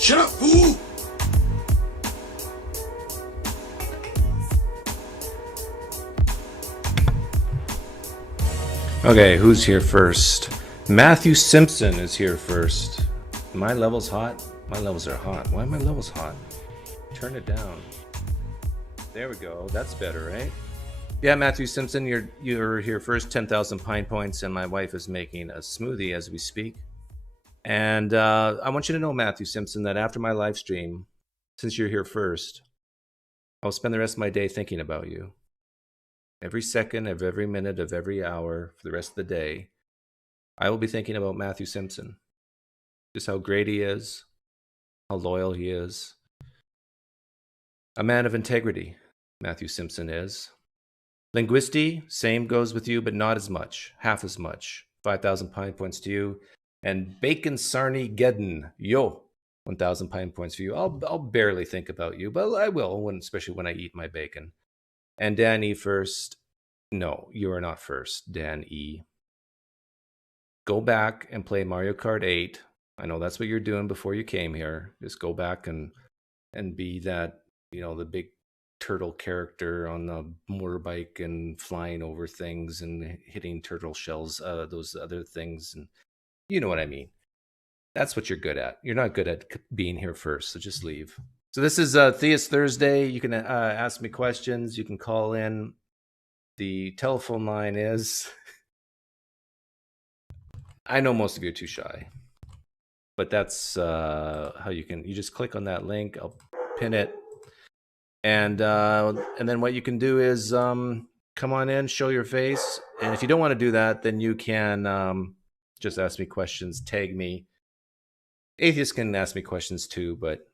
Shut up, fool! Okay, who's here first? Matthew Simpson is here first. My level's hot? My levels are hot. Why are my levels hot? Turn it down. There we go. That's better, right? Yeah, Matthew Simpson, you're here first. 10,000 pine points, and my wife is making a smoothie as we speak. And I want you to know, Matthew Simpson, that after my live stream, since you're here first, I'll spend the rest of my day thinking about you. Every second of every minute of every hour for the rest of the day, I will be thinking about Matthew Simpson. Just how great he is, how loyal he is. A man of integrity, Matthew Simpson is. Linguisty, same goes with you, but not as much, half as much. 5,000 pine points to you. And Bacon Sarny Geddon, yo, 1,000 pine points for you. I'll barely think about you, but I will, especially when I eat my bacon. And Dan E first. No, you are not first, Dan E. Go back and play Mario Kart 8. I know that's what you're doing before you came here. Just go back and be that, the big turtle character on the motorbike and flying over things and hitting turtle shells, those other things. And you know what I mean. That's what you're good at. You're not good at being here first, so just leave. So this is Theist Thursday. You can ask me questions. You can call in. The telephone line is... I know most of you are too shy, but that's how you just click on that link. I'll pin it. And then what you can do is come on in, show your face. And if you don't want to do that, then you can just ask me questions, tag me. Atheists can ask me questions too, but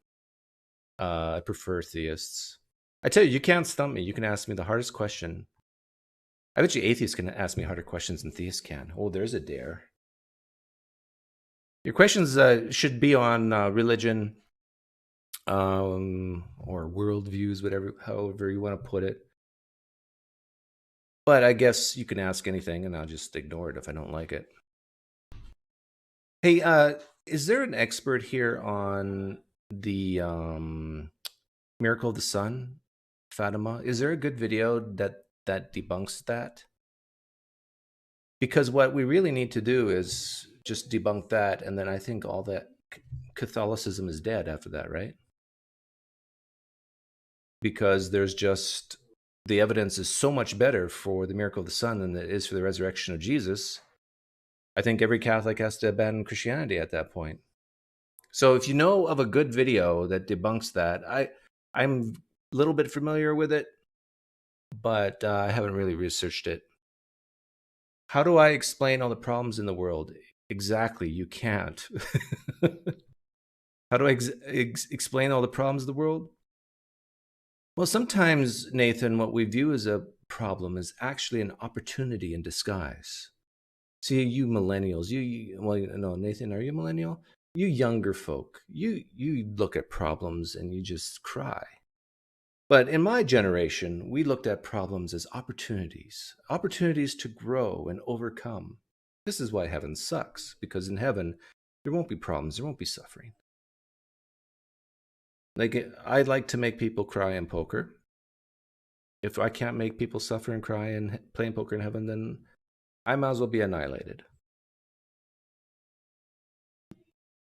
I prefer theists. I tell you, you can't stump me. You can ask me the hardest question. I bet you atheists can ask me harder questions than theists can. Oh, there's a dare. Your questions should be on religion or worldviews, however you want to put it. But I guess you can ask anything, and I'll just ignore it if I don't like it. Hey, is there an expert here on the Miracle of the Sun, Fatima? Is there a good video that debunks that? Because what we really need to do is just debunk that, and then I think all that Catholicism is dead after that, right? Because there's just, the evidence is so much better for the miracle of the sun than it is for the resurrection of Jesus. I think every Catholic has to abandon Christianity at that point. So if you know of a good video that debunks that, I'm a little bit familiar with it, but I haven't really researched it. How do I explain all the problems in the world? Exactly, you can't. How do I explain all the problems of the world? Well, sometimes, Nathan, what we view as a problem is actually an opportunity in disguise. See, you millennials, Nathan, are you a millennial? You younger folk, you look at problems and you just cry. But in my generation, we looked at problems as opportunities to grow and overcome. This is why heaven sucks, because in heaven, there won't be problems, there won't be suffering. I like to make people cry in poker. If I can't make people suffer and cry and playing poker in heaven, then I might as well be annihilated.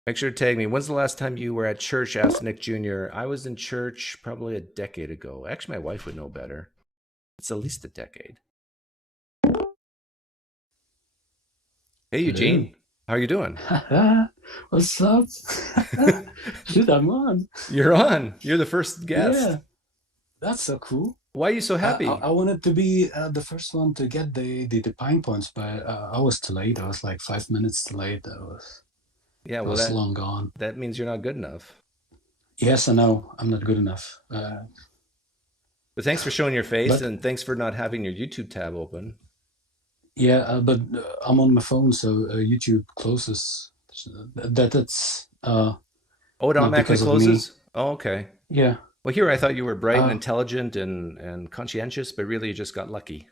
Make sure to tag me. When's the last time you were at church? Asked Nick Jr. I was in church probably a decade ago. Actually, my wife would know better. It's at least a decade. Hey, Eugene. How are you doing? What's up? Dude, I'm on. You're on. You're the first guest. Yeah, that's so cool. Why are you so happy? I wanted to be the first one to get the pine points, but I was too late. I was like 5 minutes too late. I was long gone. That means you're not good enough. Yes, I know. I'm not good enough. But thanks for showing your face, and thanks for not having your YouTube tab open. Yeah, but I'm on my phone, so YouTube closes. That's it automatically closes? Oh, okay. Yeah. Well, here I thought you were bright and intelligent and conscientious, but really you just got lucky.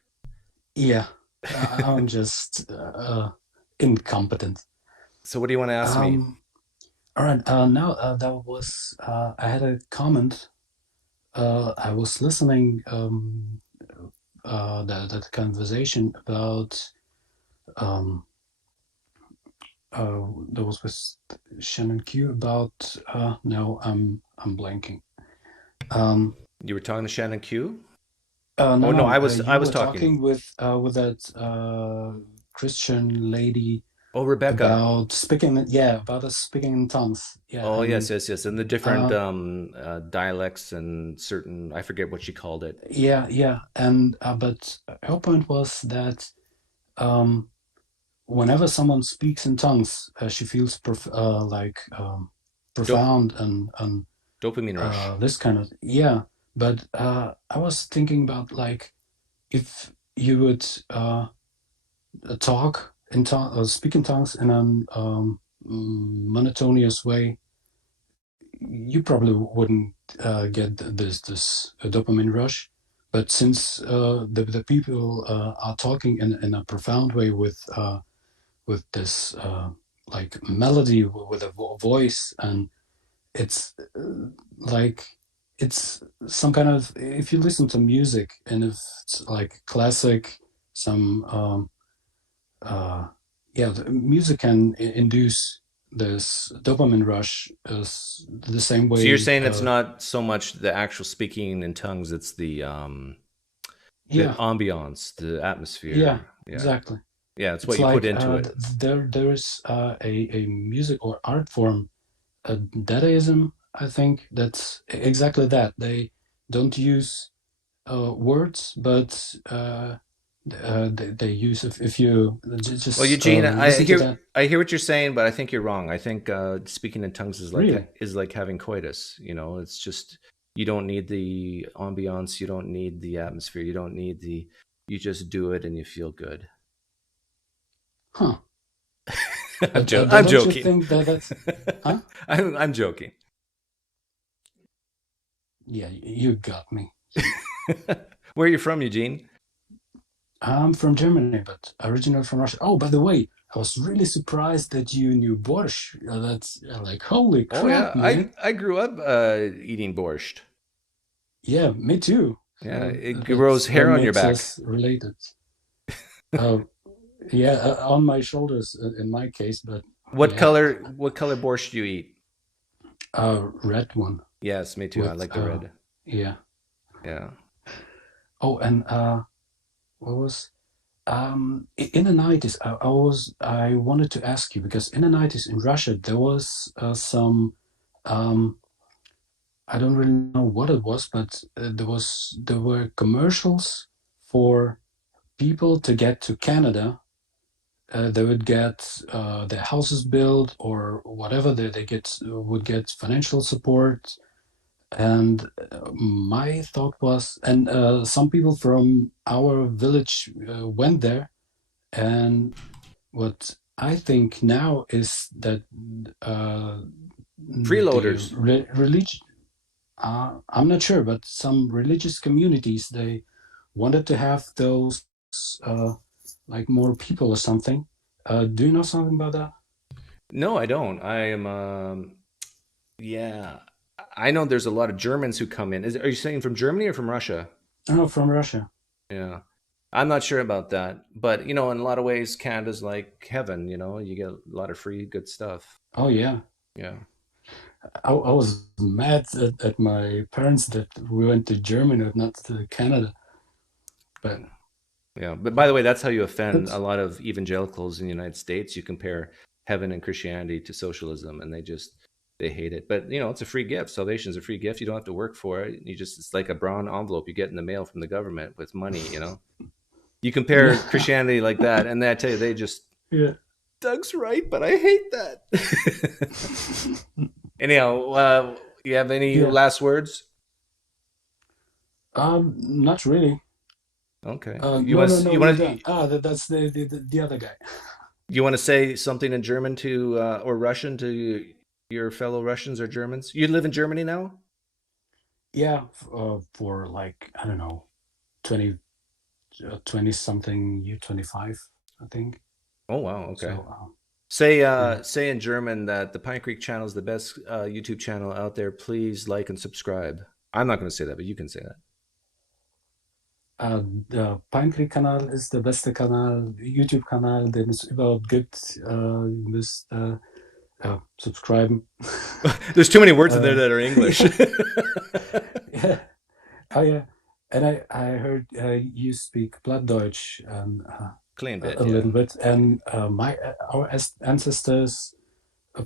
Yeah, I'm just incompetent. So what do you want to ask me? All right. Now that was I had a comment. I was listening that conversation about um, that was with Shannon Q about no, I'm blanking. Um, You were talking to Shannon Q? no, Oh no, no, I you was were talking. talking with that Christian lady Oh, Rebecca. about speaking, yeah, about us speaking in tongues, yeah, Oh yes, and yes, yes. And the different uh, dialects and certain, I forget what she called it. yeah, yeah, and but her point was that um, whenever someone speaks in tongues, she feels like Dop profound and Dopamine rush. this kind of, yeah. But I was thinking about like if you would talk in tongue, speak in tongues in an monotonous way, you probably wouldn't get this dopamine rush. But since the people are talking in a profound way with this like melody with a voice, and it's like it's some kind of, if you listen to music and if it's like classic, some uh, yeah, the music can induce this dopamine rush is the same So you're way. saying it's not so much the actual speaking in tongues, it's the Yeah, ambiance, the yeah, atmosphere. Yeah. exactly. Yeah, it's what It's you put like into it. there is a music or art form, Dadaism, I think, that's exactly that. They don't use words, but they use, if you Well, just Eugene, listen to that. I hear what you're saying, but I think you're wrong. I think speaking in tongues Really? is like having coitus. You know, it's just you don't need the ambiance, you don't need the atmosphere, you don't need the you just do it and you feel good. Huh. But I'm don't you joking. think that that's, huh? I'm joking. Yeah, you got me. Where are you from, Eugene? I'm from Germany, but originally from Russia. Oh, by the way, I was really surprised that you knew borscht. That's like, holy Oh crap, yeah, man. I grew up eating borscht. Yeah, me too. Yeah, it grows That's what hair on your makes back. us related. Uh, yeah, on my shoulders in my case, but yeah, What color borscht do you eat? red one Yes, me too. I with like the red. yeah. Yeah. Oh, and what was in the 90s? I wanted to ask you because in the 90s in Russia there was some um, I don't really know what it was, but there were commercials for people to get to Canada. They would get their houses built or whatever. They get would get financial support. And my thought was, and some people from our village went there. And what I think now is that the Freeloaders. religion, I'm not sure, but some religious communities, they wanted to have those uh, like more people or something. Do you know something about that? No, I don't. I am yeah. I know there's a lot of Germans who come in. Are you saying from Germany or from Russia? Oh, from Russia. Yeah. I'm not sure about that. But, you know, in a lot of ways Canada's like heaven, you know. You get a lot of free good stuff. Oh, yeah. Yeah. I was mad at my parents that we went to Germany, not to Canada. But Yeah. But by the way, that's how you offend a that's, lot of evangelicals in the United States. You compare heaven and Christianity to socialism and they hate it. But, you know, it's a free gift. Salvation's a free gift. You don't have to work for it. It's like a brown envelope you get in the mail from the government with money, you know. You compare yeah, Christianity like that, and I tell you, they just yeah. Doug's right, but I hate that. Anyhow, you have any Yeah. last words? Not really. Okay, No, no, no, you're done. That's the other guy. you want to say something in German to or Russian to your fellow Russians or Germans? You live in Germany now? Yeah, for like, I don't know, 20, 20 something, you 25, I think. Oh wow, okay. So, Yeah. Say in German that the PineCreek channel is the best YouTube channel out there. Please like and subscribe. I'm not going to say that, but you can say that. Der PineCreek-Kanal ist der beste Kanal, YouTube-Kanal, den es überhaupt gibt. Ihr müsst subscriben. There's too many words in there that are Yeah. English. Yeah. Oh yeah. And I heard you speak Plattdeutsch Clean bit, a yeah. little bit, and our ancestors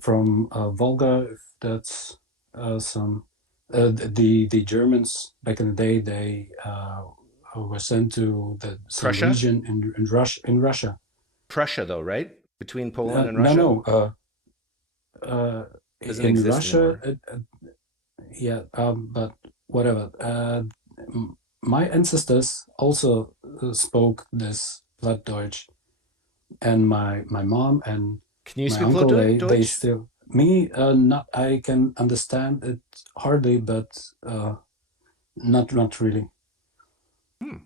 from Volga, if that's some the Germans back in the day, they were sent to some Prussia? region in Russia. Prussia, though, right? Between Poland and No, Russia? no. Uh, Doesn't in exist Russia, anymore. yeah, but whatever. My ancestors also spoke this Plattdeutsch, and my mom and Can you my speak uncle, they Deutsch? still me not I can understand it hardly, but not really. Hmm.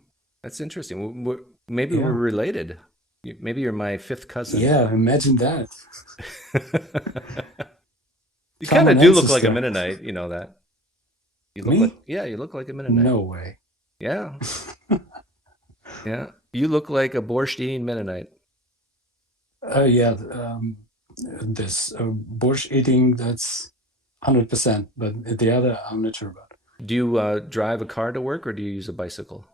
That's interesting. Maybe we're Yeah, related. Maybe you're my fifth cousin. yeah. Imagine that. You kind Common of do look like a ancestor. Mennonite. You know that. You look like, Me? yeah, you look like a Mennonite. No way. Yeah, yeah. You look like a borscht eating Mennonite. Yeah. This bush eating, that's 100%, but the other I'm not sure about. Do you drive a car to work or do you use a bicycle?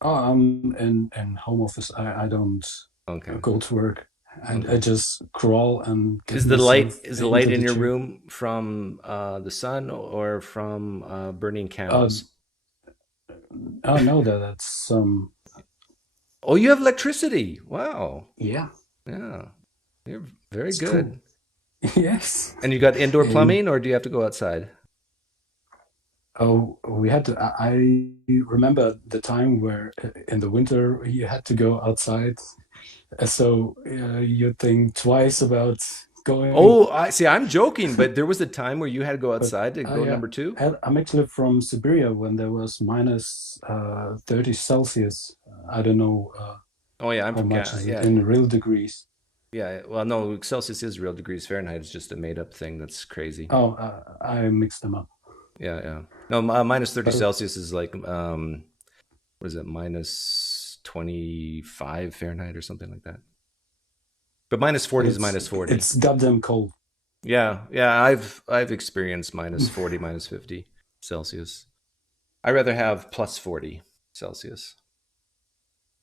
Oh, I'm in home office. I don't Okay. go to work. I Okay. just crawl and get myself Is the light into in the your gym. room from the sun or from burning Uh, candles? oh no, that's Oh, you have electricity. Wow. yeah, Yeah. You're very it's cool. good. Yes. And you got indoor And plumbing or do you have to go outside? oh, we had to. I remember the time where in the winter you had to go outside, so you think twice about going. Oh, I see. I'm joking, but there was a time where you had to go But outside to go yeah, number two. I'm actually from Siberia when there was minus 30 Celsius. I don't know Oh yeah, I'm how from much is it yeah, in real degrees. yeah. Well, no, Celsius is real degrees. Fahrenheit is just a made up thing. That's crazy. Oh, I mixed them up. Yeah, yeah. No, minus 30 But Celsius is like what is it? Minus 25 Fahrenheit or something like that. But minus 40 is minus 40. it's goddamn cold. Yeah, yeah. I've experienced minus 40, minus 50 Celsius. I rather have plus 40 Celsius,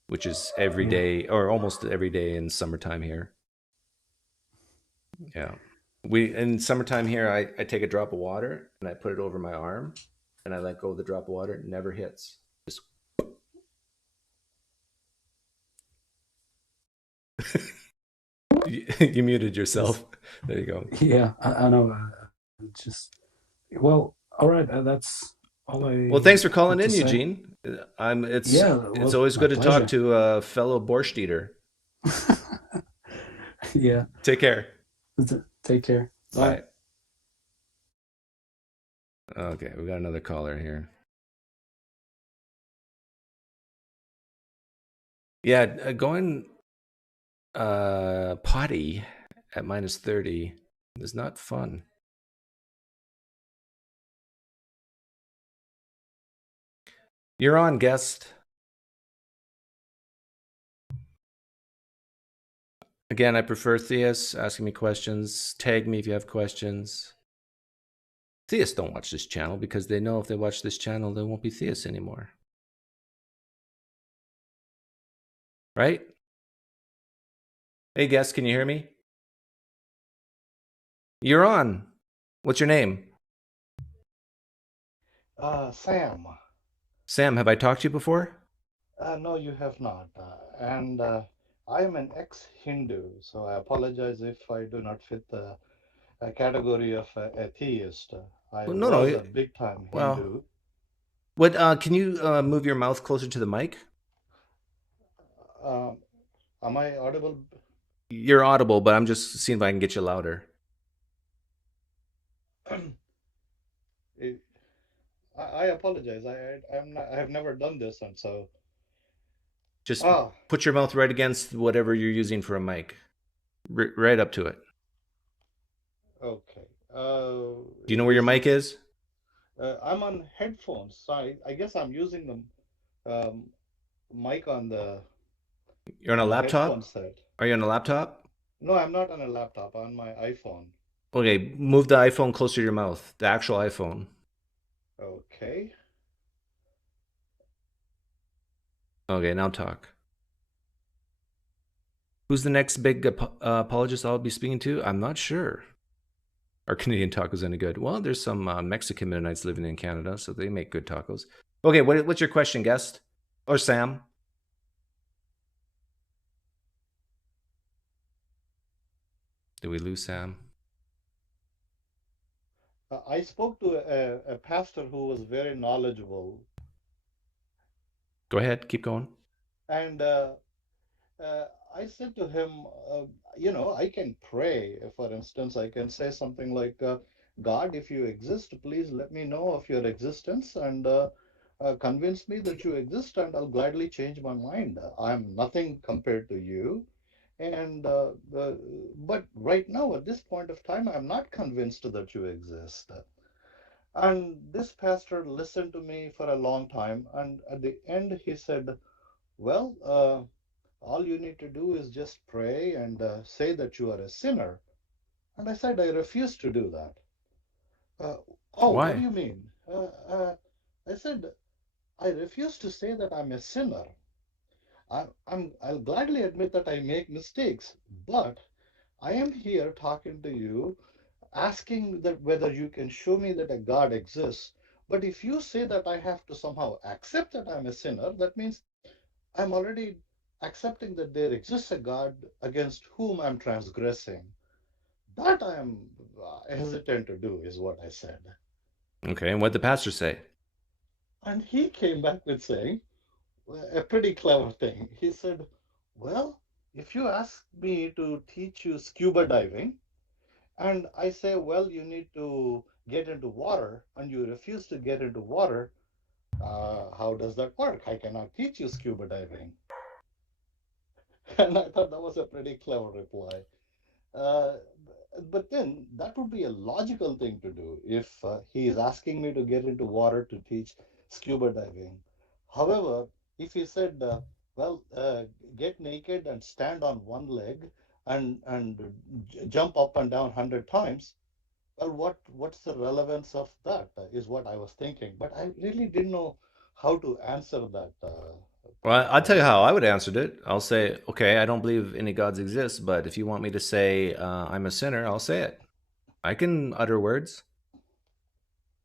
which is every Yeah. day or almost every day in summertime here. Yeah. We in summertime here, I take a drop of water and I put it over my arm and I let go of the drop of water. It never hits. Just you muted Just yourself. There you go. yeah, I know. Just well, all right. That's all Well, I thanks for calling had to in, say. Eugene. Yeah, It's well, always my good to talk pleasure. to a fellow borscht eater. Yeah. Take care. Take care. Bye. Bye. Okay, we got another caller here. Yeah, going potty at minus 30 is not fun. You're on, guest. Again, I prefer theists asking me questions. Tag me if you have questions. Theists don't watch this channel because they know if they watch this channel, they won't be theists anymore. Right? Hey, guest, can you hear me? You're on. What's your name? Sam. Sam, have I talked to you before? No, you have not. And I am an ex-Hindu, so I apologize if I do not fit the category of atheist. I Well, no, was no. a big-time Well, Hindu. what? Can you move your mouth closer to the mic? Uh, am I audible? You're audible, but I'm just seeing if I can get you louder. I I apologize. I have never done this, and so Just ah put your mouth right against whatever you're using for a mic. right up to it. Okay. Do you know where your Is mic this? is? I'm on headphones, so I guess I'm using the mic You're on a on the headphone laptop? set. Are you on a laptop? No, I'm not on a laptop. On my iPhone. Okay, move the iPhone closer to your mouth. The actual iPhone. Okay. Okay, now talk. Who's the next big apologist I'll be speaking to? I'm not sure. Our Canadian tacos any good? Well, there's some Mexican Mennonites living in Canada, so they make good tacos. Okay, what's your question, guest? Or Sam? Did we lose Sam? I spoke to a pastor who was very knowledgeable, Go ahead, keep going. and uh, I said to him, I can pray. For instance, I can say something like, God, if you exist, please let me know of your existence and convince me that you exist, and I'll gladly change my mind. I'm nothing compared to you. And but right now, at this point of time, I'm not convinced that you exist. And this pastor listened to me for a long time, and at the end, he said, "Well, all you need to do is just pray and say that you are a sinner." And I said, "I refuse to do that." Uh, oh, what do Why? you mean? I said, "I refuse to say that I'm a sinner. I'll gladly admit that I make mistakes, but I am here talking to you, asking that whether you can show me that a God exists. But if you say that I have to somehow accept that I'm a sinner, that means I'm already accepting that there exists a God against whom I'm transgressing. That I am hesitant to do, is what I said." Okay, and what did the pastor say? And he came back with saying a pretty clever thing. He said, "Well, if you ask me to teach you scuba diving, and I say, well, you need to get into water, and you refuse to get into water, how does that work? I cannot teach you scuba diving." And I thought that was a pretty clever reply. Uh, but then that would be a logical thing to do if he is asking me to get into water to teach scuba diving. However, if he said, well, get naked and stand on one leg and jump up and down 100 times, well, what's the relevance of that? Is what I was thinking. But I really didn't know how to answer that Well, I'll tell you pastor. how I would answer it. I'll say, okay, I don't believe any gods exist, but if you want me to say I'm a sinner, I'll say it. I can utter words.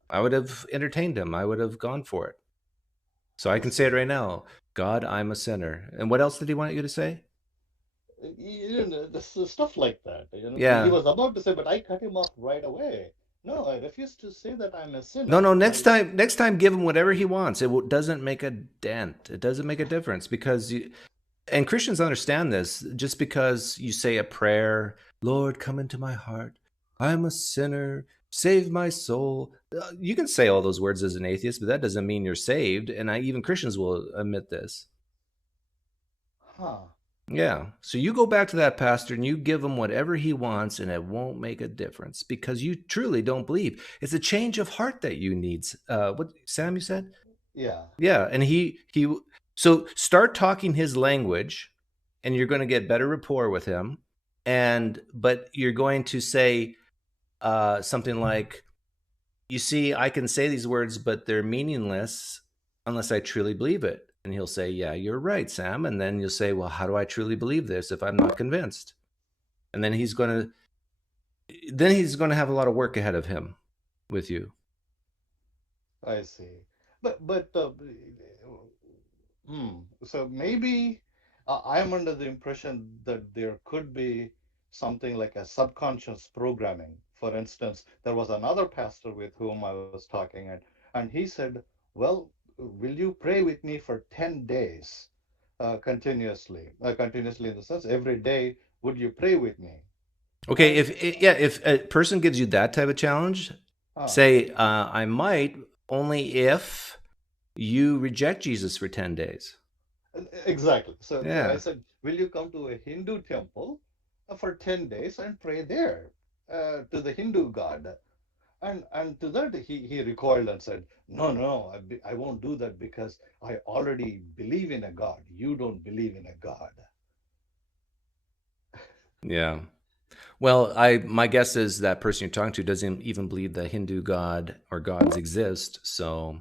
I would have entertained him. I would have gone for it. So I I can say it see. right now. God, I'm a sinner. And what else did he want you to say? This stuff like that. He Yeah. was about to say, but I cut him off right away. No, I refuse to say that I'm a No, sinner. no. Next time, give him whatever he wants. It doesn't make a dent. It doesn't make a difference because and Christians understand this. Just because you say a prayer, Lord, come into my heart. I'm a sinner. Save my soul. You can say all those words as an atheist, but that doesn't mean you're saved. And even Christians will admit this. Huh. Yeah. So you go back to that pastor and you give him whatever he wants, and it won't make a difference because you truly don't believe. It's a change of heart that you need. What Sam you said? Yeah, Yeah, and he. So start talking his language, and you're going to get better rapport with him. But you're going to say something like, "You see, I can say these words, but they're meaningless unless I truly believe it." And he'll say, "Yeah, you're right, Sam." And then you'll say, "Well, how do I truly believe this if I'm not convinced?" And then he's going to have a lot of work ahead of him with you. I see. But so maybe I'm under the impression that there could be something like a subconscious programming. For instance, there was another pastor with whom I was talking, and he said, "Well, will you pray with me for 10 days continuously? Continuously in the sense, every day, would you pray with me?" Okay, And if a person gives you that type of challenge, uh, say, "I might only if you reject Jesus for 10 days." exactly. So I Yeah. said, "Will you come to a Hindu temple for 10 days and pray there to the Hindu god. And to that he recoiled and said, no, no, I won't do that because I already believe in a God. You don't believe in a God. Yeah. Well, my guess is that person you're talking to doesn't even believe the Hindu god or gods exist. So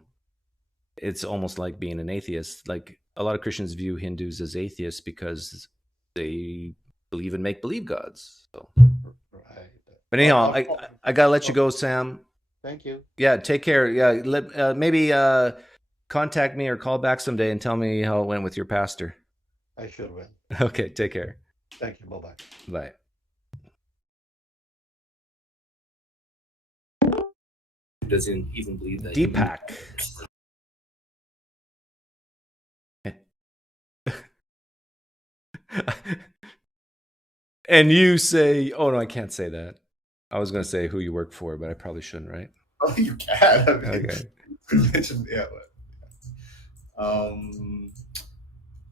it's almost like being an atheist. Like a lot of Christians view Hindus as atheists because they believe in make believe gods. So, Right. but Or, anyhow, or, or I gotta let you okay. go, Sam. Thank you. Yeah, take care. Yeah, maybe contact me or call back someday and tell me how it went with your pastor. I sure will. Okay, take care. Thank you. Bye bye. Bye. Doesn't even believe that. Deepak. And you say, oh no, I can't say that. I was going to say who you work for, but I probably shouldn't, right? Oh, you can. I mean, Okay. religion, yeah. But,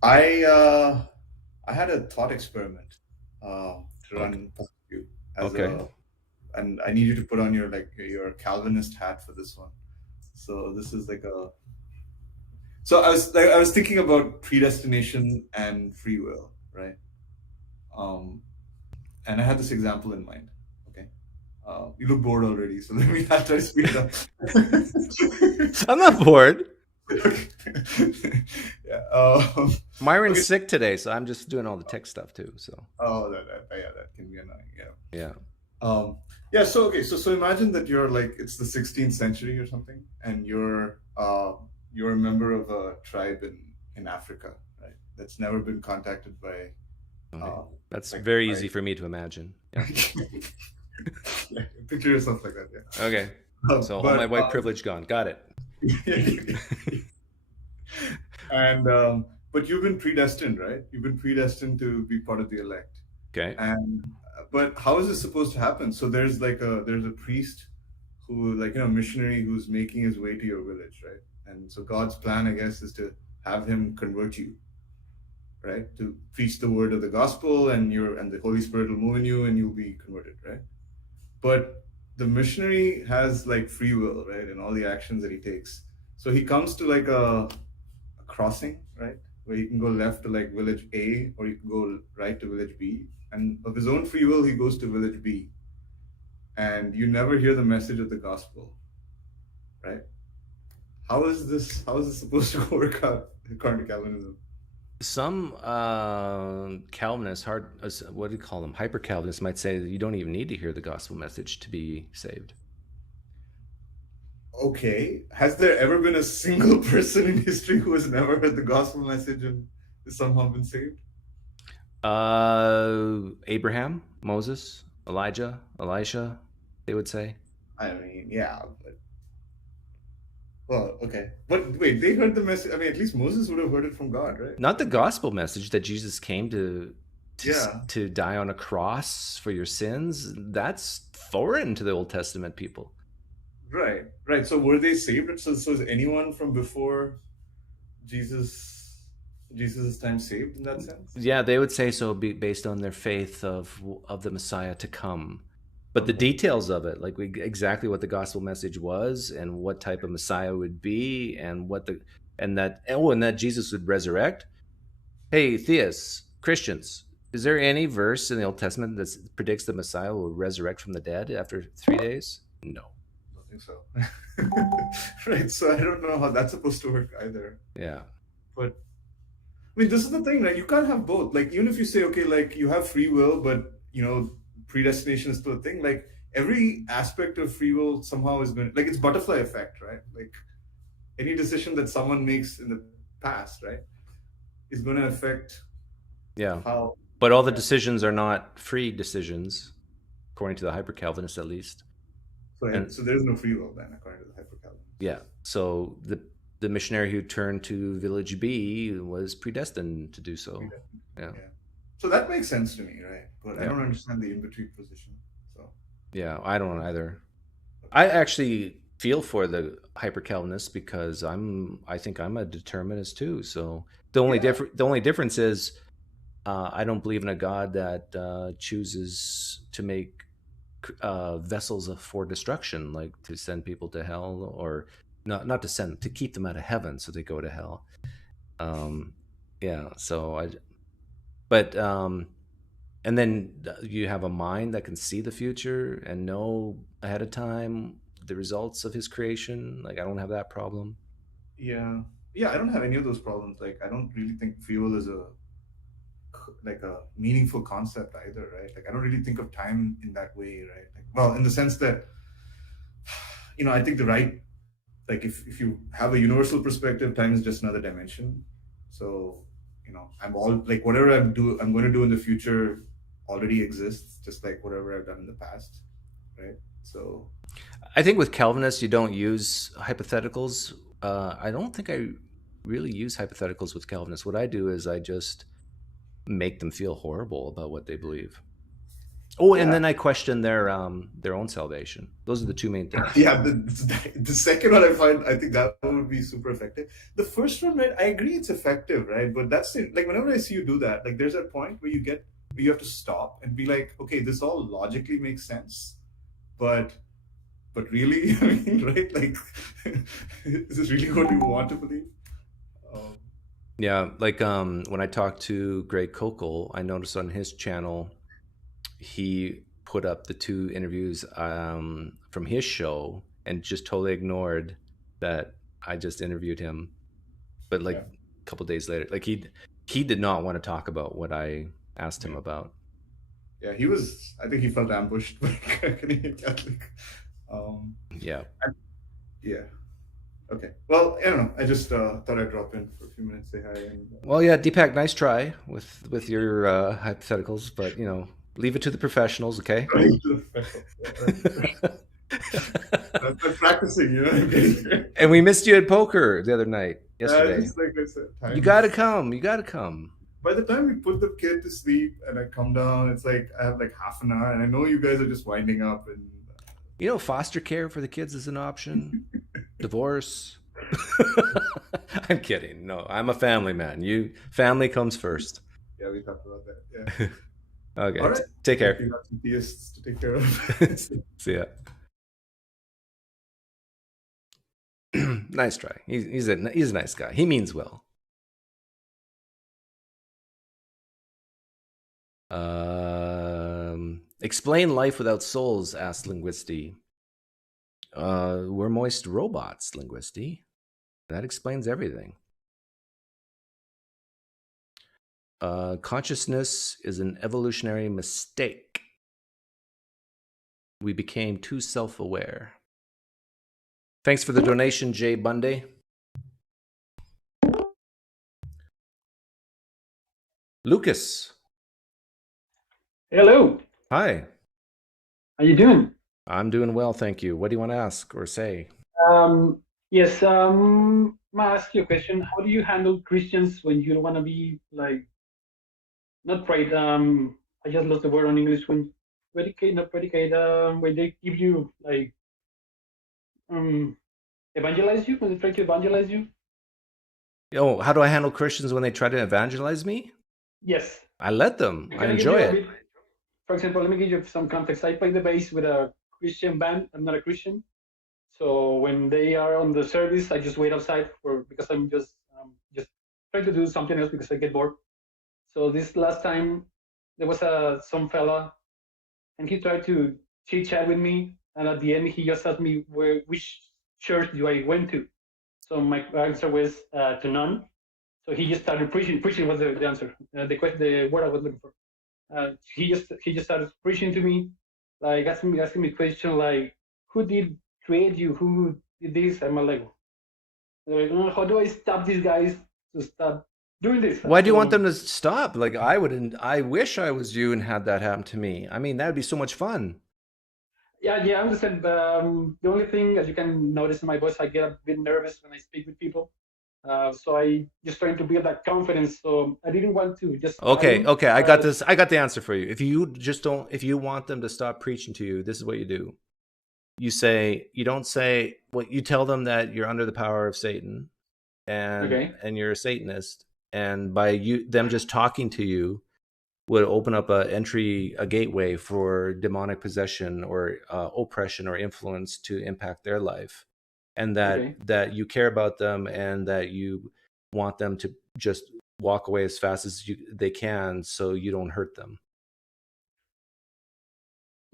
I had a thought experiment to run past you as Okay. and I need you to put on your Calvinist hat for this one. So this is like a. So I was thinking about predestination and free will, right? Um, and I had this example in mind. Okay. You look bored already, so let me try to speed it up. I'm not bored. Okay. Yeah. Myron's Okay. sick today, so I'm just doing all the tech stuff too. So Oh, yeah, that can be annoying. Yeah. yeah. Yeah. So okay. So imagine that you're like it's the 16th century or something, and you're a member of a tribe in Africa, right? That's never been contacted by Okay. That's like very by. easy for me to imagine. Yeah. Yeah, picture yourself like that. Yeah. Okay. So all my But white privilege gone. Got it. and but you've been predestined, right? You've been predestined to be part of the elect. Okay. And but how is this supposed to happen? So there's a priest who missionary who's making his way to your village, right? And so God's plan, I guess, is to have him convert you, right? To preach the word of the gospel, and the Holy Spirit will move in you, and you'll be converted, right? But the missionary has like free will, right, in all the actions that he takes. So he comes to like a crossing, right, where you can go left to like village A, or you can go right to village B. And of his own free will, he goes to village B, and you never hear the message of the gospel, right? How is this? How is this supposed to work out according to Calvinism? Some Calvinists, what do you call them? Hyper Calvinists might say that you don't even need to hear the gospel message to be saved. Okay, has there ever been a single person in history who has never heard the gospel message and has somehow been saved? Abraham, Moses, Elijah, Elisha, they would say. I mean, yeah, but well, okay. But wait, they heard the message. I mean, at least Moses would have heard it from God, right? Not the gospel message that Jesus came Yeah, to die on a cross for your sins. That's foreign to the Old Testament people. right, right. So were they saved? So is anyone from before Jesus' time saved in that sense? Yeah, they would say so based on their faith of the Messiah to come. But the Okay. details of it, like exactly what the gospel message was and what type of Messiah would be and that Jesus would resurrect. Hey, theists, Christians, is there any verse in the Old Testament that predicts the Messiah will resurrect from the dead after 3 days? No. I don't think so. Right. So I don't know how that's supposed to work either. Yeah. But I mean, this is the thing, right? You can't have both. Like, even if you say, okay, like you have free will, but predestination is still a thing. Like, every aspect of free will somehow is going, like, it's butterfly effect, right? Like, any decision that someone makes in the past, right, is going to affect Yeah. how. But all the Yeah. decisions are not free decisions, according to the hyper Calvinists at least. So there's no free will then, according to the hyper Calvinist. Yeah. So the missionary who turned to village B was predestined to do so. Yeah. Yeah. So that makes sense to me, right? But I Yeah. don't understand the in between position. So Yeah, I don't either. I actually feel for the hyper Calvinists because I think I'm a determinist too. So the only yeah, difference is I don't believe in a God that chooses to make vessels for destruction, like to send people to hell, or not to send them, to keep them out of heaven so they go to hell. Yeah. So but and then you have a mind that can see the future and know ahead of time the results of his creation. Like I don't have that problem. Yeah, yeah. I don't have any of those problems. Like, I don't really think free will is a meaningful concept either, right? Like, I don't really think of time in that way, right? Like, well, in the sense that, I think like, if you have a universal perspective, time is just another dimension. So, I'm all like, whatever I'm going to do in the future already exists, just like whatever I've done in the past, right? So, I think with Calvinists, you don't use hypotheticals. I don't think I really use hypotheticals with Calvinists. What I do is I just make them feel horrible about what they believe. Oh, and yeah. then I question their own salvation. Those are the two main things. Yeah, the second one I think that would be super effective. The first one, right? I agree it's effective, right? But that's it. Like, whenever I see you do that, like, there's a point where you have to stop and be like, okay, this all logically makes sense, but really, I mean, right? Like, is this really what you want to believe? Um, Yeah, like when I talked to Greg Kokel, I noticed on his channel he put up the two interviews from his show and just totally ignored that I just interviewed him. But like yeah, a couple days later, like he did not want to talk about what I asked him yeah, about. yeah. I think he felt ambushed by a Canadian Catholic. Um, Yeah. yeah. Okay. Well, I don't know. I just thought I'd drop in for a few minutes, say hi, and Well, yeah, Deepak, nice try with your hypotheticals, but leave it to the professionals, okay? going to the special. Yeah, I'm practicing, I'm getting there. And we missed you at poker the other night, yesterday. Just like I said, You time. gotta come. You gotta come. By the time we put the kid to sleep and I come down, it's like I have like half an hour, and I know you guys are just winding up. And Foster care for the kids is an option. Divorce. I'm kidding. No, I'm a family man. Family comes first. yeah, we talked about that. Yeah. Okay. All right. Take Hope care. you got some theists to take care of. See ya. Nice try. He's a nice guy. He means well. Explain life without souls, asked Linguisti. We're moist robots, Linguisti. That explains everything. Consciousness is an evolutionary mistake. We became too self-aware. Thanks for the donation, Jay Bundy. Lucas. Hello. Hi. How you doing? I'm doing well, thank you. What do you want to ask or say? Yes, may I ask you a question? How do you handle Christians when you don't want to be like, not pride, I just lost the word on English, when not predicate, when they give you like, evangelize you, when they try to evangelize you? Oh, how do I handle Christians when they try to evangelize me? Yes. I let them. I Can I give enjoy you a it. bit, for example, let me give you some context. I play the bass with a Christian band. I'm not a Christian. So when they are on the service, I just wait outside because I'm just trying to do something else because I get bored. So this last time, there was some fella, and he tried to chit chat with me, and at the end he just asked me which church do I went to. So my answer was to none. So he just started preaching. Preaching was the answer. The word I was looking for. He just started preaching to me, like asking me questions like, who did create you? Who did this? I'm like, how do I stop these guys to stop doing this? Why do you want them to stop? Like I wish I was you and had that happen to me. I mean, that'd be so much fun. Yeah, I understand. The only thing, as you can notice in my voice, I get a bit nervous when I speak with people. So I just trying to build that confidence. So I didn't want to just Okay, I got this. I got the answer for you. If you want them to stop preaching to you, this is what you do. You tell them that you're under the power of Satan and you're a Satanist, and by them just talking to you, would open up a gateway for demonic possession or oppression or influence to impact their life, and that you care about them and that you want them to just walk away as fast as they can so you don't hurt them.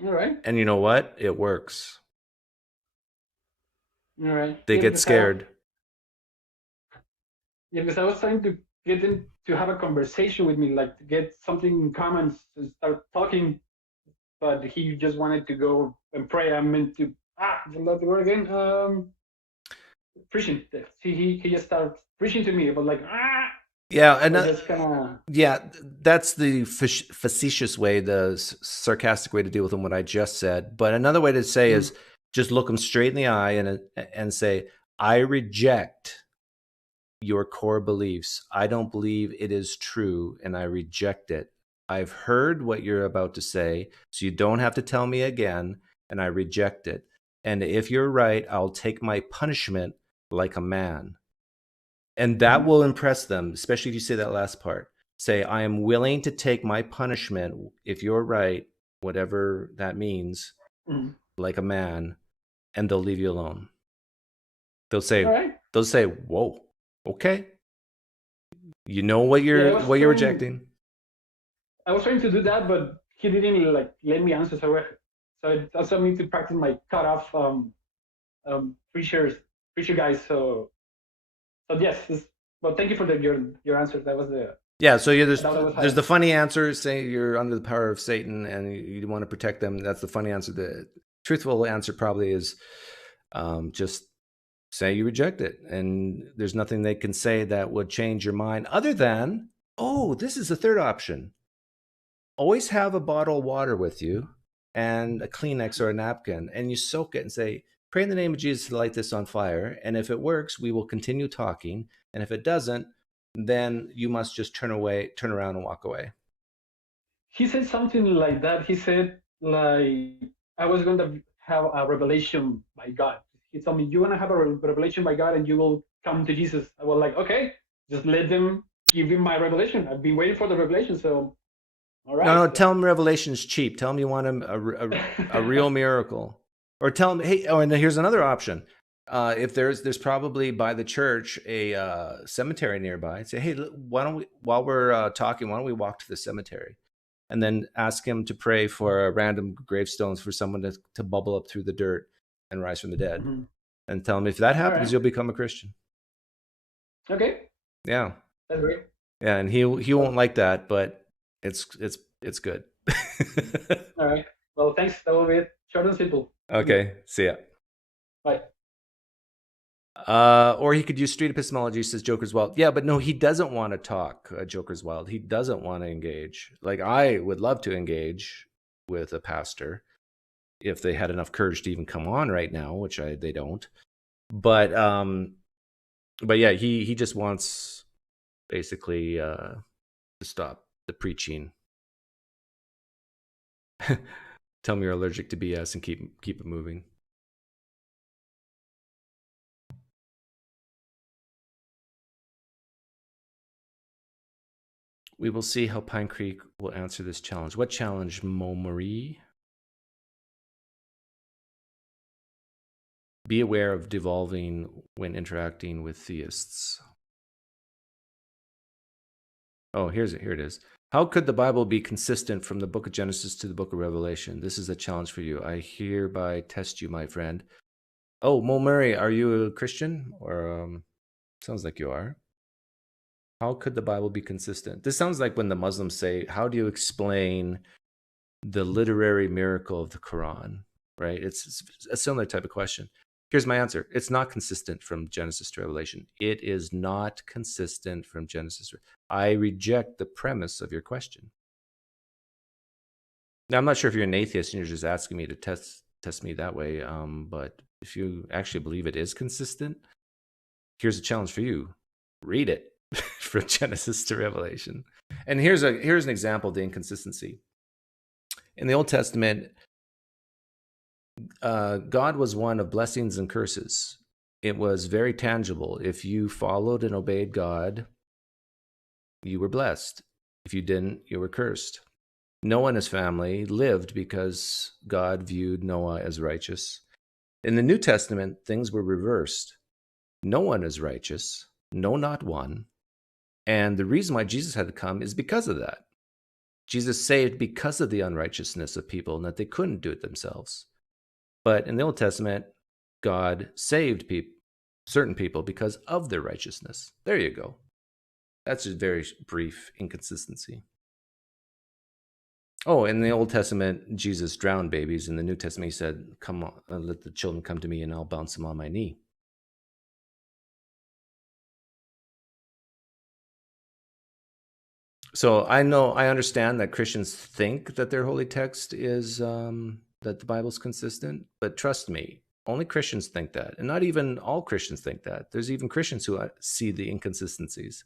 All right. And you know what? It works. All right. They get scared. Yeah, because I was trying to get them to have a conversation with me, like to get something in common to start talking, but he just wanted to go and pray. I meant to not the word again. Preaching. He just started preaching to me, but like yeah, and just kind of yeah, that's the facetious way, the sarcastic way to deal with them. What I just said, but another way to say is just look them straight in the eye and say, I reject your core beliefs. I don't believe it is true, and I reject it. I've heard what you're about to say, so you don't have to tell me again, and I reject it. And if you're right, I'll take my punishment like a man. And that will impress them, especially if you say that last part. Say, I am willing to take my punishment, if you're right, whatever that means, like a man, and they'll leave you alone. They'll say, whoa, okay. You know what you're rejecting. I was trying to do that, but he didn't like let me answer. So I also need to practice my cutoff preacher guys. So yes, well, thank you for your answer. That was the there's the funny answer, say you're under the power of Satan and you want to protect them. That's the funny answer. The truthful answer probably is just say you reject it, and there's nothing they can say that would change your mind other than, this is the third option. Always have a bottle of water with you and a Kleenex or a napkin, and you soak it and say, pray in the name of Jesus to light this on fire. And if it works, we will continue talking. And if it doesn't, then you must just turn around and walk away. He said something like that. He said, like, I was going to have a revelation by God. He told me, you want to have a revelation by God and you will come to Jesus. I was like, okay, just let them give him my revelation. I've been waiting for the revelation. So, all right. No, tell him revelation's cheap. Tell him you want him a real miracle. Or tell him, hey, and here's another option. If there's probably by the church a cemetery nearby, say, hey, why don't we, while we're talking, why don't we walk to the cemetery? And then ask him to pray for random gravestones for someone to bubble up through the dirt and rise from the dead. And tell him if that happens, you'll become a Christian. Okay. Yeah. That's great. Yeah, and he won't like that, but it's good. All right. Well, thanks. That will be it. Short and simple. Okay. See ya. Bye. Or he could use street epistemology, says Joker's Wild. Yeah, but no, he doesn't want to talk, Joker's Wild. He doesn't want to engage. Like, I would love to engage with a pastor if they had enough courage to even come on right now, which they don't. But yeah, he just wants basically to stop the preaching. Tell me you're allergic to BS and keep it moving. We will see how PineCreek will answer this challenge. What challenge, Mo Marie? Be aware of devolving when interacting with theists. Oh, here it is. How could the Bible be consistent from the book of Genesis to the book of Revelation? This is a challenge for you. I hereby test you, my friend. Oh, Mo Murray, are you a Christian? Or sounds like you are. How could the Bible be consistent? This sounds like when the Muslims say, how do you explain the literary miracle of the Quran? Right? It's a similar type of question. Here's my answer. It's not consistent from Genesis to Revelation. It is not consistent from Genesis. I reject the premise of your question. Now, I'm not sure if you're an atheist and you're just asking me to test me that way. But if you actually believe it is consistent, here's a challenge for you. Read it from Genesis to Revelation. And here's an example of the inconsistency. In the Old Testament, God was one of blessings and curses. It was very tangible. If you followed and obeyed God, you were blessed. If you didn't, you were cursed. Noah and his family lived because God viewed Noah as righteous. In the New Testament, things were reversed. No one is righteous, no, not one. And the reason why Jesus had to come is because of that. Jesus saved because of the unrighteousness of people and that they couldn't do it themselves. But in the Old Testament, God saved certain people because of their righteousness. There you go. That's a very brief inconsistency. Oh, in the Old Testament, Jesus drowned babies. In the New Testament, he said, "Come on, let the children come to me and I'll bounce them on my knee." So I understand that Christians think that their holy text is that the Bible's consistent, but trust me, only Christians think that, and not even all Christians think that. There's even Christians who see the inconsistencies.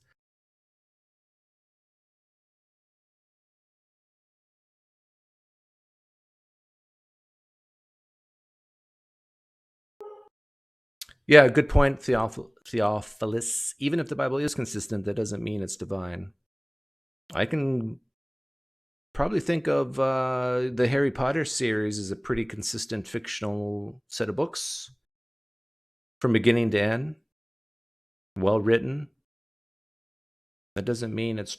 Yeah, good point, Theophilus. Even if the Bible is consistent, that doesn't mean it's divine. I can probably think of the Harry Potter series as a pretty consistent fictional set of books from beginning to end, well written. That doesn't mean it's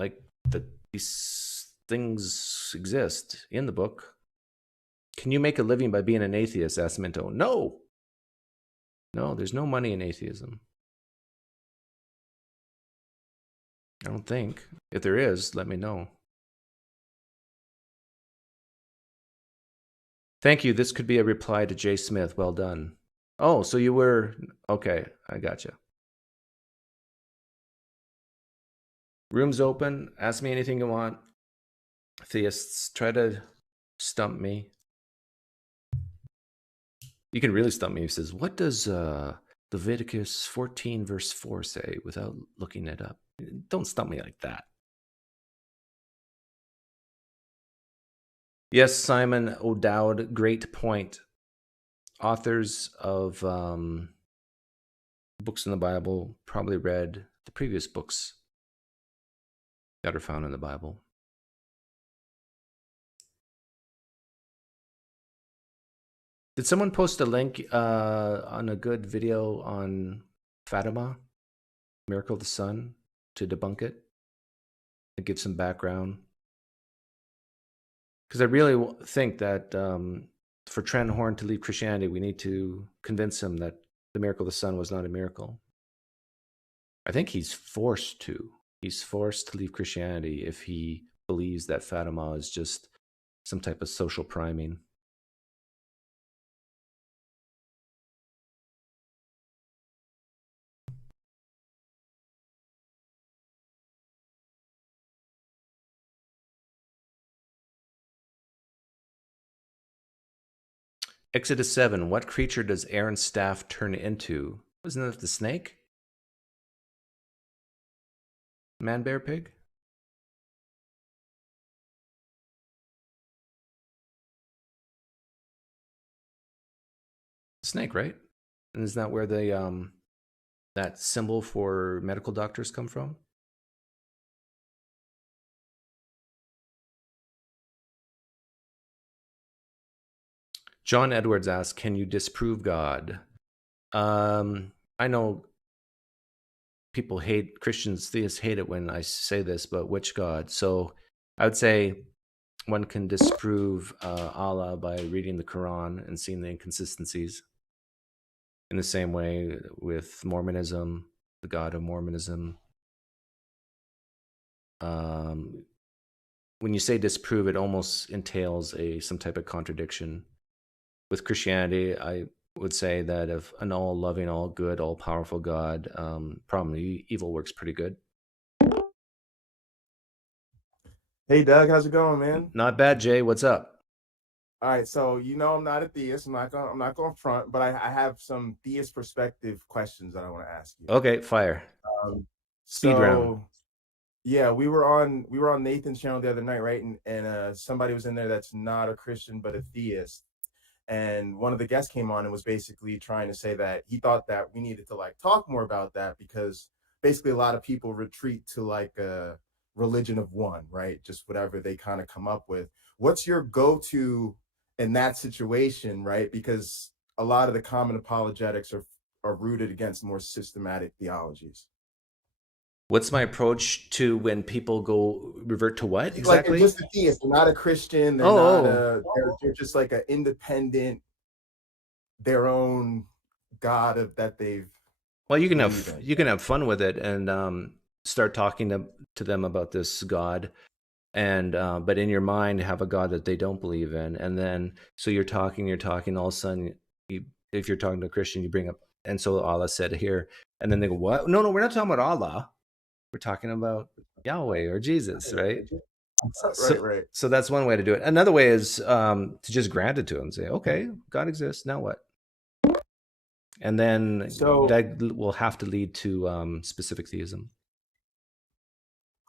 like that these things exist in the book. Can you make a living by being an atheist? Asked Minto. No, there's no money in atheism. I don't think. If there is, let me know. Thank you. This could be a reply to Jay Smith. Well done. Oh, so you were... Okay, I gotcha. Room's open. Ask me anything you want. Theists, try to stump me. You can really stump me. He says, what does Leviticus 14 verse 4 say without looking it up? Don't stump me like that. Yes, Simon O'Dowd, great point. Authors of books in the Bible probably read the previous books that are found in the Bible. Did someone post a link on a good video on Fatima, Miracle of the Sun, to debunk it? To give some background? Because I really think that for Trent Horn to leave Christianity, we need to convince him that the miracle of the sun was not a miracle. I think he's forced to. He's forced to leave Christianity if he believes that Fatima is just some type of social priming. Exodus 7, what creature does Aaron's staff turn into? Wasn't that the snake? Man, bear, pig? Snake, right? And isn't that where the that symbol for medical doctors come from? John Edwards asks, can you disprove God? I know people hate, Christians, theists hate it when I say this, but which God? So I would say one can disprove Allah by reading the Quran and seeing the inconsistencies. In the same way with Mormonism, the God of Mormonism. When you say disprove, it almost entails some type of contradiction. With Christianity, I would say that if an all-loving, all-good, all-powerful God, probably evil works pretty good. Hey, Doug, how's it going, man? Not bad, Jay. What's up? All right, so I'm not a theist. I'm not going front, but I have some theist perspective questions that I want to ask you. Okay, fire. Speed round. Yeah, we were on Nathan's channel the other night, right? And somebody was in there that's not a Christian but a theist. And one of the guests came on and was basically trying to say that he thought that we needed to talk more about that, because basically a lot of people retreat to religion of one, right? Just whatever they kind of come up with. What's your go-to in that situation, right? Because a lot of the common apologetics are rooted against more systematic theologies. What's my approach to when people go revert to what Like they're exactly? just a theist. They're not a Christian. They're not a. They're just like an independent, their own God of that they've. Well, you can have fun with it and start talking to them about this God, and but in your mind have a God that they don't believe in, and then so you're talking. All of a sudden, if you're talking to a Christian, you bring up, and so Allah said here, and then they go, what? No, we're not talking about Allah. We're talking about Yahweh or Jesus, right? Right. So that's one way to do it. Another way is to just grant it to them. Say, okay, God exists. Now what? And then that will have to lead to specific theism.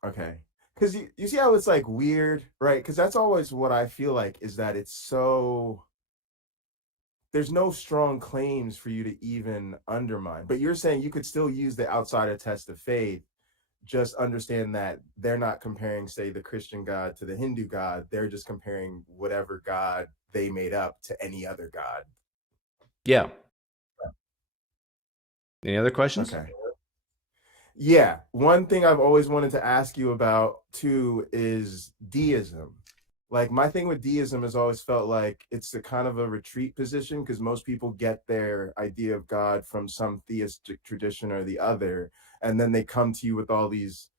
Okay. Because you see how it's like weird, right? Because that's always what I feel like is that it's so. There's no strong claims for you to even undermine. But you're saying you could still use the outsider test of faith. Just understand that they're not comparing, say, the Christian God to the Hindu God. They're just comparing whatever God they made up to any other God. Yeah. Any other questions? Okay. Yeah. One thing I've always wanted to ask you about, too, is deism. Like, my thing with deism has always felt like it's a kind of a retreat position because most people get their idea of God from some theistic tradition or the other. And then they come to you with all these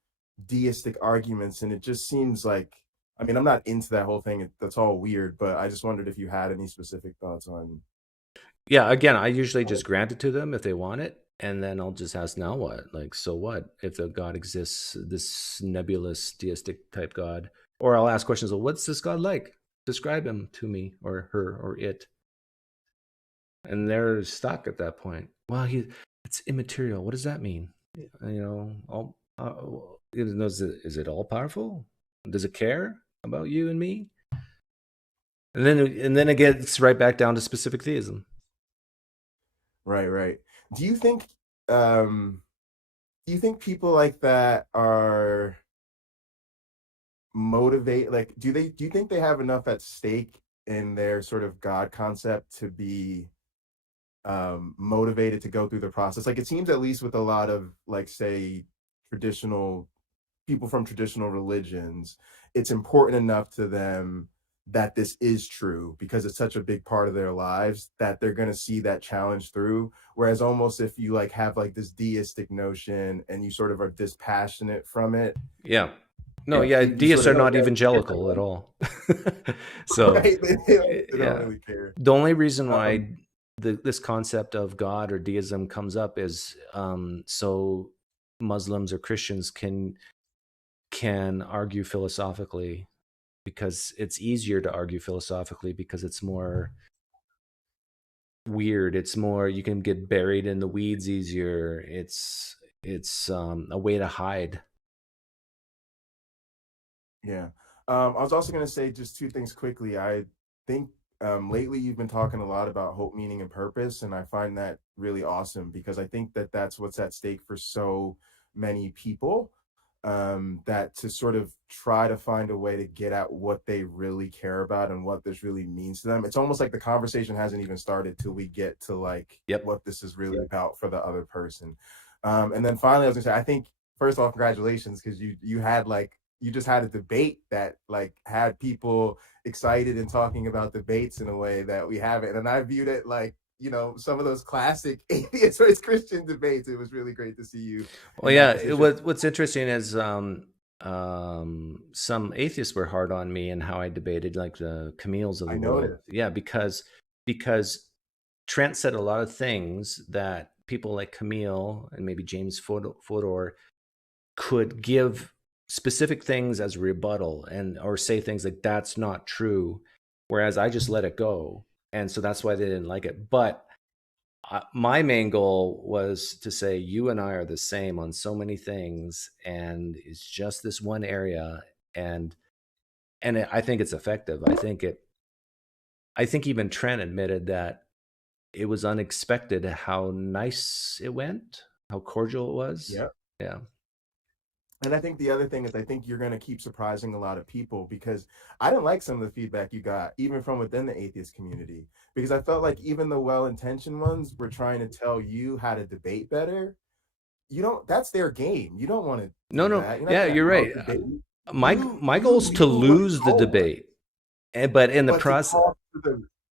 deistic arguments. And it just seems like, I mean, I'm not into that whole thing. That's all weird. But I just wondered if you had any specific thoughts on. Yeah. Again, I usually just grant it to them if they want it. And then I'll just ask, now what? Like, so what? If the God exists, this nebulous deistic type God. Or I'll ask questions of, what's this God like? Describe him to me or her or it. And they're stuck at that point. Well, it's immaterial. What does that mean? Is it all powerful? Does it care about you and me? And then it gets right back down to specific theism. Right. Do you think people like that are motivate? Like, do you think they have enough at stake in their sort of God concept to be motivated to go through the process? Like, it seems, at least with a lot of, like, say, traditional people from traditional religions, it's important enough to them that this is true because it's such a big part of their lives that they're going to see that challenge through. Whereas almost if you like have like this deistic notion and you sort of are dispassionate from it. Yeah. No, yeah, deists are not evangelical at all. So right? They don't really care. The only reason why this concept of God or deism comes up is so Muslims or Christians can argue philosophically, because it's easier to argue philosophically because it's more weird. It's more, you can get buried in the weeds easier. It's a way to hide. Yeah. I was also going to say just two things quickly. I think lately you've been talking a lot about hope, meaning, and purpose, and I find that really awesome because I think that that's what's at stake for so many people, that to sort of try to find a way to get at what they really care about and what this really means to them. It's almost like the conversation hasn't even started till we get to like what this is really about for the other person. And then finally, I was gonna say, I think first off, congratulations, because you had like, you just had a debate that like had people excited and talking about debates in a way that we haven't. And I viewed it like, you know, some of those classic atheist versus Christian debates. It was really great to see you. Well, yeah, what's interesting is some atheists were hard on me and how I debated, like the Camille's of the world. Yeah, because Trent said a lot of things that people like Camille and maybe James Fodor could give specific things as a rebuttal or say things like that's not true, whereas I just let it go. And so that's why they didn't like it. But my main goal was to say, you and I are the same on so many things, and it's just this one area. And I think it's effective. I think even Trent admitted that it was unexpected how nice it went, how cordial it was. Yeah. Yeah. And I think the other thing is, I think you're going to keep surprising a lot of people, because I didn't like some of the feedback you got, even from within the atheist community, because I felt like even the well-intentioned ones were trying to tell you how to debate better. You don't, that's their game. You don't want to No, do no, that. You're not yeah, going to you're right. out-debate. My You goal is to knew what the lose the goal was, debate, but in the but to process,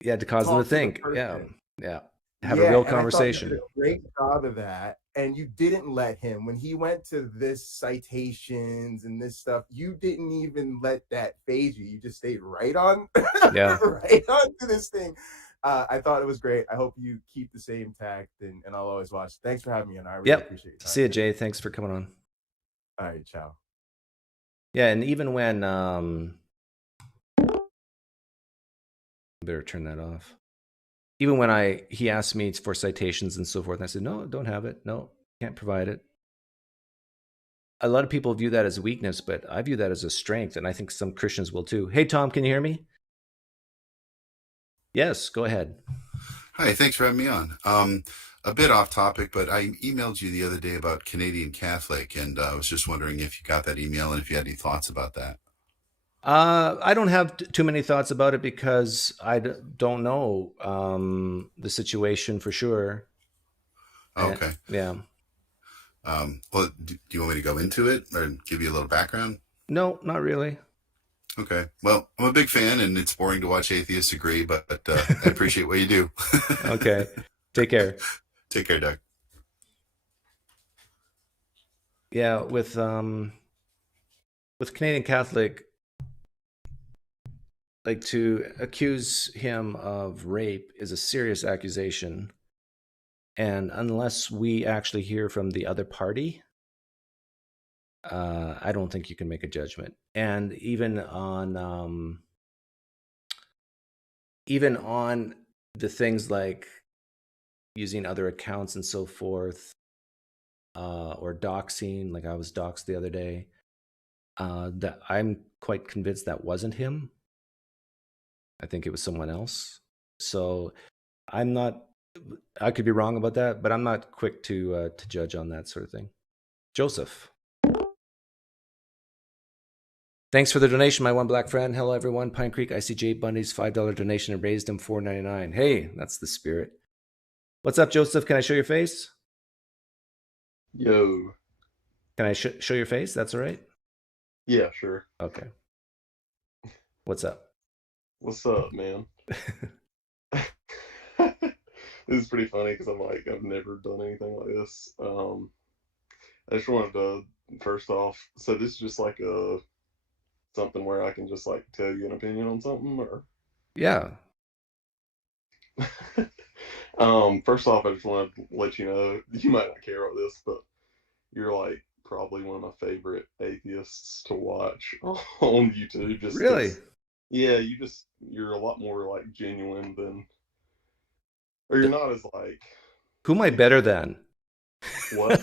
yeah, to cause them to talk to the think, yeah, person. yeah, have a Yeah, real and I thought you did conversation. a great job of that. And you didn't let him, when he went to this citations and this stuff, you didn't even let that phase you. You just stayed right on, Yeah. right on to this thing. I thought it was great. I hope you keep the same tact, and I'll always watch. Thanks for having me on. I really Yep. appreciate your time. See you, Jay. Thanks for coming on. All right, ciao. Yeah, and even when better turn that off. Even when he asked me for citations and so forth, and I said, no, don't have it. No, can't provide it. A lot of people view that as a weakness, but I view that as a strength, and I think some Christians will too. Hey, Tom, can you hear me? Yes, go ahead. Hi, thanks for having me on. A bit off topic, but I emailed you the other day about Canadian Catholic, and I was just wondering if you got that email and if you had any thoughts about that. I don't have too many thoughts about it because don't know the situation for sure. Okay. Yeah. Well, do you want me to go into it or give you a little background? No, not really. Okay. Well, I'm a big fan, and it's boring to watch atheists agree, but I appreciate what you do. Okay. Take care. Take care, Doug. Yeah, with Canadian Catholic, like, to accuse him of rape is a serious accusation. And unless we actually hear from the other party, I don't think you can make a judgment. And even on the things like using other accounts and so forth, or doxing, like I was doxed the other day, that I'm quite convinced that wasn't him. I think it was someone else. So I could be wrong about that, but I'm not quick to judge on that sort of thing. Joseph. Thanks for the donation, my one black friend. Hello, everyone. PineCreek, ICJ Bundy's $5 donation and raised him $4.99. Hey, that's the spirit. What's up, Joseph? Can I show your face? Yo. Can I show your face? That's all right? Yeah, sure. Okay. What's up? What's up, man? This is pretty funny because I've never done anything like this. I just wanted to, first off, so this is just like something where I can just like tell you an opinion on something, or Yeah. First off, I just wanted to let you know, you might not care about this, but you're like probably one of my favorite atheists to watch on YouTube. Just Really? yeah, you're a lot more like genuine than, or you're not as like. Who am I better than? What?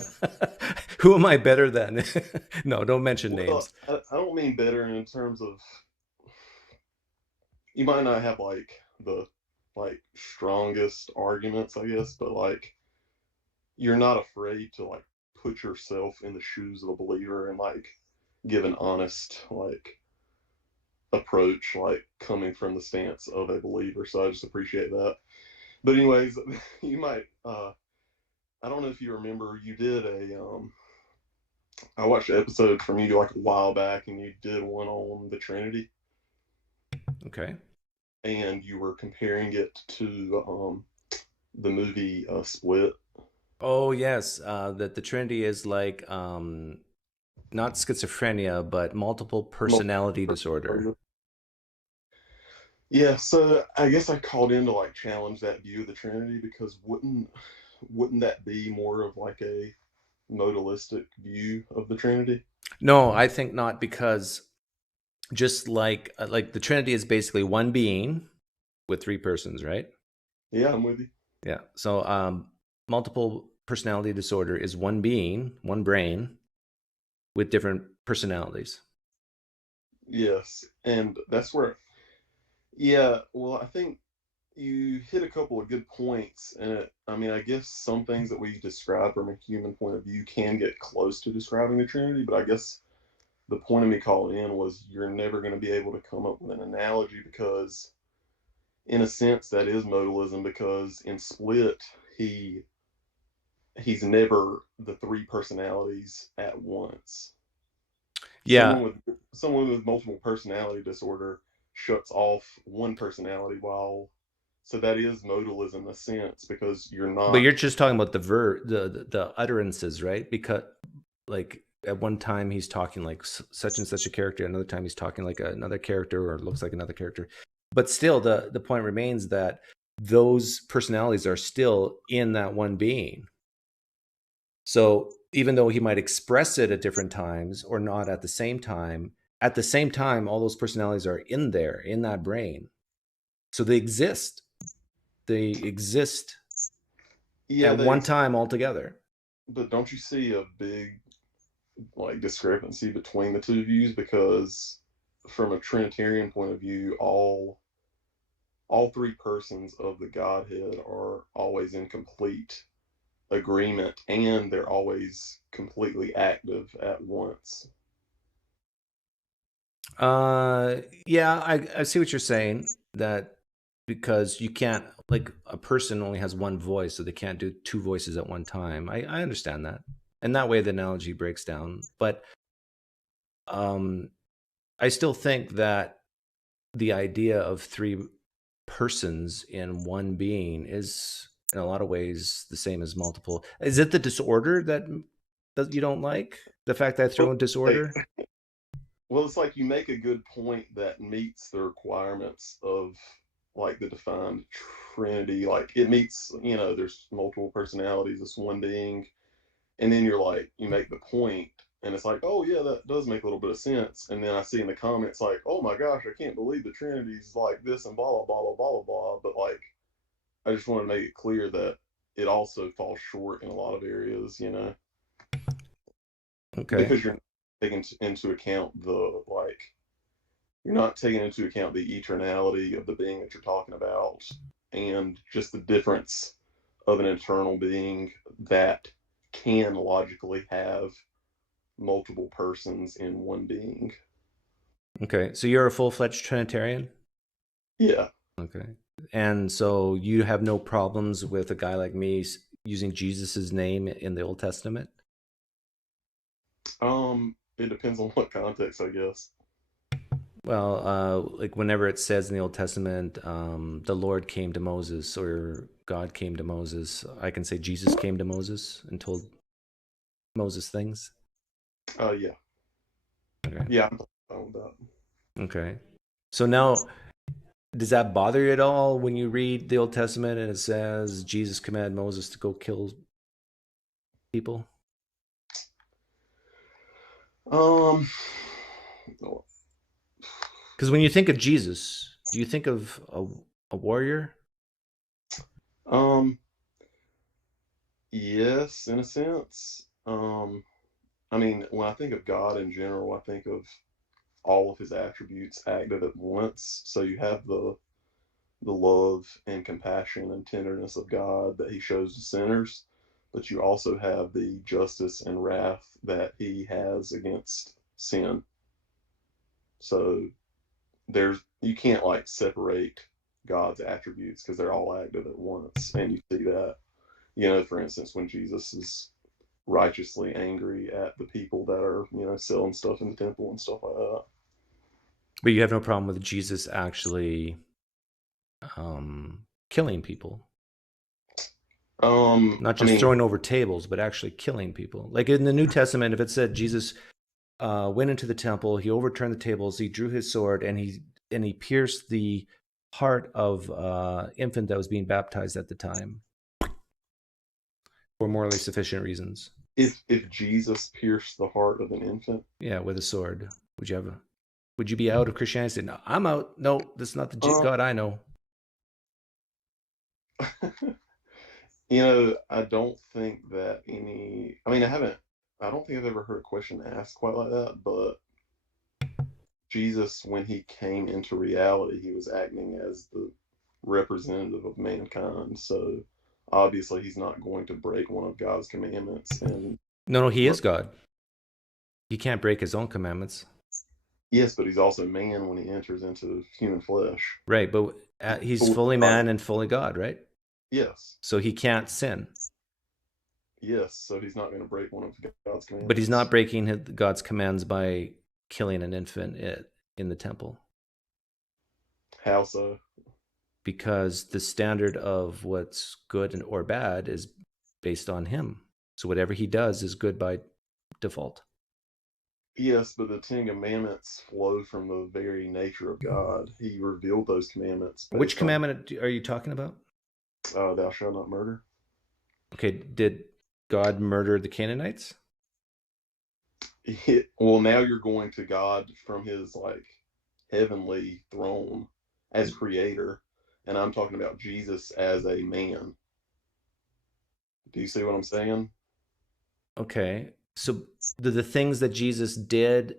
Who am I better than? No, don't mention names. I don't mean better in terms of, you might not have like the strongest arguments, I guess, but like you're not afraid to like put yourself in the shoes of a believer and like give an honest like approach, like coming from the stance of a believer. So I just appreciate that. But anyways, you might I don't know if you remember, you did I watched an episode from you like a while back, and you did one on the Trinity. Okay. And you were comparing it to the movie Split. Oh, yes. That the Trinity is like not schizophrenia, but multiple personality disorder. Yeah, so I guess I called in to like challenge that view of the Trinity, because wouldn't that be more of like a modalistic view of the Trinity? No, I think not, because just like the Trinity is basically one being with three persons, right? Yeah, I'm with you. Yeah. So multiple personality disorder is one being, one brain with different personalities. Yes, and that's where, yeah, well, I think you hit a couple of good points, and I mean, I guess some things that we describe from a human point of view can get close to describing the Trinity, but I guess the point of me calling in was you're never going to be able to come up with an analogy because, in a sense, that is modalism because in Split, he's never the three personalities at once. Yeah, Someone with multiple personality disorder shuts off one personality so that is modalism in a sense because you're but you're not. just talking about the utterances, right? Because like at one time he's talking like such and such a character, another time he's talking like another character or looks like another character. But still, the point remains that those personalities are still in that one being. So even though he might express it at different times or not at the same time, all those personalities are in there, in that brain. So they exist. They exist Yeah, at one time altogether. but don't you see a big like discrepancy between the two views because from a Trinitarian point of view, all three persons of the Godhead are always in complete agreement and they're always completely active at once. Yeah, I see what you're saying. That because you can't, like, a person only has one voice, so they can't do two voices at one time. I understand that, and that way the analogy breaks down. But um, I still think that the idea of three persons in one being is, in a lot of ways, the same as multiple. Is it the disorder that you don't like? The fact that I throw in Like, disorder? well, it's like you make a good point that meets the requirements of like the defined Trinity. Like it meets, there's multiple personalities, this one being, and then you're like, you make the point, and it's like, oh yeah, that does make a little bit of sense. And then I see in the comments like, oh my gosh, I can't believe the Trinity's like this and blah blah blah blah blah blah. But like, I just want to make it clear that it also falls short in a lot of areas, Okay. because you're taking into account you're not taking into account the eternality of the being that you're talking about and just the difference of an eternal being that can logically have multiple persons in one being. Okay. So you're a full-fledged Trinitarian? Yeah. Okay. And so you have no problems with a guy like me using Jesus's name in the Old Testament? It depends on what context, I guess. Well, like whenever it says in the Old Testament, the Lord came to Moses or God came to Moses, I can say Jesus came to Moses and told Moses things. Yeah. Okay. Yeah, I'm fine with that. Okay. So now, does that bother you at all when you read the Old Testament and it says Jesus commanded Moses to go kill people? Um, Because when you think of Jesus, do you think of a warrior? yes, in a sense. I mean, when I think of God in general, I think of all of his attributes active at once. So you have the love and compassion and tenderness of God that he shows to sinners, but you also have the justice and wrath that he has against sin. So you can't like separate God's attributes because they're all active at once. And you see that, for instance, when Jesus is righteously angry at the people that are, selling stuff in the temple and stuff like that. But you have no problem with Jesus actually killing people. Not I just mean, throwing over tables, but actually killing people. Like in the New Testament, if it said Jesus went into the temple, he overturned the tables, he drew his sword, and he pierced the heart of infant that was being baptized at the time for morally sufficient reasons. if Jesus pierced the heart of an infant, Yeah, with a sword, would you be out of Christianity? No, I'm out. No, that's not the God I know. I don't think that I mean, I don't think I've ever heard a question asked quite like that, but Jesus, when he came into reality, he was acting as representative of mankind. So obviously he's not going to break one of God's commandments. And No, he is God. He can't break his own commandments. yes, but he's also man when he enters into human flesh. Right, but he's fully man and fully God, right? Yes. So he can't sin. Yes, so he's not going to break one of God's commandments. But he's not breaking God's commands by killing an infant in the temple. How so? Because the standard of what's good or bad is based on him. So whatever he does is good by default. Yes, but the Ten Commandments flow from the very nature of God. He revealed those commandments. Which commandment are you talking about? Thou shalt not murder. Okay, did God murder the Canaanites? Well, now you're going to God from his heavenly throne as creator, and I'm talking about Jesus as a man. Do you see what I'm saying? Okay, so the things that Jesus did.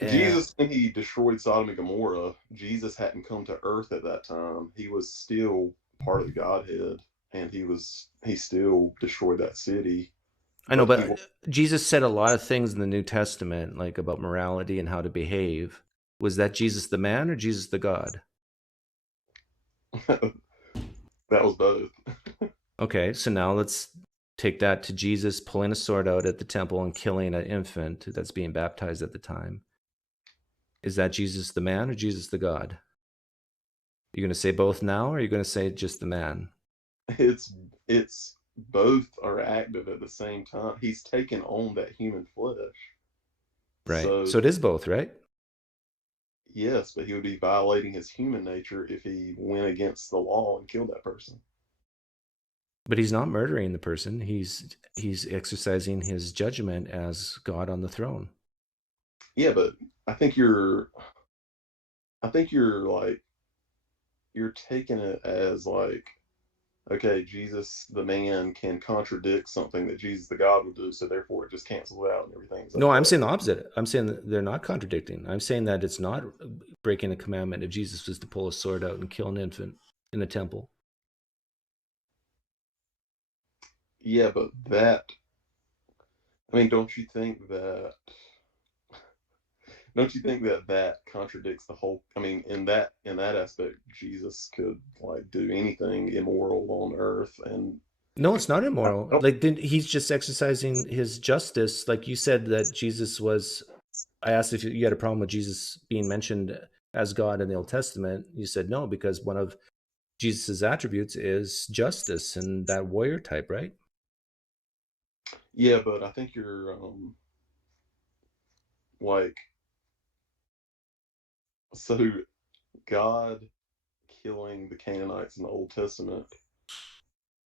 Jesus, when he destroyed Sodom and Gomorrah, Jesus hadn't come to earth at that time. He was still part of the Godhead, and he still destroyed that city. I know, but Jesus said a lot of things in the New Testament, like about morality and how to behave. Was that Jesus the man or Jesus the God? That was both. Okay, so now let's take that to Jesus pulling a sword out at the temple and killing an infant that's being baptized at the time. Is that Jesus the man or Jesus the God? Are you going to say both now, or are you going to say just the man? It's both are active at the same time. He's taken on that human flesh. Right. So it is both, right? Yes, but he would be violating his human nature if he went against the law and killed that person. But he's not murdering the person. He's exercising his judgment as God on the throne. Yeah, but I think you're taking it as okay, Jesus the man can contradict something that Jesus the God would do, so therefore it just cancels out and everything. No, I'm saying the opposite. I'm saying that they're not contradicting. I'm saying that it's not breaking a commandment if Jesus was to pull a sword out and kill an infant in the temple. Yeah, but don't you think that contradicts the whole? In that aspect, Jesus could do anything immoral on earth, and no, it's not immoral. He's just exercising his justice. Like you said that Jesus was. I asked if you had a problem with Jesus being mentioned as God in the Old Testament. You said no, because one of Jesus's attributes is justice and that warrior type, right? Yeah, but I think you're so God killing the Canaanites in the Old Testament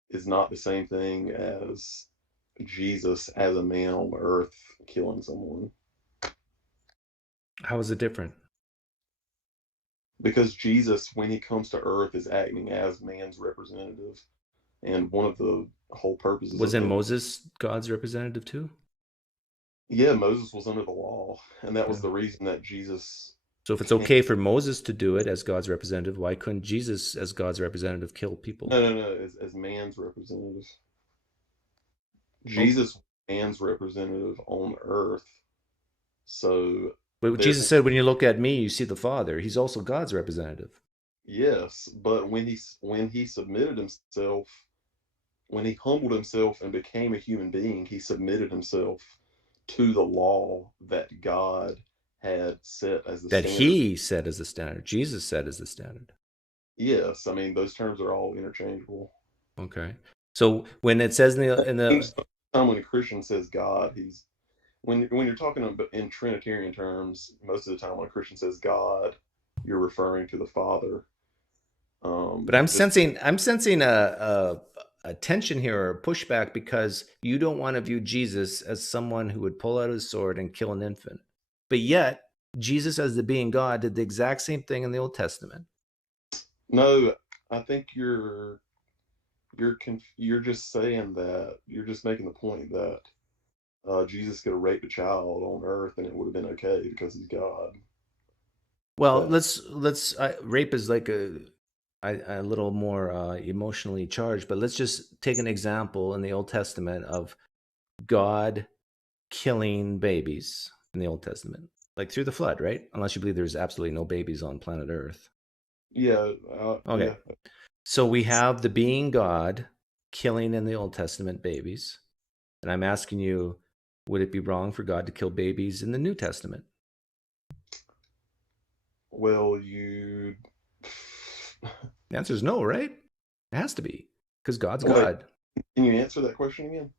is not the same thing as Jesus as a man on earth killing someone. How is it different? Because Jesus, when he comes to earth, is acting as man's representative. And one of the whole purposes wasn't Moses God's representative too? Yeah, Moses was under the law, and that was the reason that Jesus. So if it's okay for Moses to do it as God's representative, why couldn't Jesus, as God's representative, kill people? No. As man's representative. Jesus was man's representative on earth. So. But Jesus said, when you look at me, you see the Father. He's also God's representative. Yes, but when he submitted himself, when he humbled himself and became a human being, he submitted himself to the law that God had set as the standard. That he said as the standard. Jesus said as the standard. Yes, those terms are all interchangeable. Okay. So when it says in the when a Christian says God, when you're talking about in Trinitarian terms, most of the time when a Christian says God, you're referring to the Father. But I'm sensing a tension here or a pushback, because you don't want to view Jesus as someone who would pull out his sword and kill an infant. But yet, Jesus as the being God did the exact same thing in the Old Testament. No, I think you're just saying that, you're just making the point that Jesus could have raped a child on earth and it would have been okay because he's God. Well, let's rape is like a little more emotionally charged, but let's just take an example in the Old Testament of God killing babies in the Old Testament, like through the flood, right? Unless you believe there's absolutely no babies on planet Earth. Yeah, Okay. yeah. So we have the being God killing in the Old Testament babies. And I'm asking you, would it be wrong for God to kill babies in the New Testament? Well, you. The answer is no, right? It has to be, because God's Wait, God. can you answer that question again?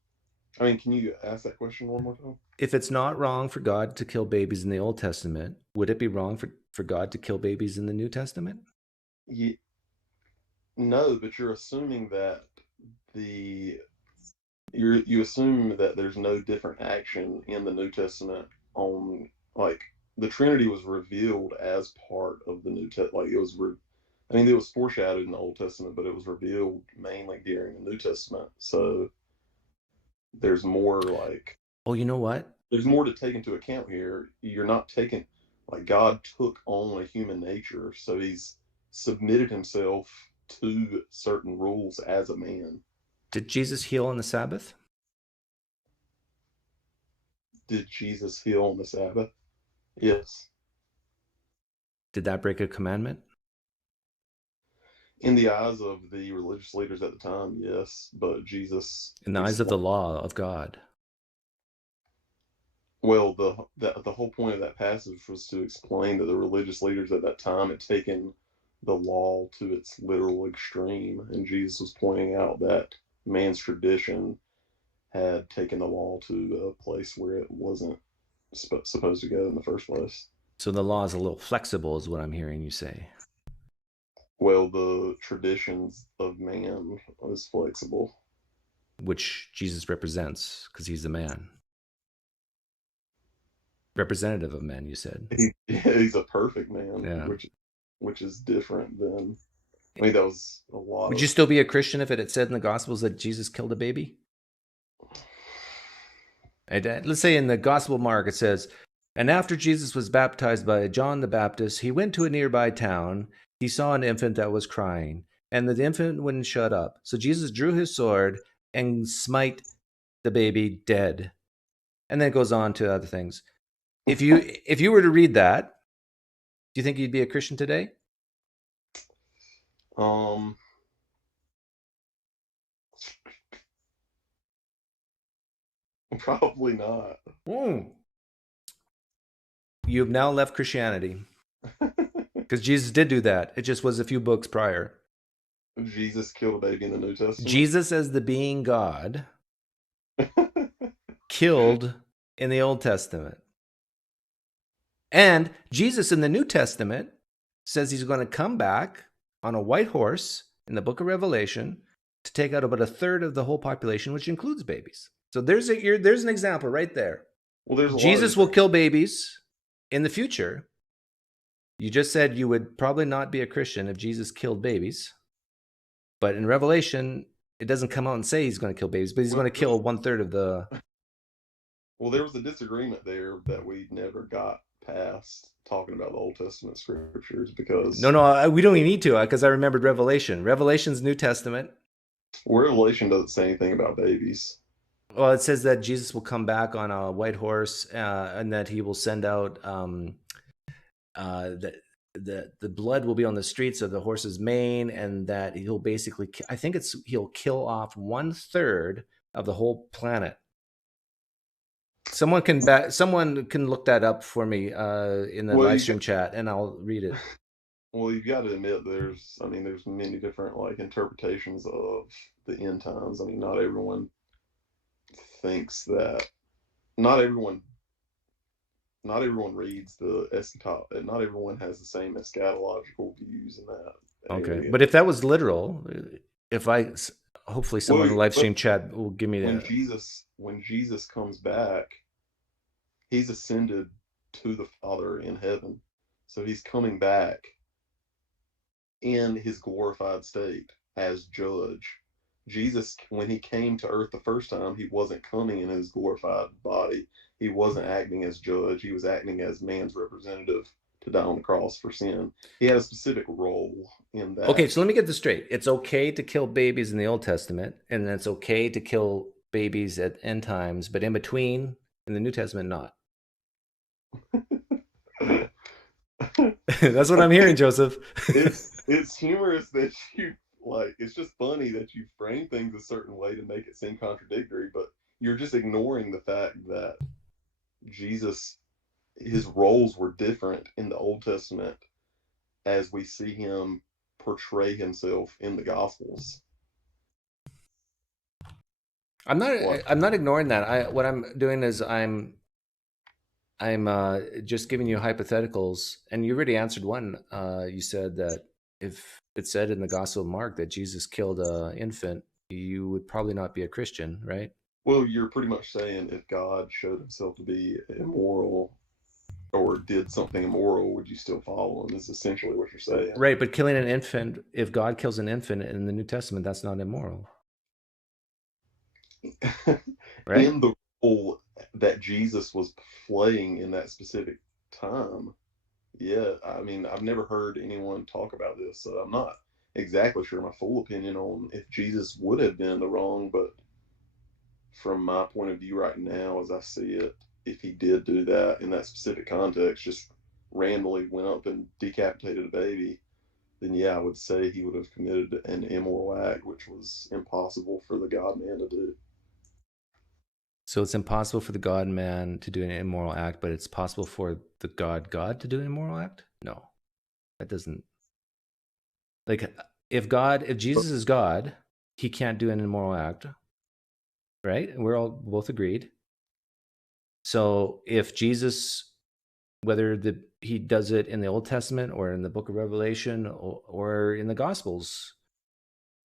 I mean, can you ask that question one more time? If it's not wrong for God to kill babies in the Old Testament, would it be wrong for God to kill babies in the New Testament? No, but you're assuming that the you assume that there's no different action in the New Testament on, like, the Trinity was revealed as part of the New Testament. Like, I mean, it was foreshadowed in the Old Testament, but it was revealed mainly during the New Testament. So there's more, like, Oh, you know what? there's more to take into account here. You're not taking, like, God took on a human nature, so he's submitted himself to certain rules as a man. Did Jesus heal on the Sabbath? Did Jesus heal on the Sabbath? Yes. Did that break a commandment? In the eyes of the religious leaders at the time, yes, but Jesus In the eyes of the law of God. Well, the whole point of that passage was to explain that the religious leaders at that time had taken the law to its literal extreme, and Jesus was pointing out that man's tradition had taken the law to a place where it wasn't supposed to go in the first place. So the law is a little flexible, is what I'm hearing you say. Well, the traditions of man is flexible. Which Jesus represents, because he's the man. Representative of men, you said. He's a perfect man, Yeah. which is different than. I mean, that was a lot. Would you still be a Christian if it had said in the Gospels that Jesus killed a baby? And let's say in the Gospel of Mark it says, and after Jesus was baptized by John the Baptist, he went to a nearby town. He saw an infant that was crying, and the infant wouldn't shut up. So Jesus drew his sword and smite the baby dead. And then it goes on to other things. If you were to read that, do you think you'd be a Christian today? Probably not. You've now left Christianity. Because Jesus did do that. It just was a few books prior. Jesus killed a baby in the New Testament? Jesus, as the being God, killed in the Old Testament. And Jesus in the New Testament says he's going to come back on a white horse in the book of Revelation to take out about a third of the whole population, which includes babies. So there's an example right there. Well, Jesus will kill babies in the future. You just said you would probably not be a Christian if Jesus killed babies. But in Revelation, it doesn't come out and say he's going to kill babies, but he's going to kill 1/3 of the... Well, there was a disagreement there that we never got past talking about the Old Testament scriptures because... No, we don't even need to, because I remembered Revelation. Revelation's New Testament. Revelation doesn't say anything about babies. Well, it says that Jesus will come back on a white horse and that he will send out... the blood will be on the streets of the horse's mane, and that he'll basically... I think he'll kill off 1/3 of the whole planet. Someone can look that up for me in the live stream chat, and I'll read it. Well, you've got to admit there's many different interpretations of the end times. I mean, not everyone thinks that. Not everyone reads the eschatology. Not everyone has the same eschatological views in that. Okay, area. But if that was literal, hopefully someone in the live stream chat will give me that. When Jesus comes back, he's ascended to the Father in heaven. So he's coming back in his glorified state as judge. Jesus, when he came to earth the first time, he wasn't coming in his glorified body. He wasn't acting as judge. He was acting as man's representative to die on the cross for sin. He had a specific role in that. Okay, so let me get this straight. It's okay to kill babies in the Old Testament, and it's okay to kill babies at end times, but in between, in the New Testament, not. That's what I'm hearing, Joseph. It's humorous that you like. It's just funny that you frame things a certain way to make it seem contradictory, but you're just ignoring the fact that Jesus, his roles were different in the Old Testament as we see him portray himself in the Gospels. I'm not ignoring that. What I'm doing is I'm just giving you hypotheticals, and you already answered one. You said that if it said in the Gospel of Mark that Jesus killed an infant, you would probably not be a Christian, right? Well, you're pretty much saying if God showed himself to be immoral or did something immoral, would you still follow him? Is essentially what you're saying. Right, but killing an infant, if God kills an infant in the New Testament, that's not immoral. Right? In the role that Jesus was playing in that specific time, yeah, I mean, I've never heard anyone talk about this, so I'm not exactly sure my full opinion on if Jesus would have been in the wrong, but from my point of view right now, as I see it, if he did do that in that specific context, just randomly went up and decapitated a baby, then yeah, I would say he would have committed an immoral act, which was impossible for the God-man to do. So it's impossible for the God-man to do an immoral act, but it's possible for the God to do an immoral act? No. That doesn't... Like, if Jesus is God, he can't do an immoral act, right? And we're all both agreed. So if Jesus, whether he does it in the Old Testament or in the book of Revelation or in the Gospels,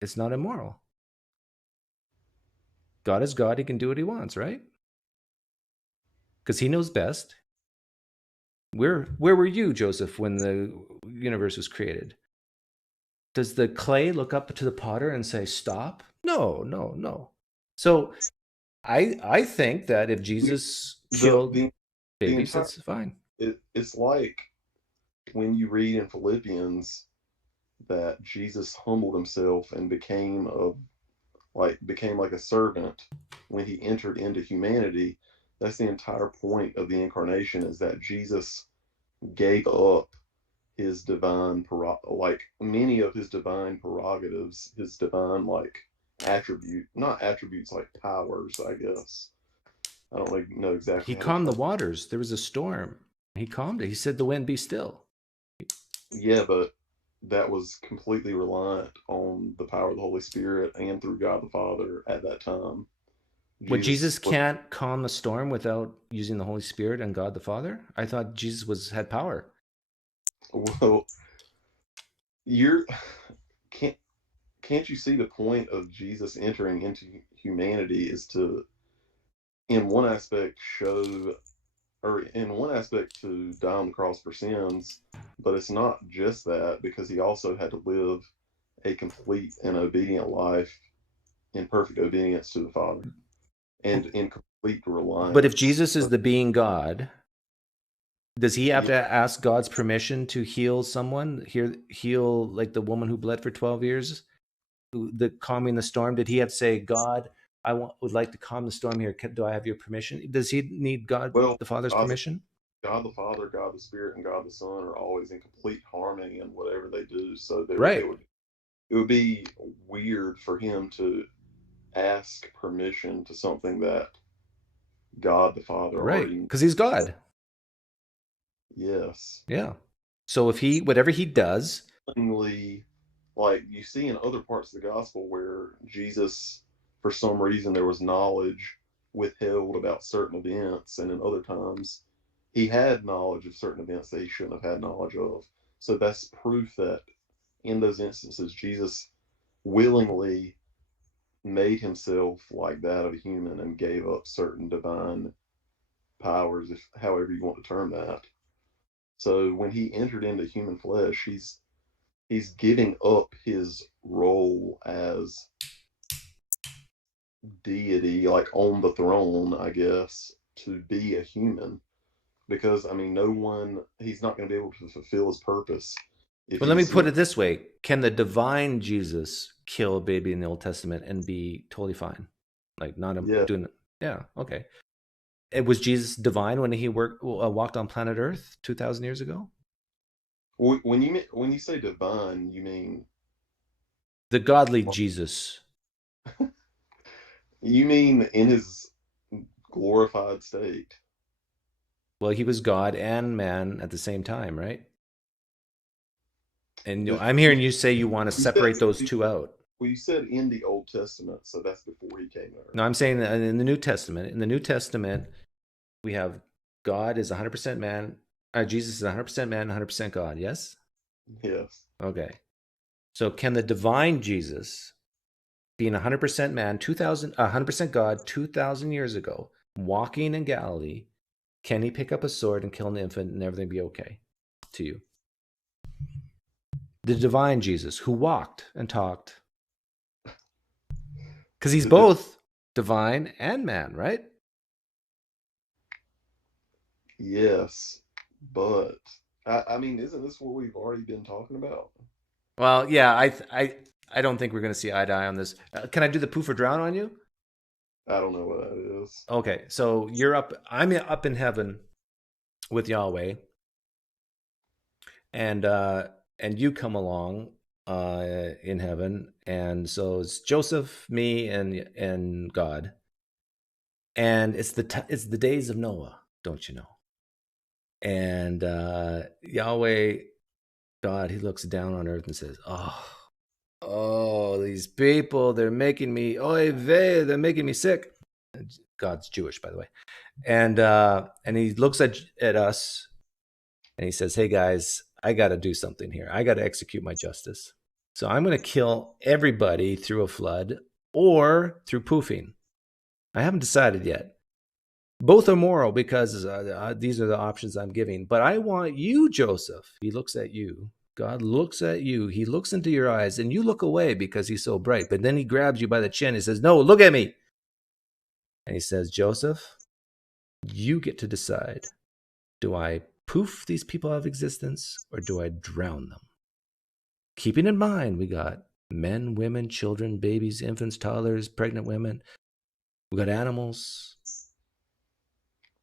it's not immoral. God is God. He can do what he wants, right? Because he knows best. Where were you, Joseph, when the universe was created? Does the clay look up to the potter and say, stop? No. So I think that if Jesus killed babies, that's fine. It's like when you read in Philippians that Jesus humbled himself and became like a servant when he entered into humanity. That's the entire point of the incarnation, is that Jesus gave up his divine many of his divine prerogatives, his divine not attributes like powers, I guess. I don't really know exactly. He calmed the waters. There was a storm. He calmed it. He said the wind be still. Yeah, but that was completely reliant on the power of the Holy Spirit and through God the Father at that time. Jesus can't calm the storm without using the Holy Spirit and God the Father? I thought Jesus had power. Well, can't you see the point of Jesus entering into humanity is to, in one aspect, to die on the cross for sins, but it's not just that, because he also had to live a complete and obedient life in perfect obedience to the Father and in complete reliance. But if Jesus is the being God, does he have to ask God's permission to heal someone? Heal like the woman who bled for 12 years, calming the storm? Did he have to say, God, would like to calm the storm here. Do I have your permission? Does he need God the Father's permission? God the Father, God the Spirit, and God the Son are always in complete harmony in whatever they do. So it would be weird for him to ask permission to something that God the Father already... Because he's God. Yes. Yeah. So if whatever he does... Like you see in other parts of the gospel where Jesus, for some reason, there was knowledge withheld about certain events, and in other times he had knowledge of certain events that he shouldn't have had knowledge of. So that's proof that in those instances, Jesus willingly made himself like that of a human and gave up certain divine powers, if however you want to term that. So when he entered into human flesh, he's giving up his role as deity, like on the throne, I guess, to be a human. because I mean, he's not going to be able to fulfill his purpose if Well, let me he's, put it this way. Can the divine Jesus kill a baby in the Old Testament and be totally fine? Like not yeah. doing it. Yeah, okay. Was Jesus divine when he walked on planet Earth 2,000 years ago? When you say divine, you mean The godly Jesus. in his glorified state? Well, he was God and man at the same time, right? And I'm hearing you say you want to separate those two out. Well, you said in the Old Testament, so that's before he came there. No, I'm saying that in the New Testament. In the New Testament, we have God is 100% man. Jesus is 100% man, 100% God. Yes? Yes. Okay. So can the divine Jesus, being 100% man, 100% God, 2,000 years ago, walking in Galilee, can he pick up a sword and kill an infant and everything be okay to you? The divine Jesus who walked and talked. Because he's both divine and man, right? Yes, but I mean, isn't this what we've already been talking about? Well, yeah, I don't think we're going to see eye to eye on this. Can I do the poof or drown on you? I don't know what that is. Okay, so I'm up in heaven with Yahweh, and you come along in heaven, and so it's Joseph, me, and God, and it's the days of Noah, don't you know? And Yahweh, God, he looks down on earth and says, oh, these people, they're making me, they're making me sick. God's Jewish, by the way. And he looks at us and he says, hey guys, I got to do something here. I got to execute my justice. So I'm going to kill everybody through a flood or through poofing. I haven't decided yet. Both are moral because these are the options I'm giving. But I want you, Joseph. He looks at you. God looks at you. He looks into your eyes and you look away because he's so bright. But then he grabs you by the chin. He says, no, look at me. And he says, Joseph, you get to decide. Do I poof these people out of existence or do I drown them? Keeping in mind, we got men, women, children, babies, infants, toddlers, pregnant women. We got animals.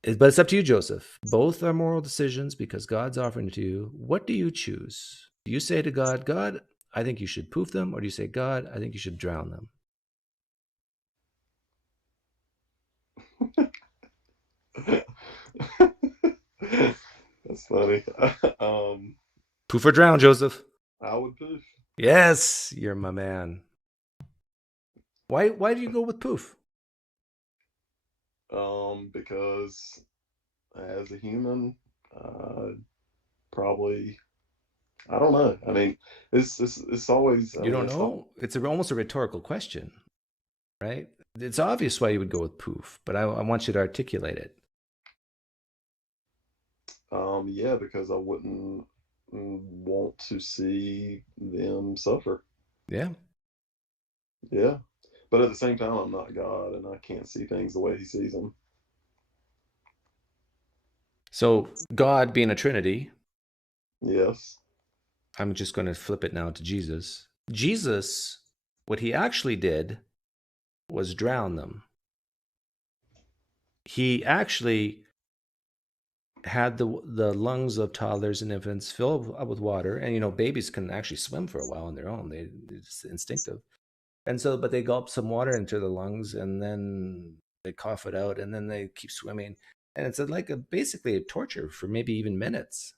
But it's up to you, Joseph. Both are moral decisions because God's offering it to you. What do you choose? Do you say to God, God, I think you should poof them? Or do you say, God, I think you should drown them? That's funny. Poof or drown, Joseph? I would poof. Yes, you're my man. Why do you go with poof? Because as a human, probably, I don't know. I mean, it's always. You don't know? It's almost a rhetorical question, right? It's obvious why you would go with poof, but I want you to articulate it. Yeah, because I wouldn't want to see them suffer. Yeah. Yeah. But at the same time, I'm not God and I can't see things the way he sees them. So God being a Trinity. Yes. I'm just going to flip it now to Jesus. Jesus, what he actually did was drown them. He actually had the lungs of toddlers and infants filled up with water. And, babies can actually swim for a while on their own. It's instinctive. And so, but they gulp some water into the lungs and then they cough it out and then they keep swimming. And it's like basically a torture for maybe even minutes.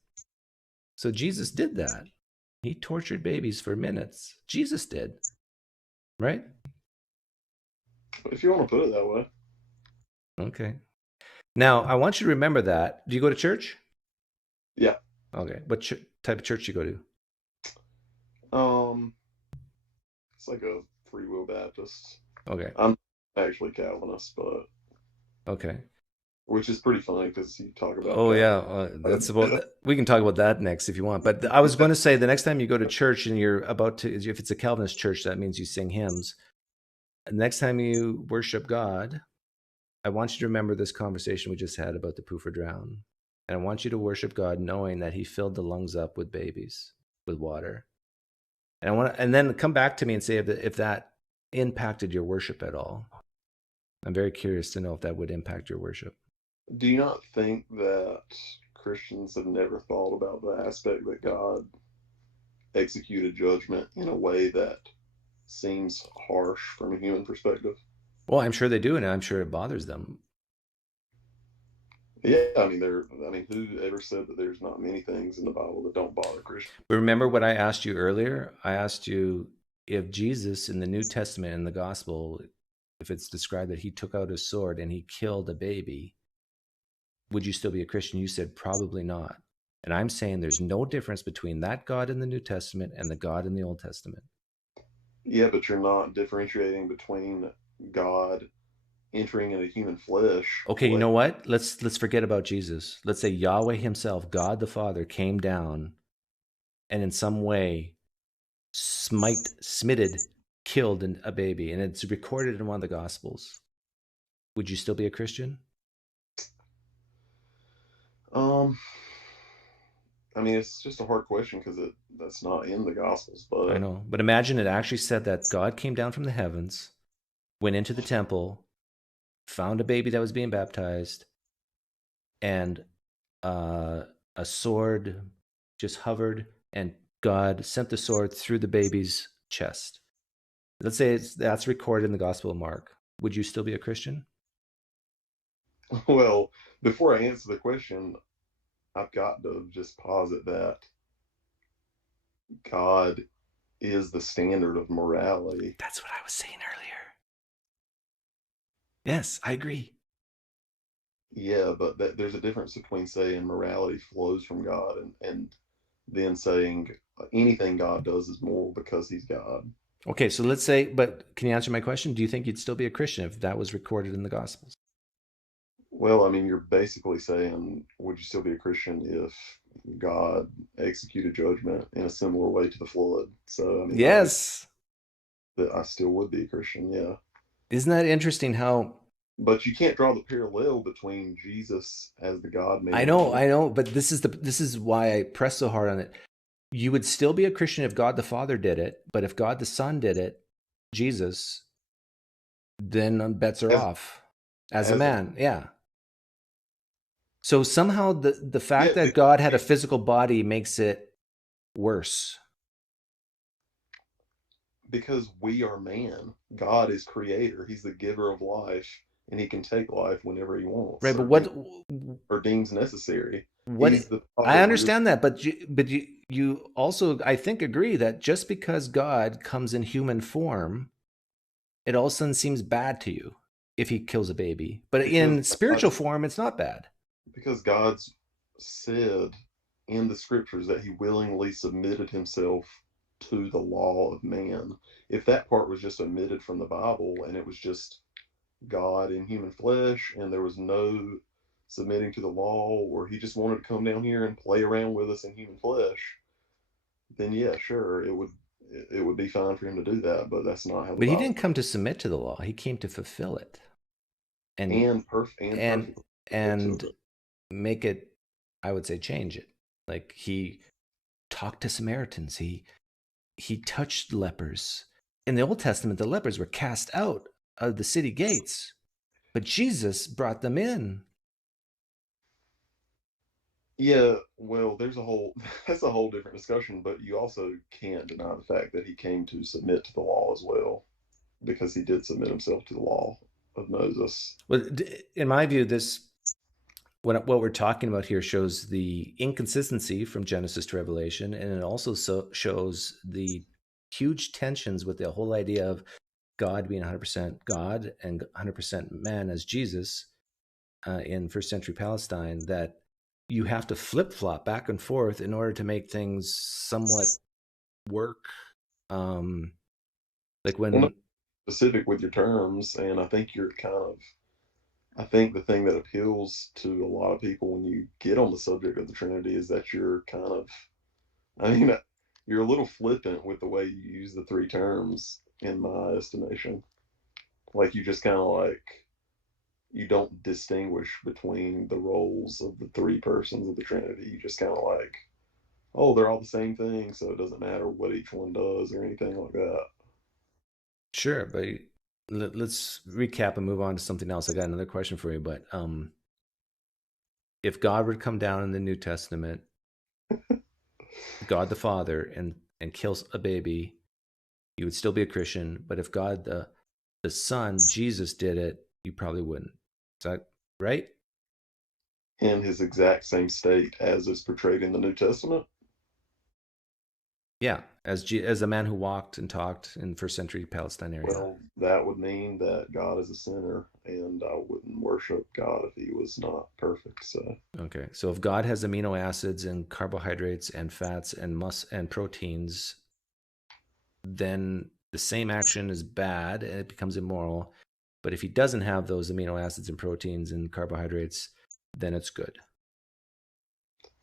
So Jesus did that. He tortured babies for minutes. Jesus did. Right? If you want to put it that way. Okay. Now, I want you to remember that. Do you go to church? Yeah. Okay. What type of church do you go to? It's like a Free Will Baptist. Okay. I'm actually Calvinist, but okay. Which is pretty funny because you talk about. Oh yeah, that's about. We can talk about that next if you want. But I was going to say the next time you go to church and you're about to, if it's a Calvinist church, that means you sing hymns. Next time you worship God, I want you to remember this conversation we just had about the poof or drown. And I want you to worship God knowing that he filled the lungs up with babies, with water. And then come back to me and say if that impacted your worship at all. I'm very curious to know if that would impact your worship. Do you not think that Christians have never thought about the aspect that God executed judgment in a way that seems harsh from a human perspective? Well, I'm sure they do, and I'm sure it bothers them. Yeah, I mean, who ever said that there's not many things in the Bible that don't bother Christians? But remember what I asked you earlier? I asked you if Jesus in the New Testament in the gospel, if it's described that he took out his sword and he killed a baby, would you still be a Christian? You said probably not. And I'm saying there's no difference between that God in the New Testament and the God in the Old Testament. Yeah, but you're not differentiating between God entering into human flesh. Okay, you know what? Let's forget about Jesus. Let's say Yahweh himself, God the Father, came down and in some way smitted, killed a baby, and it's recorded in one of the Gospels. Would you still be a Christian? I mean, it's just a hard question because that's not in the Gospels. But I know. But imagine it actually said that God came down from the heavens, went into the temple, found a baby that was being baptized, and a sword just hovered, and God sent the sword through the baby's chest. Let's say that's recorded in the Gospel of Mark. Would you still be a Christian? Well, before I answer the question, I've got to just posit that God is the standard of morality. That's what I was saying earlier. Yes, I agree. Yeah, but there's a difference between saying morality flows from God and then saying anything God does is moral because he's God. Okay, so let's say, but can you answer my question? Do you think you'd still be a Christian if that was recorded in the Gospels? Well, I mean, you're basically saying, would you still be a Christian if God executed judgment in a similar way to the flood? So, I mean, yes, that I still would be a Christian, yeah. Isn't that interesting how... But you can't draw the parallel between Jesus as the God-man. I know, but this is why I press so hard on it. You would still be a Christian if God the Father did it, but if God the Son did it, Jesus, then bets are off. As a man, yeah. So somehow the fact that God had a physical body makes it worse. Because we are man. God is creator. He's the giver of life, and he can take life whenever he wants. Right, but or deems necessary. I understand that, but you also, I think, agree that just because God comes in human form, it all of a sudden seems bad to you if he kills a baby. But in spiritual form, it's not bad. Because God's said in the scriptures that he willingly submitted himself to the law of man. If that part was just omitted from the Bible and it was just God in human flesh and there was no submitting to the law, or he just wanted to come down here and play around with us in human flesh, then yeah, sure, it would be fine for him to do that, but that's not how the But he Bible didn't come to submit to the law. He came to fulfill it. And make it, I would say, change it. Like he talked to Samaritans. He touched lepers. In the Old Testament, the lepers were cast out of the city gates, but Jesus brought them in. Yeah, well, that's a whole different discussion, but you also can't deny the fact that he came to submit to the law as well, because he did submit himself to the law of Moses. Well, in my view, what we're talking about here shows the inconsistency from Genesis to Revelation, and it also shows the huge tensions with the whole idea of God being 100% God and 100% man as Jesus in first century Palestine, that you have to flip-flop back and forth in order to make things somewhat work. Like when... Well, specific with your terms, and I think I think the thing that appeals to a lot of people when you get on the subject of the Trinity is that you're you're a little flippant with the way you use the three terms, in my estimation. Like you just kind of like you don't distinguish between the roles of the three persons of the Trinity. You just kind of like, oh, they're all the same thing, so it doesn't matter what each one does or anything like that. Sure, but let's recap and move on to something else. I got another question for you, but if God would come down in the New Testament, God the Father, and kills a baby, you would still be a Christian. But if God the Son, Jesus, did it, you probably wouldn't. Is that right? In his exact same state as is portrayed in the New Testament. Yeah, as the man who walked and talked in first century Palestine area. Well, that would mean that God is a sinner, and I wouldn't worship God if he was not perfect. So okay, so if God has amino acids and carbohydrates and fats and and proteins, then the same action is bad and it becomes immoral. But if he doesn't have those amino acids and proteins and carbohydrates, then it's good.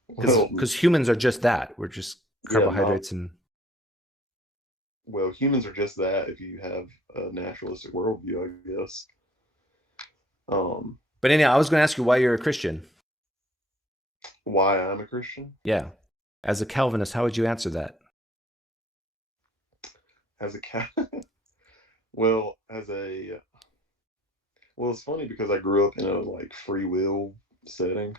Because humans are just that. We're just carbohydrates and. Well, humans are just that if you have a naturalistic worldview, I guess. But anyhow, I was going to ask you why you're a Christian. Why I'm a Christian? Yeah. As a Calvinist, how would you answer that? Well, it's funny because I grew up in a like free will setting.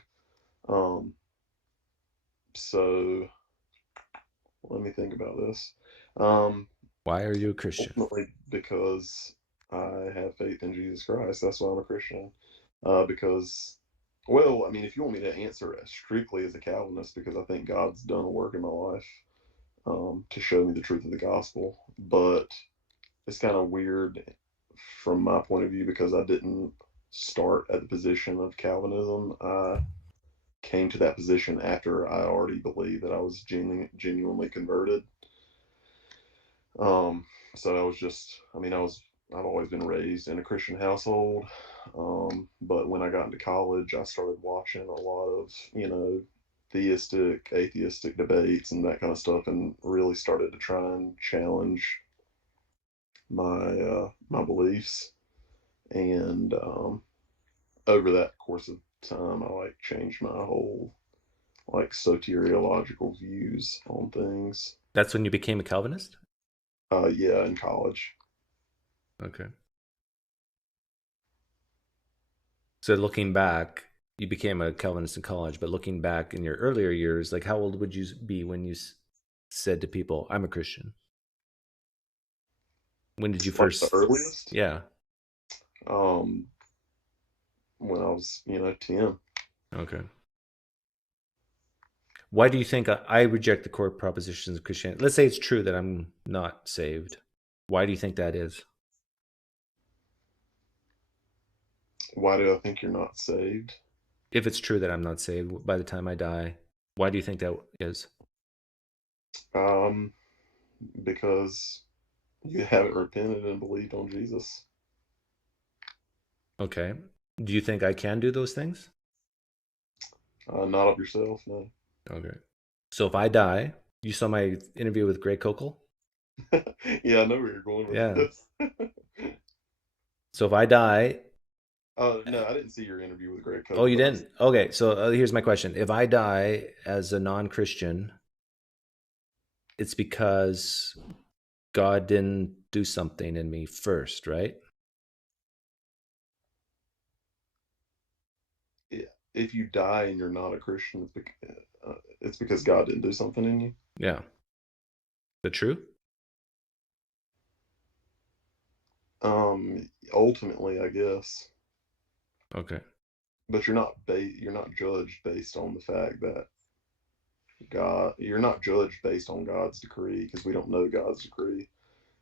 So let me think about this. Why are you a Christian? Ultimately, because I have faith in Jesus Christ. That's why I'm a Christian. Because, well, I mean, if you want me to answer it strictly as a Calvinist, because I think God's done a work in my life to show me the truth of the gospel. But it's kind of weird from my point of view because I didn't start at the position of Calvinism. I came to that position after I already believed that I was genuinely converted. So I was just, I mean, I've always been raised in a Christian household. But when I got into college, I started watching a lot of, theistic, atheistic debates and that kind of stuff, and really started to try and challenge my beliefs. And over that course of time, I like changed my whole like soteriological views on things. That's when you became a Calvinist? Yeah, in college. Okay. So looking back, you became a Calvinist in college, but looking back in your earlier years, like how old would you be when you said to people, I'm a Christian? When did you first? Like the earliest? Yeah. When I was, 10. Okay. Why do you think I reject the core propositions of Christianity? Let's say it's true that I'm not saved. Why do you think that is? Why do I think you're not saved? If it's true that I'm not saved by the time I die, why do you think that is? Because you haven't repented and believed on Jesus. Okay. Do you think I can do those things? Not of yourself, no. Okay. So if I die, you saw my interview with Greg Kokel? Yeah, I know where you're going with this. So if I die... Oh, no, I didn't see your interview with Greg Kokel. Oh, you didn't? Okay, so here's my question. If I die as a non-Christian, it's because God didn't do something in me first, right? Yeah. If you die and you're not a Christian, it's because God didn't do something in you. Yeah. Is that true? Ultimately, I guess. Okay. But you're not judged based on the fact that you're not judged based on God's decree, because we don't know God's decree,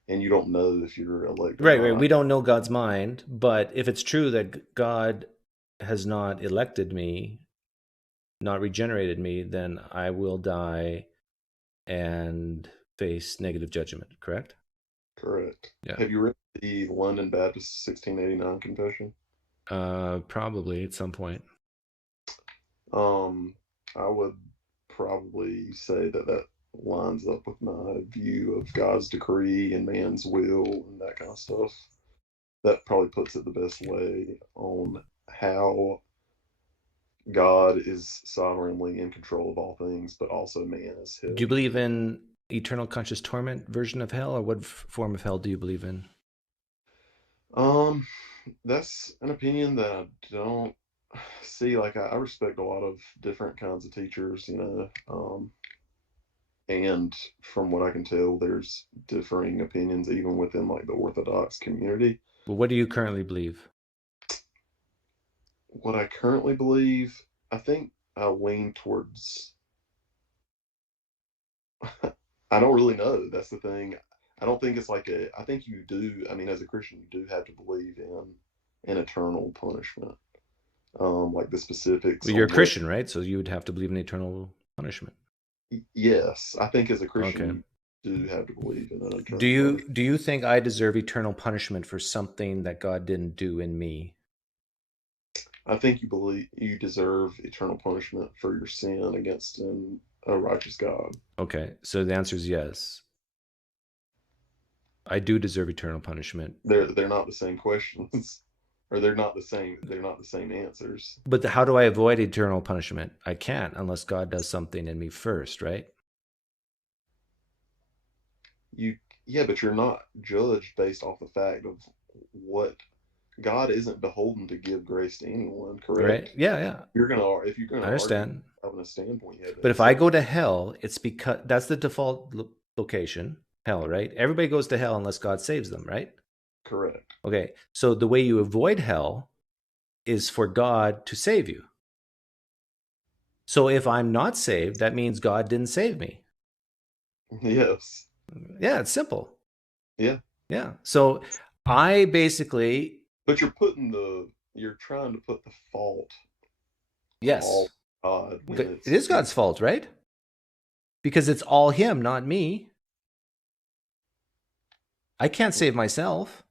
and you don't know if you're elected. Right. We don't know God's mind, but if it's true that God has not elected me, not regenerated me, then I will die and face negative judgment, correct? Correct. Yeah. Have you read the London Baptist 1689 Confession? Probably at some point. I would probably say that lines up with my view of God's decree and man's will and that kind of stuff. That probably puts it the best way on how God is sovereignly in control of all things, but also man is Do you held. believe in eternal conscious torment version of hell, or what form of hell do you believe in? That's an opinion that I don't see. Like I respect a lot of different kinds of teachers, and from what I can tell, there's differing opinions even within like the Orthodox community. Well, what do you currently believe? What I currently believe, I think I lean towards. I don't really know. That's the thing. I don't think it's like a. I think you do. I mean, as a Christian, you do have to believe in an eternal punishment. Like the specifics Well, you're a on what. Christian, right? So you would have to believe in eternal punishment. Yes, I think as a Christian, Okay. you do have to believe in an Do eternal you punishment. do you think I deserve eternal punishment for something that God didn't do in me? I think you believe you deserve eternal punishment for your sin against a righteous God. Okay, so the answer is yes. I do deserve eternal punishment. They're not the same questions, or they're not the same answers. But how do I avoid eternal punishment? I can't unless God does something in me first, right? You Yeah, but you're not judged based off the fact of what God isn't beholden to give grace to anyone, Right? correct? Yeah, yeah. If you're I gonna argue understand. from a standpoint, you have to But if I accept. go to hell, it's because that's the default location, hell, right? Everybody goes to hell unless God saves them, right? Correct. Okay. So the way you avoid hell is for God to save you. So if I'm not saved, that means God didn't save me. Yes. Yeah, it's simple. Yeah. Yeah. So I basically, But you're trying to put the fault all yes, God when but it is God's fault, right? Because it's all Him, not me. I can't save myself.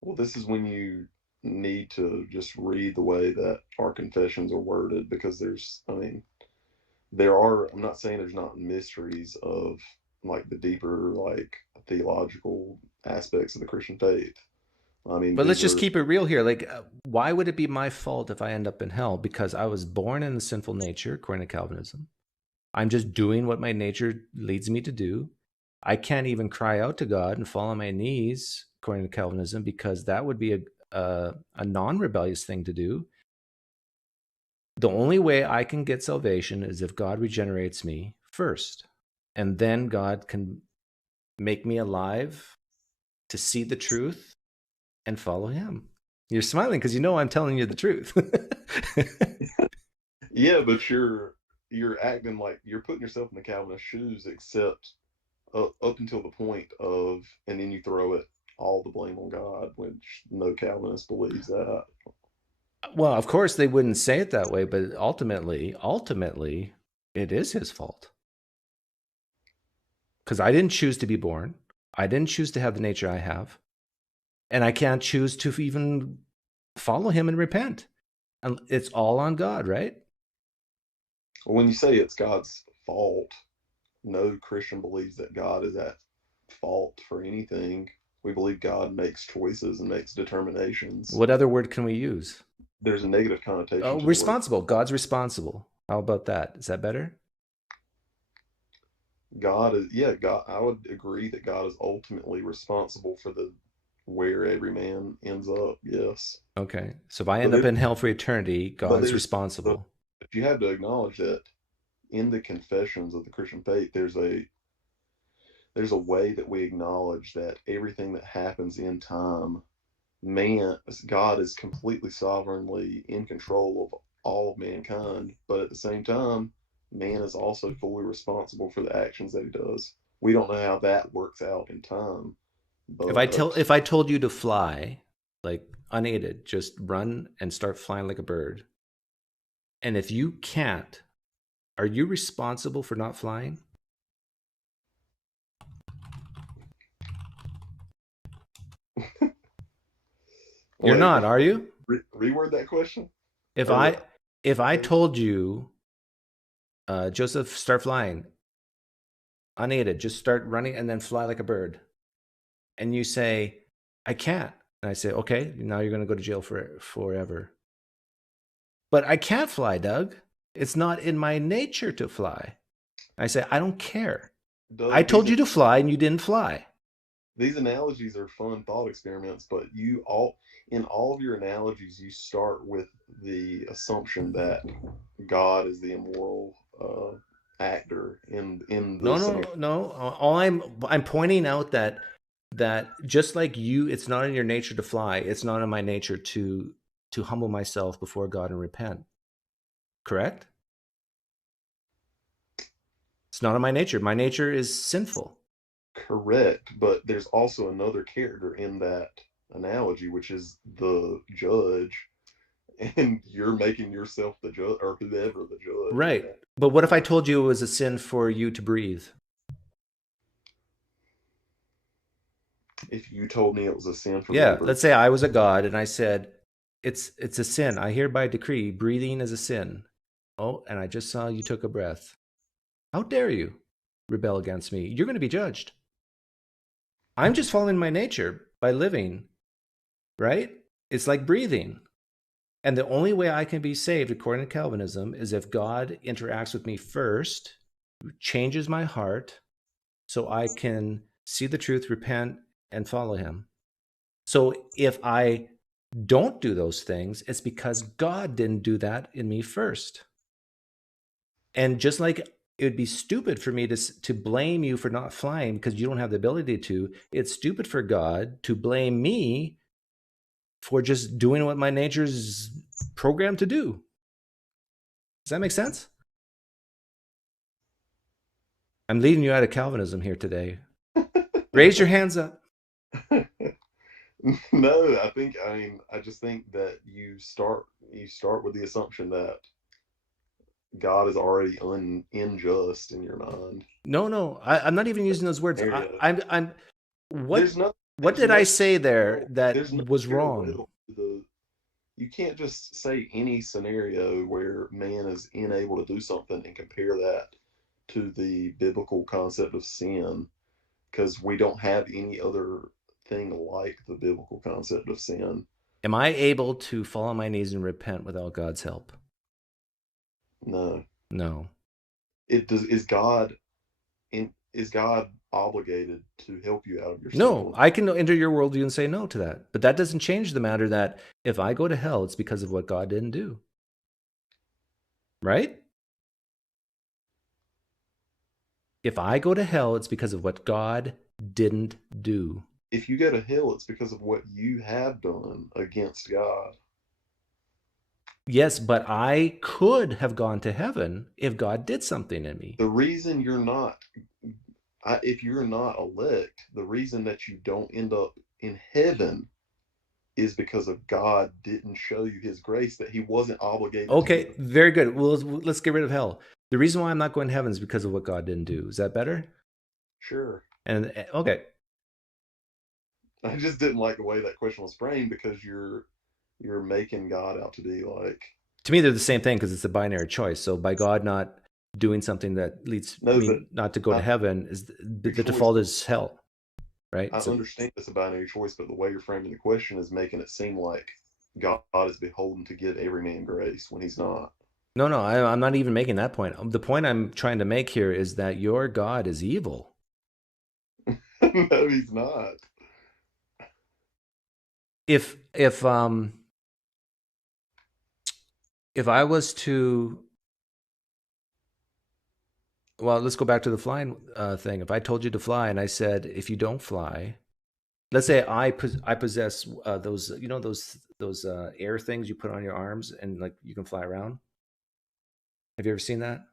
well, this is when you need to just read the way that our confessions are worded, because I'm not saying there's not mysteries of like the deeper, like theological aspects of the Christian faith. I mean, But let's these just are keep it real here. Like, why would it be my fault if I end up in hell? Because I was born in the sinful nature, according to Calvinism. I'm just doing what my nature leads me to do. I can't even cry out to God and fall on my knees, according to Calvinism, because that would be a non-rebellious thing to do. The only way I can get salvation is if God regenerates me first. And then God can make me alive to see the truth and follow Him. You're smiling because you know I'm telling you the truth. yeah, but you're acting like you're putting yourself in the Calvinist shoes, except up until the point of, and then you throw it all the blame on God, which no Calvinist believes that. Well, of course they wouldn't say it that way, but ultimately, it is His fault. Because I didn't choose to be born. I didn't choose to have the nature I have. And I can't choose to even follow Him and repent. And it's all on God, right? Well, when you say it's God's fault, no Christian believes that God is at fault for anything. We believe God makes choices and makes determinations. What other word can we use? There's a negative connotation Oh, to the word responsible. God's responsible. How about that? Is that better? God. Is Yeah, God. I would agree that God is ultimately responsible for the where every man ends up. Yes, Okay. So if I but end up there, in hell for eternity, but God's there's but responsible. you have to acknowledge that in the confessions of the Christian faith, there's a way that we acknowledge that everything that happens in time, man, God is completely sovereignly in control of all of mankind, but at the same time, man is also fully responsible for the actions that he does. We don't know how that works out in time, but If I told you to fly, like unaided, just run and start flying like a bird. And if you can't, are you responsible for not flying? You're wait, not, are you? reword that question. If Or I if I say, told you, Joseph, start flying, unaided, just start running and then fly like a bird, and you say, I can't, and I say, okay, now you're going to go to jail forever. But I can't fly, Doug. It's not in my nature to fly. I say, I don't care. Doug, I told you to fly and you didn't fly. These analogies are fun thought experiments, but in all of your analogies, you start with the assumption that God is the immoral actor in the scenario. No. All I'm pointing out that just like you, it's not in your nature to fly. It's not in my nature to humble myself before God and repent. Correct? It's not in my nature. My nature is sinful. Correct, but there's also another character in that analogy, which is the judge, and you're making yourself the judge, or whoever the judge. Right. But what if I told you it was a sin for you to breathe? If you told me it was a sin for me Yeah, to breathe, let's say I was a God and I said, it's a sin. I hereby decree breathing is a sin. Oh, and I just saw you took a breath. How dare you rebel against me? You're going to be judged. I'm just following my nature by living, right? It's like breathing. And the only way I can be saved, according to Calvinism, is if God interacts with me first, changes my heart, so I can see the truth, repent, and follow him. So if I don't do those things, it's because God didn't do that in me first. And just like it would be stupid for me to blame you for not flying because you don't have the ability to, it's stupid for God to blame me for just doing what my nature's programmed to do. Does that make sense? I'm leading you out of Calvinism here today. Raise your hands up. No, I just think that you start with the assumption that God is already unjust in your mind. No, I'm not even using those words. I'm. What did I say there that was wrong? You can't just say any scenario where man is unable to do something and compare that to the biblical concept of sin, because we don't have any other thing like the biblical concept of sin. Am I able to fall on my knees and repent without God's help? No. Is God obligated to help you out of your No, I can enter your worldview and say no to that. But that doesn't change the matter that if I go to hell, it's because of what God didn't do. Right? If I go to hell, it's because of what God didn't do. If you go to hell, it's because of what you have done against God. Yes, but I could have gone to heaven if God did something in me. The reason you're not, if you're not elect, the reason that you don't end up in heaven is because of God didn't show you his grace, that he wasn't obligated. Okay, very good. Well, let's get rid of hell. The reason why I'm not going to heaven is because of what God didn't do. Is that better? Sure. And okay. I just didn't like the way that question was framed, because you're making God out to be like... To me, they're the same thing, because it's a binary choice. So by God not doing something that leads me not to go to heaven, is the default is hell, right? I understand it's a binary choice, but the way you're framing the question is making it seem like God is beholden to give every man grace when he's not. No, I'm not even making that point. The point I'm trying to make here is that your God is evil. No, he's not. If I was to, well, let's go back to the flying thing. If I told you to fly and I said, if you don't fly, let's say I possess those, you know, those air things you put on your arms and like you can fly around. Have you ever seen that?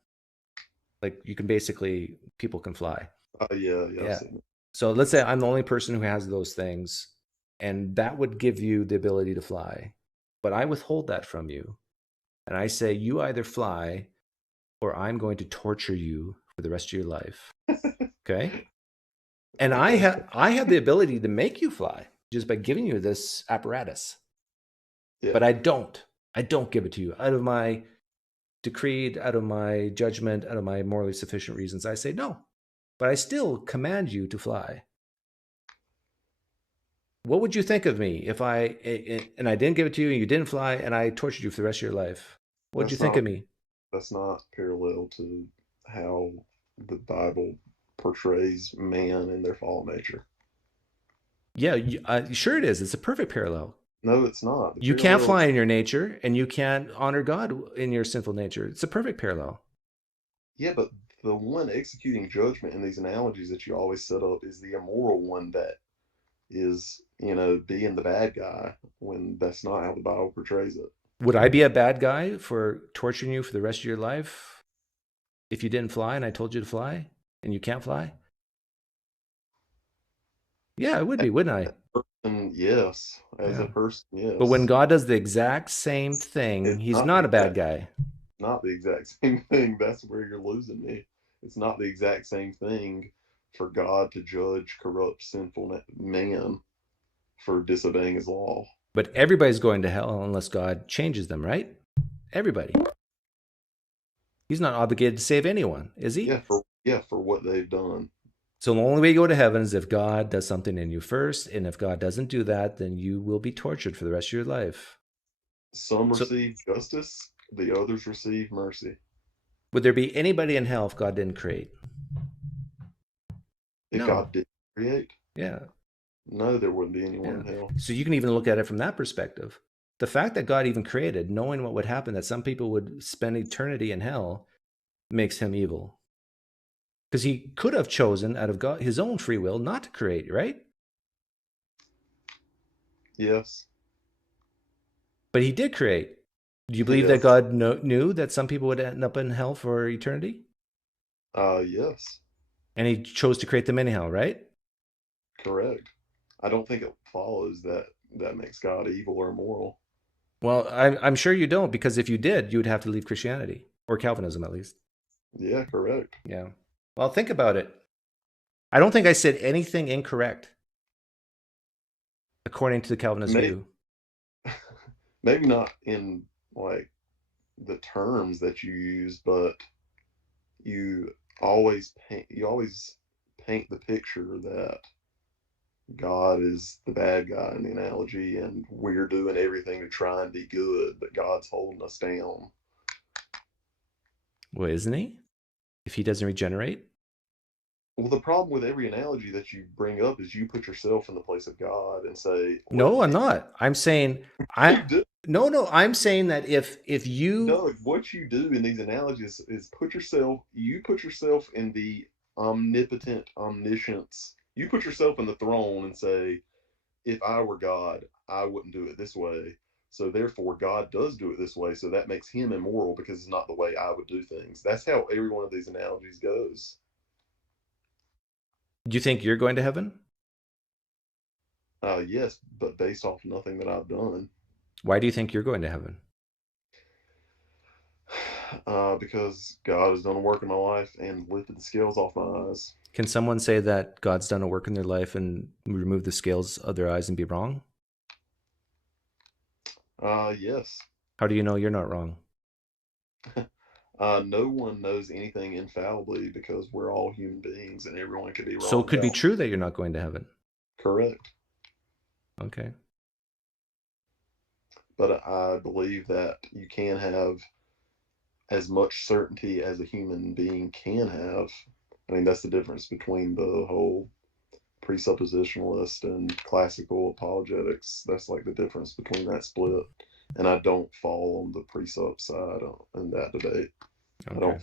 Like you can basically, people can fly. Yeah. I've seen it. So let's say I'm the only person who has those things, and that would give you the ability to fly. But I withhold that from you. And I say, you either fly or I'm going to torture you for the rest of your life. Okay? And I have the ability to make you fly just by giving you this apparatus. Yeah. But I don't give it to you out of my decreed, out of my judgment, out of my morally sufficient reasons. I say no, but I still command you to fly. What would you think of me if I didn't give it to you and you didn't fly and I tortured you for the rest of your life? What'd you That's think of not me? that's not parallel to how the Bible portrays man and their fallen nature. Yeah, sure it is. It's a perfect parallel. No, it's not. The You can't parallel, fly in your nature, and you can't honor God in your sinful nature. It's a perfect parallel. yeah, but the one executing judgment in these analogies that you always set up is the immoral one that is, being the bad guy when that's not how the Bible portrays it. Would I be a bad guy for torturing you for the rest of your life if you didn't fly and I told you to fly and you can't fly? Yeah, I would be, wouldn't I? And yes, as a Yeah. person, But when yes. God does the exact same thing, It's he's not the not a bad exact guy. not the exact same thing. That's where you're losing me. It's not the exact same thing for God to judge corrupt, sinful man for disobeying his law. But everybody's going to hell unless God changes them, right? Everybody. He's not obligated to save anyone, is he? For what they've done. So the only way you go to heaven is if God does something in you first, and if God doesn't do that, then you will be tortured for the rest of your life. Some So receive justice, the others receive mercy. would there be anybody in hell if God didn't create? If No. God did create, Yeah. no, there wouldn't be anyone Yeah. in hell. So you can even look at it from that perspective. The fact that God even created, knowing what would happen, that some people would spend eternity in hell, makes him evil. Because he could have chosen out of God, his own free will not to create, right? Yes. But he did create. Do you believe that Yes. God knew that some people would end up in hell for eternity? Yes. And he chose to create them anyhow, right? Correct. I don't think it follows that that makes God evil or immoral. Well, I'm sure you don't, because if you did, you would have to leave Christianity, or Calvinism at least. Yeah, correct. Yeah. Well, think about it. I don't think I said anything incorrect according to the Calvinist Maybe, view. maybe not in like the terms that you use, but you always paint the picture that God is the bad guy in the analogy, and we're doing everything to try and be good, but God's holding us down. Well, isn't he? If he doesn't regenerate? Well, the problem with every analogy that you bring up is you put yourself in the place of God and say, No, well, I'm not. I'm saying you do. no, I'm saying that if you Doug, what you do in these analogies is you put yourself in the omnipotent omniscience. You put yourself in the throne and say, if I were God, I wouldn't do it this way. So therefore, God does do it this way. So that makes him immoral because it's not the way I would do things. That's how every one of these analogies goes. do you think you're going to heaven? Yes, but based off nothing that I've done. Why do you think you're going to heaven? Because God has done a work in my life and lifted the scales off my eyes. Can someone say that God's done a work in their life and remove the scales of their eyes and be wrong? Yes. How do you know you're not wrong? No one knows anything infallibly because we're all human beings and everyone can be wrong. So it could be true that you're not going to heaven. Correct. Okay. But I believe that you can have as much certainty as a human being can have. I mean, that's the difference between the whole presuppositionalist and classical apologetics. That's like the difference between that split. And I don't fall on the presup side in that debate. Okay. I don't.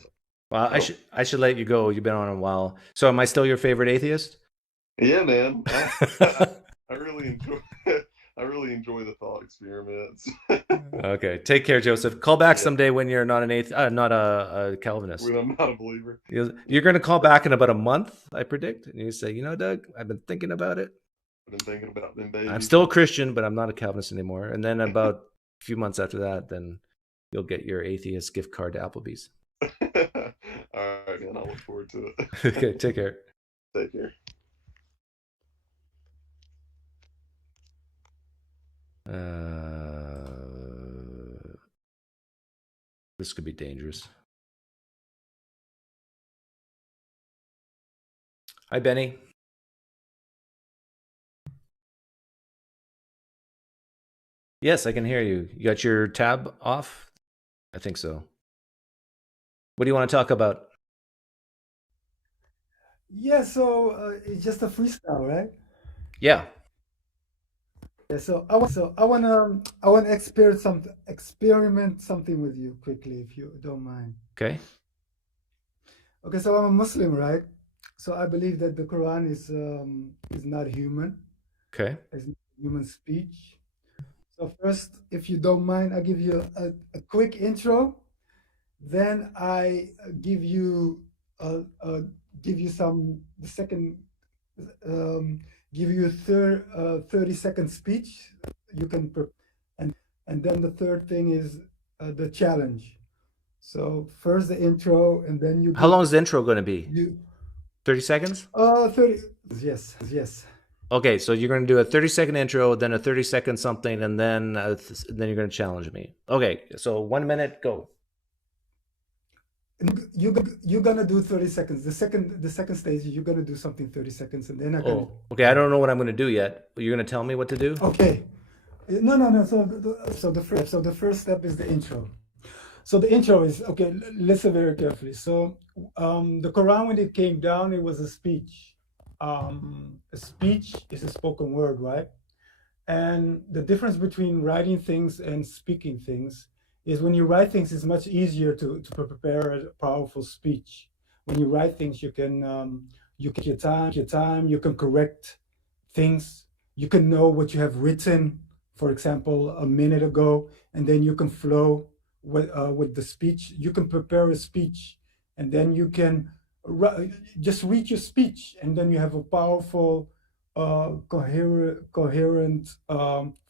Well, I should let you go. You've been on a while. So am I still your favorite atheist? Yeah, man. I really enjoy. I really enjoy the thought experiments. Okay. Take care, Joseph. Call back someday when you're not not a Calvinist. When I'm not a believer. You're going to call back in about a month, I predict, and you say, Doug, I've been thinking about it. I've been thinking about them babies. I'm still a Christian, but I'm not a Calvinist anymore. And then about a few months after that, then you'll get your atheist gift card to Applebee's. All right, man. I look forward to it. Okay, take care. Take care. This could be dangerous. Hi, Benny. Yes, I can hear you. You got your tab off? I think so. What do you want to talk about? Yeah, so it's just a freestyle, right? Yeah. Yeah, so I wanna experiment something with you quickly, if you don't mind. Okay. Okay, so I'm a Muslim, right? So I believe that the Quran is not human, Okay. is not human speech. So first, if you don't mind, I give you a quick intro. Then I give you some the second um, give you a 30-second speech. You can and then the third thing is the challenge. So first the intro, and then you How give long is the intro going to be? you 30 seconds? 30. Yes. Okay, so you're going to do a 30-second intro, then a 30-second something, and then you're going to challenge me. Okay, so 1 minute, go. You're gonna do 30 seconds. The second stage, you're gonna do something 30 seconds, and then Oh, okay. I don't know what I'm going to do yet. You're going to tell me what to do? Okay. No. So the first step is the intro. So the intro is okay. Listen very carefully. So the Quran, when it came down, it was a speech. A speech is a spoken word, right? And the difference between writing things and speaking things is when you write things, it's much easier to prepare a powerful speech. When you write things, you can take your time, you can correct things, you can know what you have written, for example, a minute ago, and then you can flow with the speech. You can prepare a speech, and then you can just read your speech, and then you have a powerful coherent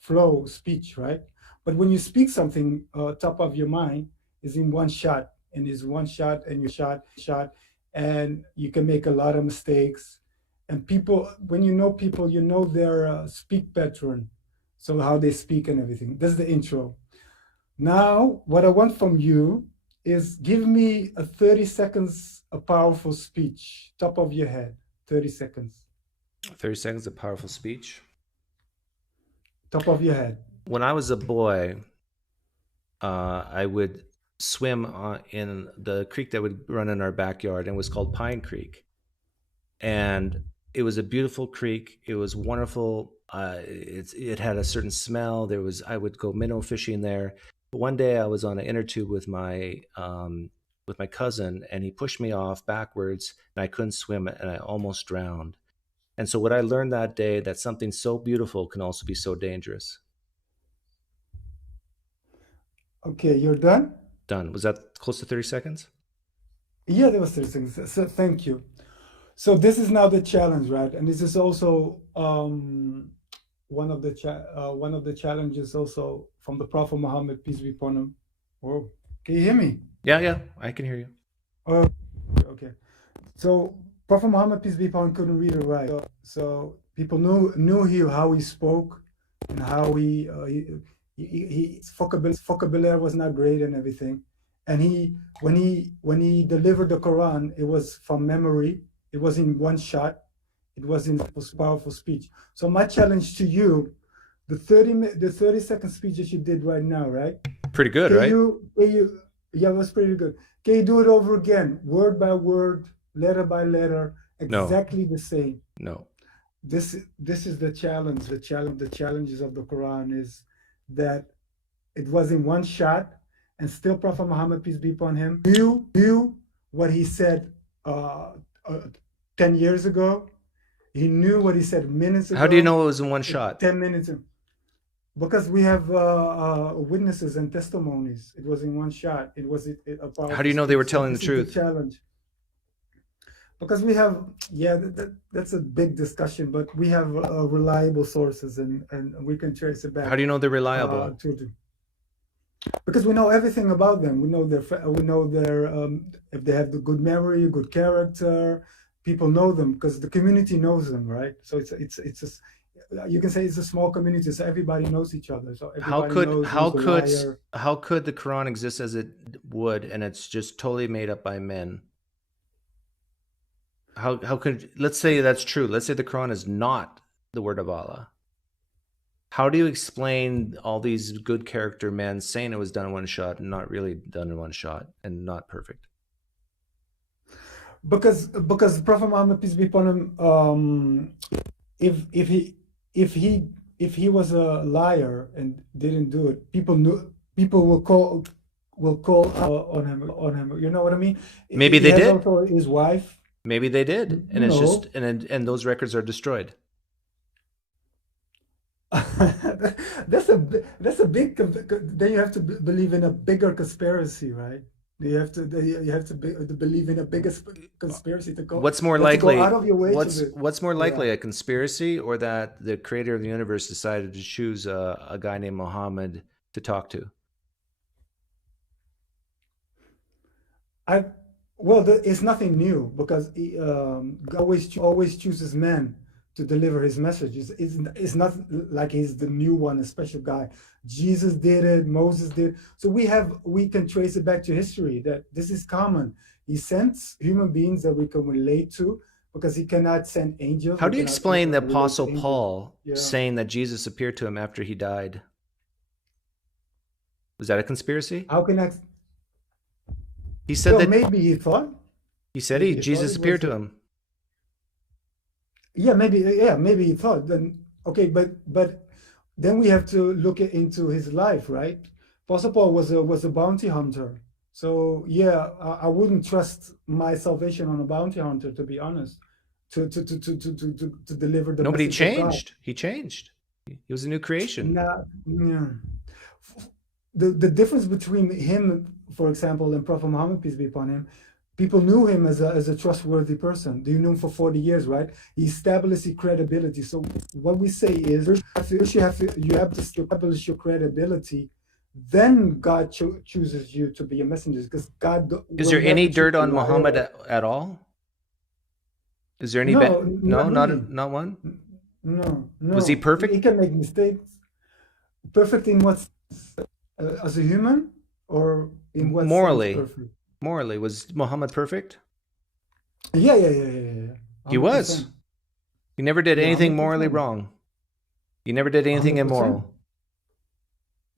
flow speech, right? But when you speak something, top of your mind is in one shot, and is one shot, and you shot, and you can make a lot of mistakes. And people, when you know people, you know their speak pattern, so how they speak and everything. That's the intro. Now, what I want from you is give me a 30 seconds, a powerful speech, top of your head, 30 seconds. 30 seconds of powerful speech. Top of your head. When I was a boy, I would swim in the creek that would run in our backyard, and it was called PineCreek. And it was a beautiful creek. It was wonderful. It had a certain smell. I would go minnow fishing there. But one day I was on an inner tube with my cousin, and he pushed me off backwards, and I couldn't swim, and I almost drowned. And so what I learned that day, that something so beautiful can also be so dangerous. Okay, you're done? Done. Was that close to 30 seconds? Yeah, that was 30 seconds. So thank you. So this is now the challenge, right? And this is also one of the challenges also from the Prophet Muhammad, peace be upon him. Whoa, can you hear me? Yeah, I can hear you. Oh, okay. So Prophet Muhammad, peace be upon him, couldn't read or write. So people knew how he spoke and how his vocabulary was not great and everything. And when he delivered the Quran, it was from memory. It was in one shot. It was in powerful speech. So my challenge to you, the 30-second speech that you did right now, right? Pretty good, right? Yeah, it was pretty good. Can you do it over again, word by word, letter by letter, exactly the same? No. This is the challenge. The challenges of the Quran is that it was in one shot, and still Prophet Muhammad, peace be upon him, knew what he said 10 years ago. He knew what he said minutes ago. How do you know it was in one shot? 10 minutes. Because we have witnesses and testimonies. It was in one shot. It was How do you know they were telling the truth? The challenge. Because we have, that's a big discussion, but we have reliable sources, and we can trace it back. How do you know they're reliable? Because we know everything about them. We know their if they have the good memory, good character. People know them because the community knows them, right? So you can say it's a small community, so everybody knows each other. So how could the Quran exist as it would, and it's just totally made up by men? How could, let's say that's true. Let's say the Quran is not the word of Allah. How do you explain all these good character men saying it was done in one shot and not really done in one shot and not perfect? Because Prophet Muhammad, peace be upon him, if he was a liar and didn't do it, people will call on him. You know what I mean? Maybe He they has did. also his wife. Maybe they did, and it's No. just and those records are destroyed. That's a big. Then you have to believe in a bigger conspiracy, right? You have to believe in a bigger conspiracy to go. What's more you have to go likely? out of your way What's more likely, Yeah. a conspiracy or that the creator of the universe decided to choose a guy named Muhammad to talk to? It's nothing new because God always chooses men to deliver his messages. It's not like he's the new one, a special guy. Jesus did it, Moses did. So we can trace it back to history that this is common. He sends human beings that we can relate to because he cannot send angels. How do you explain the relate to Apostle angels. Paul Yeah. saying that Jesus appeared to him after he died? Was that a conspiracy? How can I? He said that maybe he thought. he said maybe he Jesus thought it appeared was to him. Yeah, maybe he thought. Then okay, but then we have to look into his life, right? Apostle Paul was a bounty hunter. So yeah, I wouldn't trust my salvation on a bounty hunter, to be honest. To deliver the Nobody message of God. changed. He changed. He was a new creation. Yeah. The difference between him, for example, and Prophet Muhammad, peace be upon him, people knew him as a trustworthy person. They knew him for 40 years, right? He established his credibility. So what we say is, you have to establish your credibility. Then God chooses you to be a messenger, because God. Is there any dirt on Muhammad at all? Is there any? No, not one. No. Was he perfect? He can make mistakes. Perfect in what? As a human, or in what? Morally. Sense perfect? Morally, was Muhammad perfect? Yeah. He was. He never did anything morally wrong. He never did anything 100%. Immoral.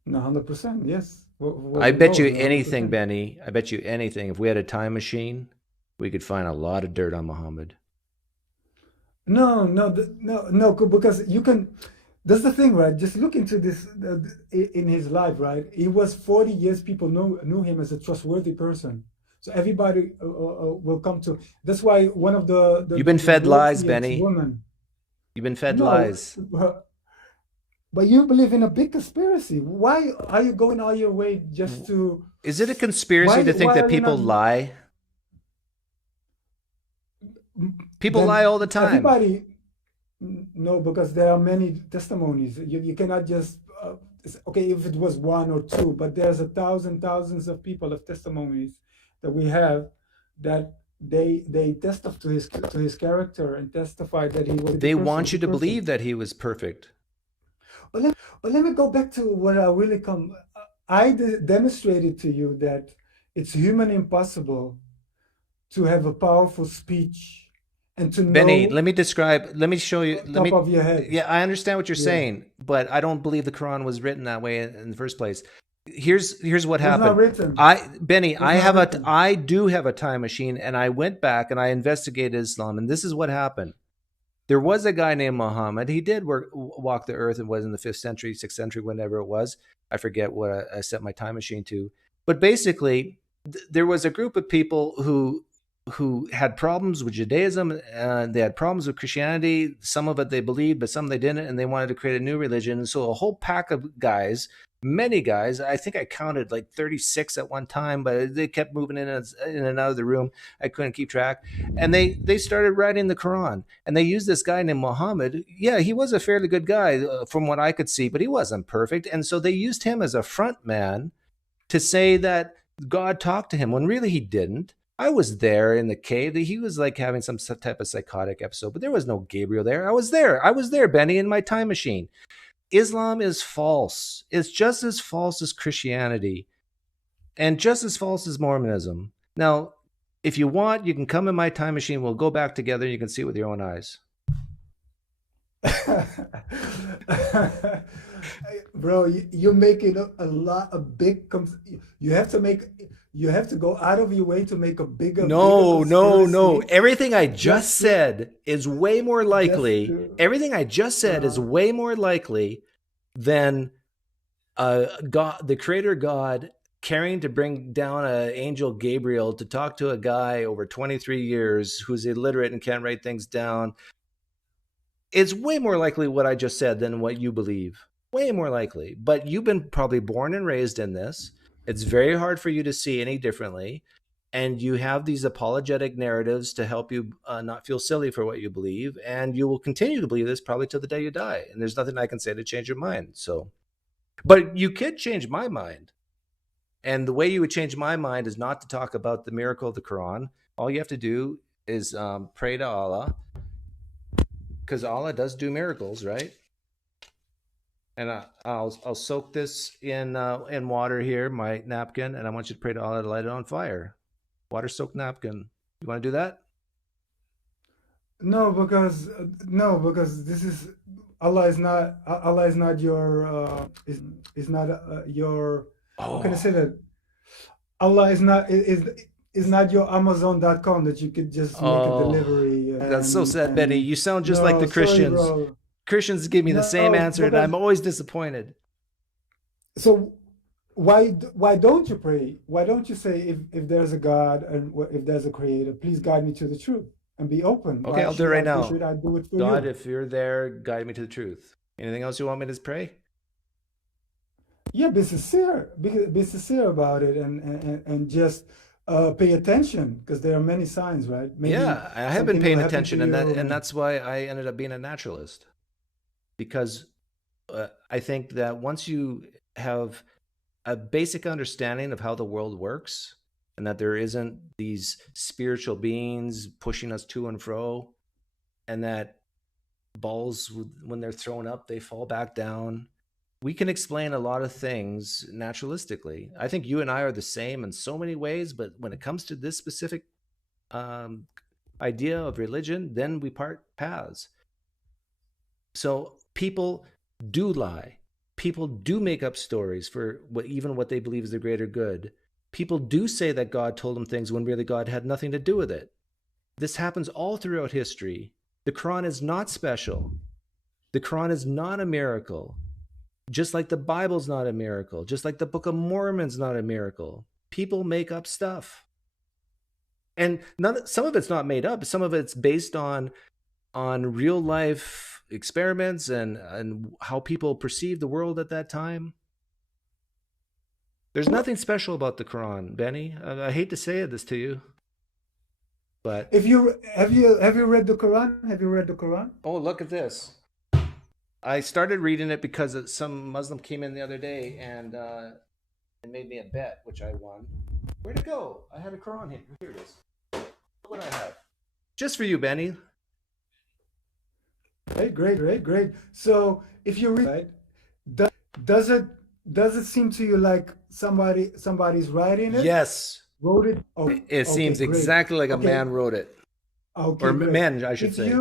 No, 100%. Yes. I bet you anything, 100%. Benny. I bet you anything. If we had a time machine, we could find a lot of dirt on Muhammad. No, because you can. That's the thing, right? Just look into this in his life, right? He was 40 years. People knew him as a trustworthy person. So everybody will come to. That's why one of the you've been fed lies, Benny. Woman. You've been fed lies. But you believe in a big conspiracy. Why are you going all your way just to? Is it a conspiracy to think that people lie? People lie all the time. Everybody. No, because there are many testimonies. You cannot just okay if it was one or two, but there's thousands of people of testimonies that we have that they testify to his character and testify that he was. They want you to believe that he was perfect. But let me go back to what I really come. I demonstrated to you that it's humanly impossible to have a powerful speech. And to Benny, let me show you. Top of your head. Yeah, I understand what you're saying, but I don't believe the Quran was written that way in the first place. Here's what happened. Not written. I do have a time machine, and I went back and I investigated Islam, and this is what happened. There was a guy named Muhammad. He did walk the earth and was in the 5th century, 6th century, whenever it was. I forget what I set my time machine to. But basically, there was a group of people who had problems with Judaism, they had problems with Christianity. Some of it they believed, but some they didn't, and they wanted to create a new religion. And so a whole pack of guys, many guys, I think I counted like 36 at one time, but they kept moving in and out of the room. I couldn't keep track. And they started writing the Quran, and they used this guy named Muhammad. Yeah, he was a fairly good guy from what I could see, but he wasn't perfect. And so they used him as a front man to say that God talked to him when really he didn't. I was there in the cave. He was like having some type of psychotic episode, but there was no Gabriel there. I was there, Benny, in my time machine. Islam is false. It's just as false as Christianity and just as false as Mormonism. Now, if you want, you can come in my time machine. We'll go back together and you can see it with your own eyes. Bro, you're making a big. You have to go out of your way to make a bigger No. conspiracy Everything I just just to said is way more just likely. to. Everything I just said is way more likely than God, the Creator God, caring to bring down an angel Gabriel to talk to a guy over 23 years who's illiterate and can't write things down. It's way more likely what I just said than what you believe. Way more likely. But you've been probably born and raised in this. It's very hard for you to see any differently. And you have these apologetic narratives to help you not feel silly for what you believe. And you will continue to believe this probably till the day you die. And there's nothing I can say to change your mind. So, but you could change my mind. And the way you would change my mind is not to talk about the miracle of the Quran. All you have to do is pray to Allah, because Allah does do miracles, right? And I'll soak this in water here, my napkin, and I want you to pray to Allah to light it on fire. Water-soaked napkin. You want to do that? No, because this is Allah is not your is not your. How can I say that? Allah is not your Amazon.com that you could just make a delivery. That's so sad, Betty. You sound just like the sorry, Christians. bro. Christians give me the same answer, and because- I'm always disappointed. So why don't you pray? Why don't you say if there's a God and if there's a Creator, please guide me to the truth and be open. Okay, I'll do it right now. Should I do it for God, you? if you're there, guide me to the truth. Anything else you want me to pray? Yeah, be sincere. Be sincere about it, and just pay attention, because there are many signs, right? Maybe yeah, I have been something paying will happen attention, to you. and that's why I ended up being a naturalist, because I think that once you have a basic understanding of how the world works, and that there isn't these spiritual beings pushing us to and fro, and that balls, when they're thrown up, they fall back down. We can explain a lot of things naturalistically. I think you and I are the same in so many ways, but when it comes to this specific idea of religion, then we part paths. So people do lie. People do make up stories for even what they believe is the greater good. People do say that God told them things when really God had nothing to do with it. This happens all throughout history. The Quran is not special. The Quran is not a miracle. Just like the Bible's not a miracle. Just like the Book of Mormon's not a miracle. People make up stuff. And some of it's not made up. Some of it's based on real life experiments and how people perceive the world at that time. There's nothing special about the Quran, Benny. I hate to say this to you, but Have you read the Quran? Have you read the Quran? oh, look at this. I started reading it because some Muslim came in the other day and made me a bet, which I won. Where'd it go? I had a Quran here. Here it is. What do I have? Just for you, Benny. Great. So if you read, right, does it seem to you like somebody's writing it? Yes. Wrote it? Oh, It seems great. exactly like a Okay. man wrote it. Okay, Or great. men, I should If say.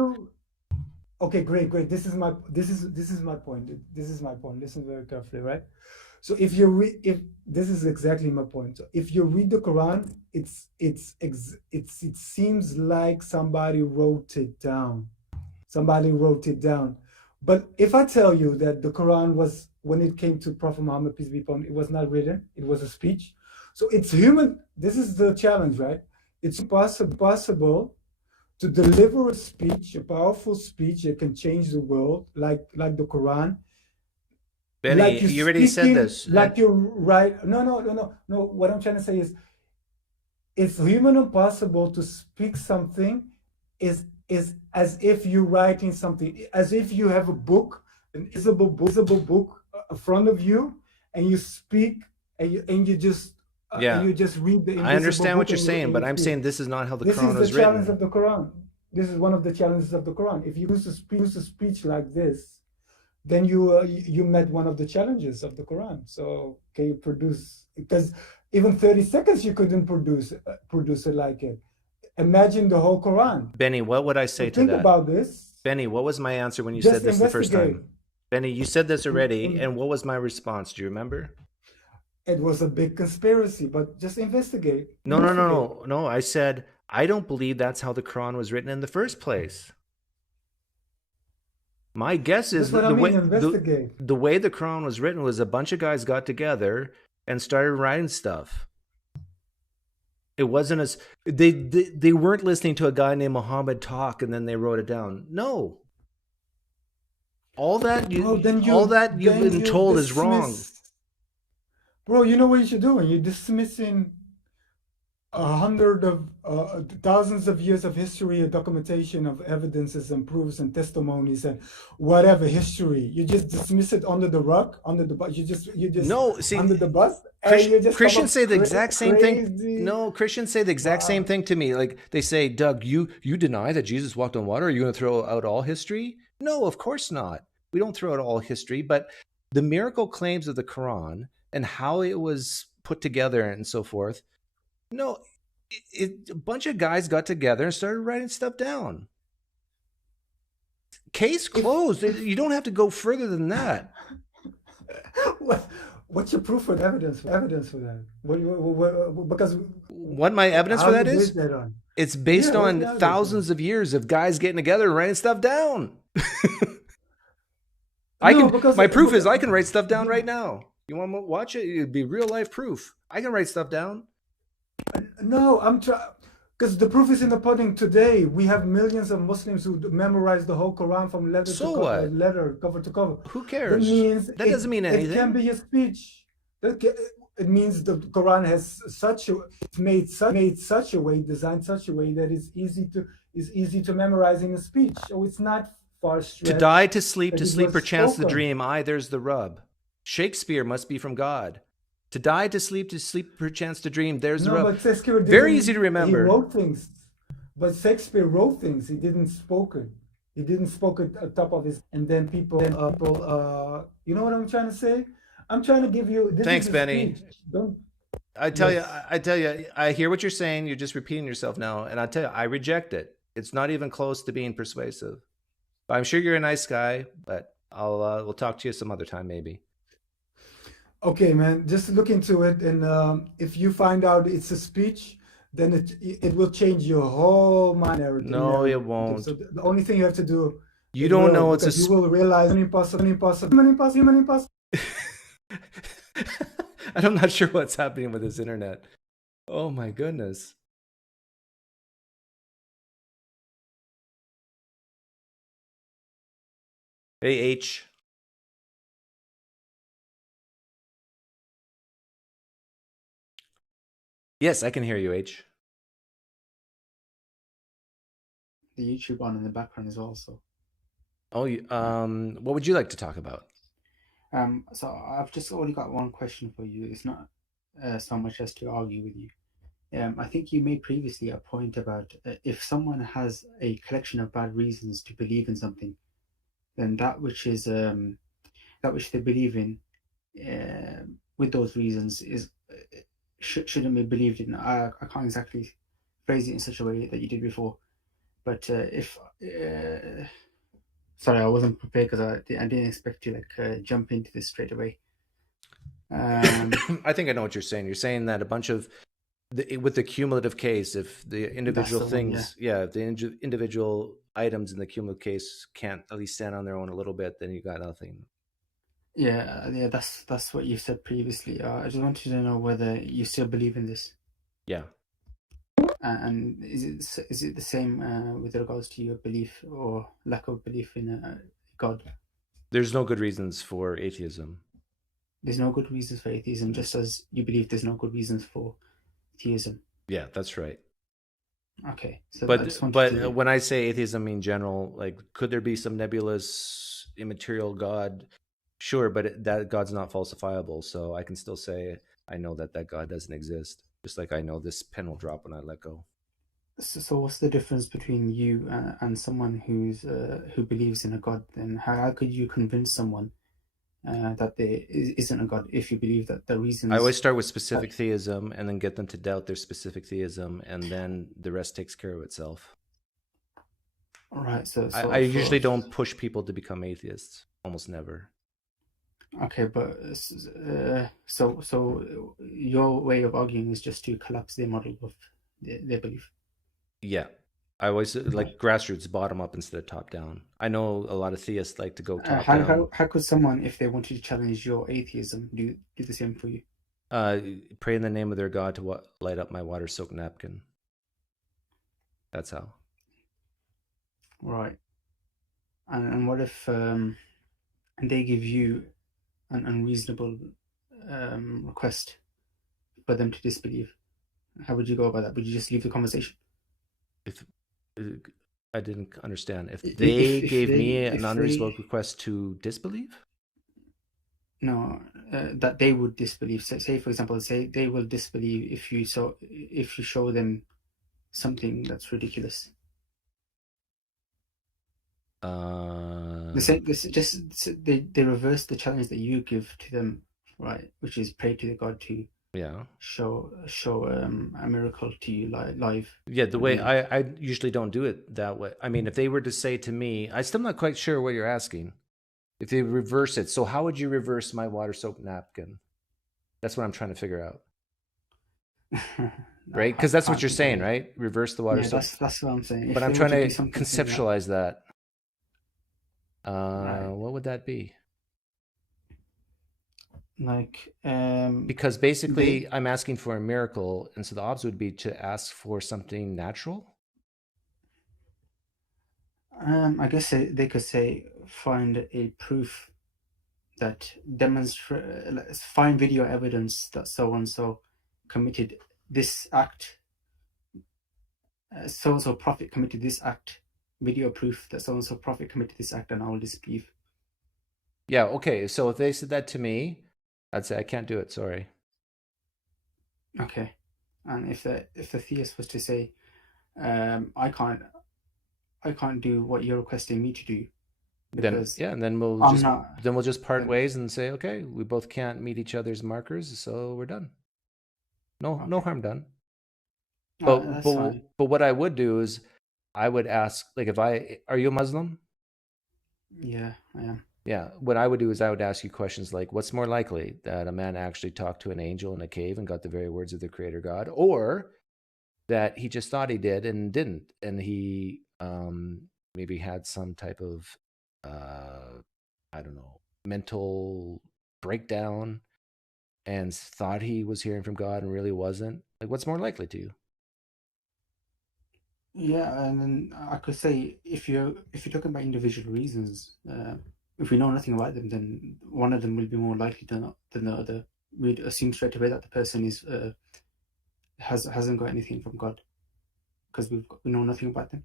Okay, great. This is my point. This is my point. Listen very carefully, right? So if this is exactly my point. So if you read the Quran, it seems like somebody wrote it down. But if I tell you that the Quran was, when it came to Prophet Muhammad, peace be upon him, it was not written, it was a speech. So it's human. This is the challenge, right? It's possible to deliver a speech, a powerful speech that can change the world, like the Quran. Benny, Like you already said speaking, this. like you write. No. What I'm trying to say is, it's human impossible to speak something is as if you're writing something, as if you have a book, an invisible book in front of you, and you speak, and you just Yeah. and you just read the invisible I understand what book you're and saying, and but you I'm speak. saying this is not how the This Quran is was the challenge written. of the Quran. This is one of the challenges of the Quran. If you use a speech like this, then you met one of the challenges of the Quran. So can you produce? Because even 30 seconds you couldn't produce it like it. Imagine the whole Quran. Benny, what would I say to Think that? about this. Benny, what was my answer when you Just said this the first investigate. time? Benny, you said this already, Mm, and what was my response? Do you remember? It was a big conspiracy, but just investigate. No, no, no, Investigate. no, no. I said I don't believe that's how the Quran was written in the first place. My guess is That's what that I the mean. way Investigate. the way the Quran was written was a bunch of guys got together and started writing stuff. It wasn't as they weren't listening to a guy named Muhammad talk and then they wrote it down. No. All that Bro, you've been told is wrong. Bro, you know what you should do? You're dismissing thousands of years of history, a documentation of evidences and proofs and testimonies and whatever history. You just dismiss it under the rug, under the bus. You just No, see, under the bus. And you just Christians say the exact same thing. crazy. No, Christians say the exact same thing to me. Like they say, Doug, you deny that Jesus walked on water. Are you going to throw out all history? No, of course not. We don't throw out all history, but the miracle claims of the Quran and how it was put together and so forth. No, a bunch of guys got together and started writing stuff down. Case closed. You don't have to go further than that. What's your proof and evidence for that? Because what my evidence for that is? It's based on thousands of years of guys getting together and writing stuff down. My proof is I can write stuff down right now. You want to watch it? It'd be real life proof. I can write stuff down. No, I'm trying, because the proof is in the pudding today. We have millions of Muslims who memorize the whole Quran from letter cover to cover. Who cares? That doesn't mean anything. It can be a speech. It means the Quran has designed such a way that it's easy to memorize in a speech. So it's not far stretched. To die, to sleep, perchance to dream. There's the rub. Shakespeare must be from God. To die, to sleep, perchance to dream. There's the rub. Very easy to remember. He wrote things, but Shakespeare wrote things. He didn't spoke it. He didn't spoke it at top of his. And then people, you know what I'm trying to say? I'm trying to give you. Thanks, Benny. I tell you, I hear what you're saying. You're just repeating yourself now, and I tell you, I reject it. It's not even close to being persuasive. But I'm sure you're a nice guy. But we'll talk to you some other time, maybe. Okay, man, just look into it, and if you find out it's a speech, then it will change your whole mind narrative. No, it won't. So the only thing you have to do, you don't know it's you will realize impossible. I'm not sure what's happening with this internet. Oh my goodness. Hey, H. Yes, I can hear you, H. The YouTube on in the background as well. So. Oh, what would you like to talk about? So I've just only got one question for you. It's not so much as to argue with you. I think you made previously a point about if someone has a collection of bad reasons to believe in something, then that which they believe in, with those reasons is. Shouldn't be believed in. I can't exactly phrase it in such a way that you did before, but sorry, I wasn't prepared because I didn't expect to jump into this straight away. I think I know what you're saying. You're saying that a bunch of with the cumulative case, if the individual things, if the individual items in the cumulative case can't at least stand on their own a little bit, then you got nothing. Yeah, that's what you said previously. I just wanted to know whether you still believe in this. Yeah. And is it the same with regards to your belief or lack of belief in God? There's no good reasons for atheism. There's no good reasons for atheism, just as you believe there's no good reasons for theism. Yeah, that's right. Okay, so but when I say atheism, I mean general. Like, could there be some nebulous, immaterial God? Sure, but that God's not falsifiable, so I can still say I know that God doesn't exist, just like I know this pen will drop when I let go. So what's the difference between you and someone who believes in a God? Then how could you convince someone that there isn't a God if you believe that the reasons? I always start with specific theism and then get them to doubt their specific theism, and then the rest takes care of itself. Right. So I usually for don't push people to become atheists. Almost never. okay, but so your way of arguing is just to collapse their model of their belief. Yeah. I always Right. like grassroots, bottom up instead of top down. I know a lot of theists like to go top How down. how could someone, if they wanted to challenge your atheism, do the same for you? Pray in the name of their God to light up my water-soaked napkin. That's how. Right. And what if they give you an unreasonable request for them to disbelieve? How would you go about that? Would you just leave the conversation? If I didn't understand. If they gave me an unreasonable request to disbelieve? No, that they would disbelieve. Say, for example, say they will disbelieve if you show them something that's ridiculous. They reverse the challenge that you give to them, right? Which is pray to the God to show a miracle to you live. Yeah, the way I usually don't do it that way. I mean, if they were to say to me, I'm still not quite sure what you're asking. If they reverse it, so how would you reverse my water-soaked napkin? That's what I'm trying to figure out. Right? Because that's what you're saying, right? Reverse the water soap. That's what I'm saying. But I'm trying to conceptualize that. What would that be? Like, because basically I'm asking for a miracle, and so the opposite would be to ask for something natural. I guess they could say find a proof that find video evidence that so and so committed this act. So and so prophet committed this act. Video proof that so and so prophet committed this act, and I will disbelieve. Yeah. Okay. So if they said that to me, I'd say I can't do it. Sorry. Okay. And if the theist was to say, I can't do what you're requesting me to do, because then we'll just part ways and say, okay, we both can't meet each other's markers, so we're done. No harm done. But what I would do is I would ask, like, are you a Muslim? Yeah, I am. Yeah, what I would do is I would ask you questions like, what's more likely, that a man actually talked to an angel in a cave and got the very words of the Creator God, or that he just thought he did and didn't, and he maybe had some type of I don't know, mental breakdown and thought he was hearing from God and really wasn't? Like, what's more likely to you? Yeah, and then I could say, if you're talking about individual reasons, if we know nothing about them, then one of them will be more likely than the other. We'd assume straight away that the person hasn't got anything from God, because we know nothing about them.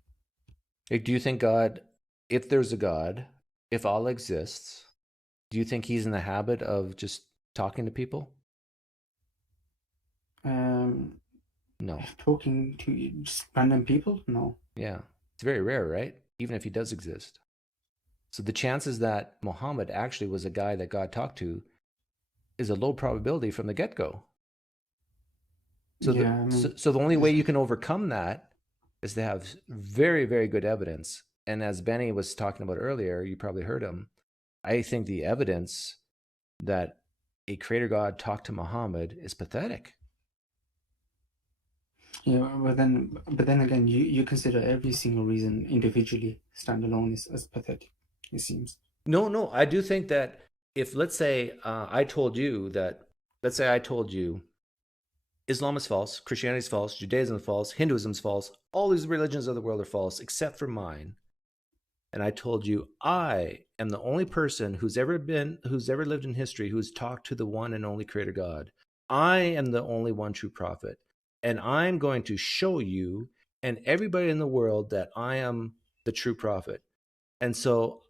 Do you think God, if there's a God, if Allah exists, do you think he's in the habit of just talking to people? No. Talking to just random people? No. Yeah. It's very rare, right? Even if he does exist. So the chances that Muhammad actually was a guy that God talked to is a low probability from the get-go. So, so the only way you can overcome that is to have very, very good evidence. And as Benny was talking about earlier, you probably heard him, I think the evidence that a creator God talked to Muhammad is pathetic. Yeah, but then again, you consider every single reason individually, standalone, as pathetic, it seems. No, I do think that if, let's say, I told you Islam is false, Christianity is false, Judaism is false, Hinduism is false, all these religions of the world are false except for mine. And I told you I am the only person who's ever lived in history who's talked to the one and only creator God. I am the only one true prophet. And I'm going to show you and everybody in the world that I am the true prophet. And so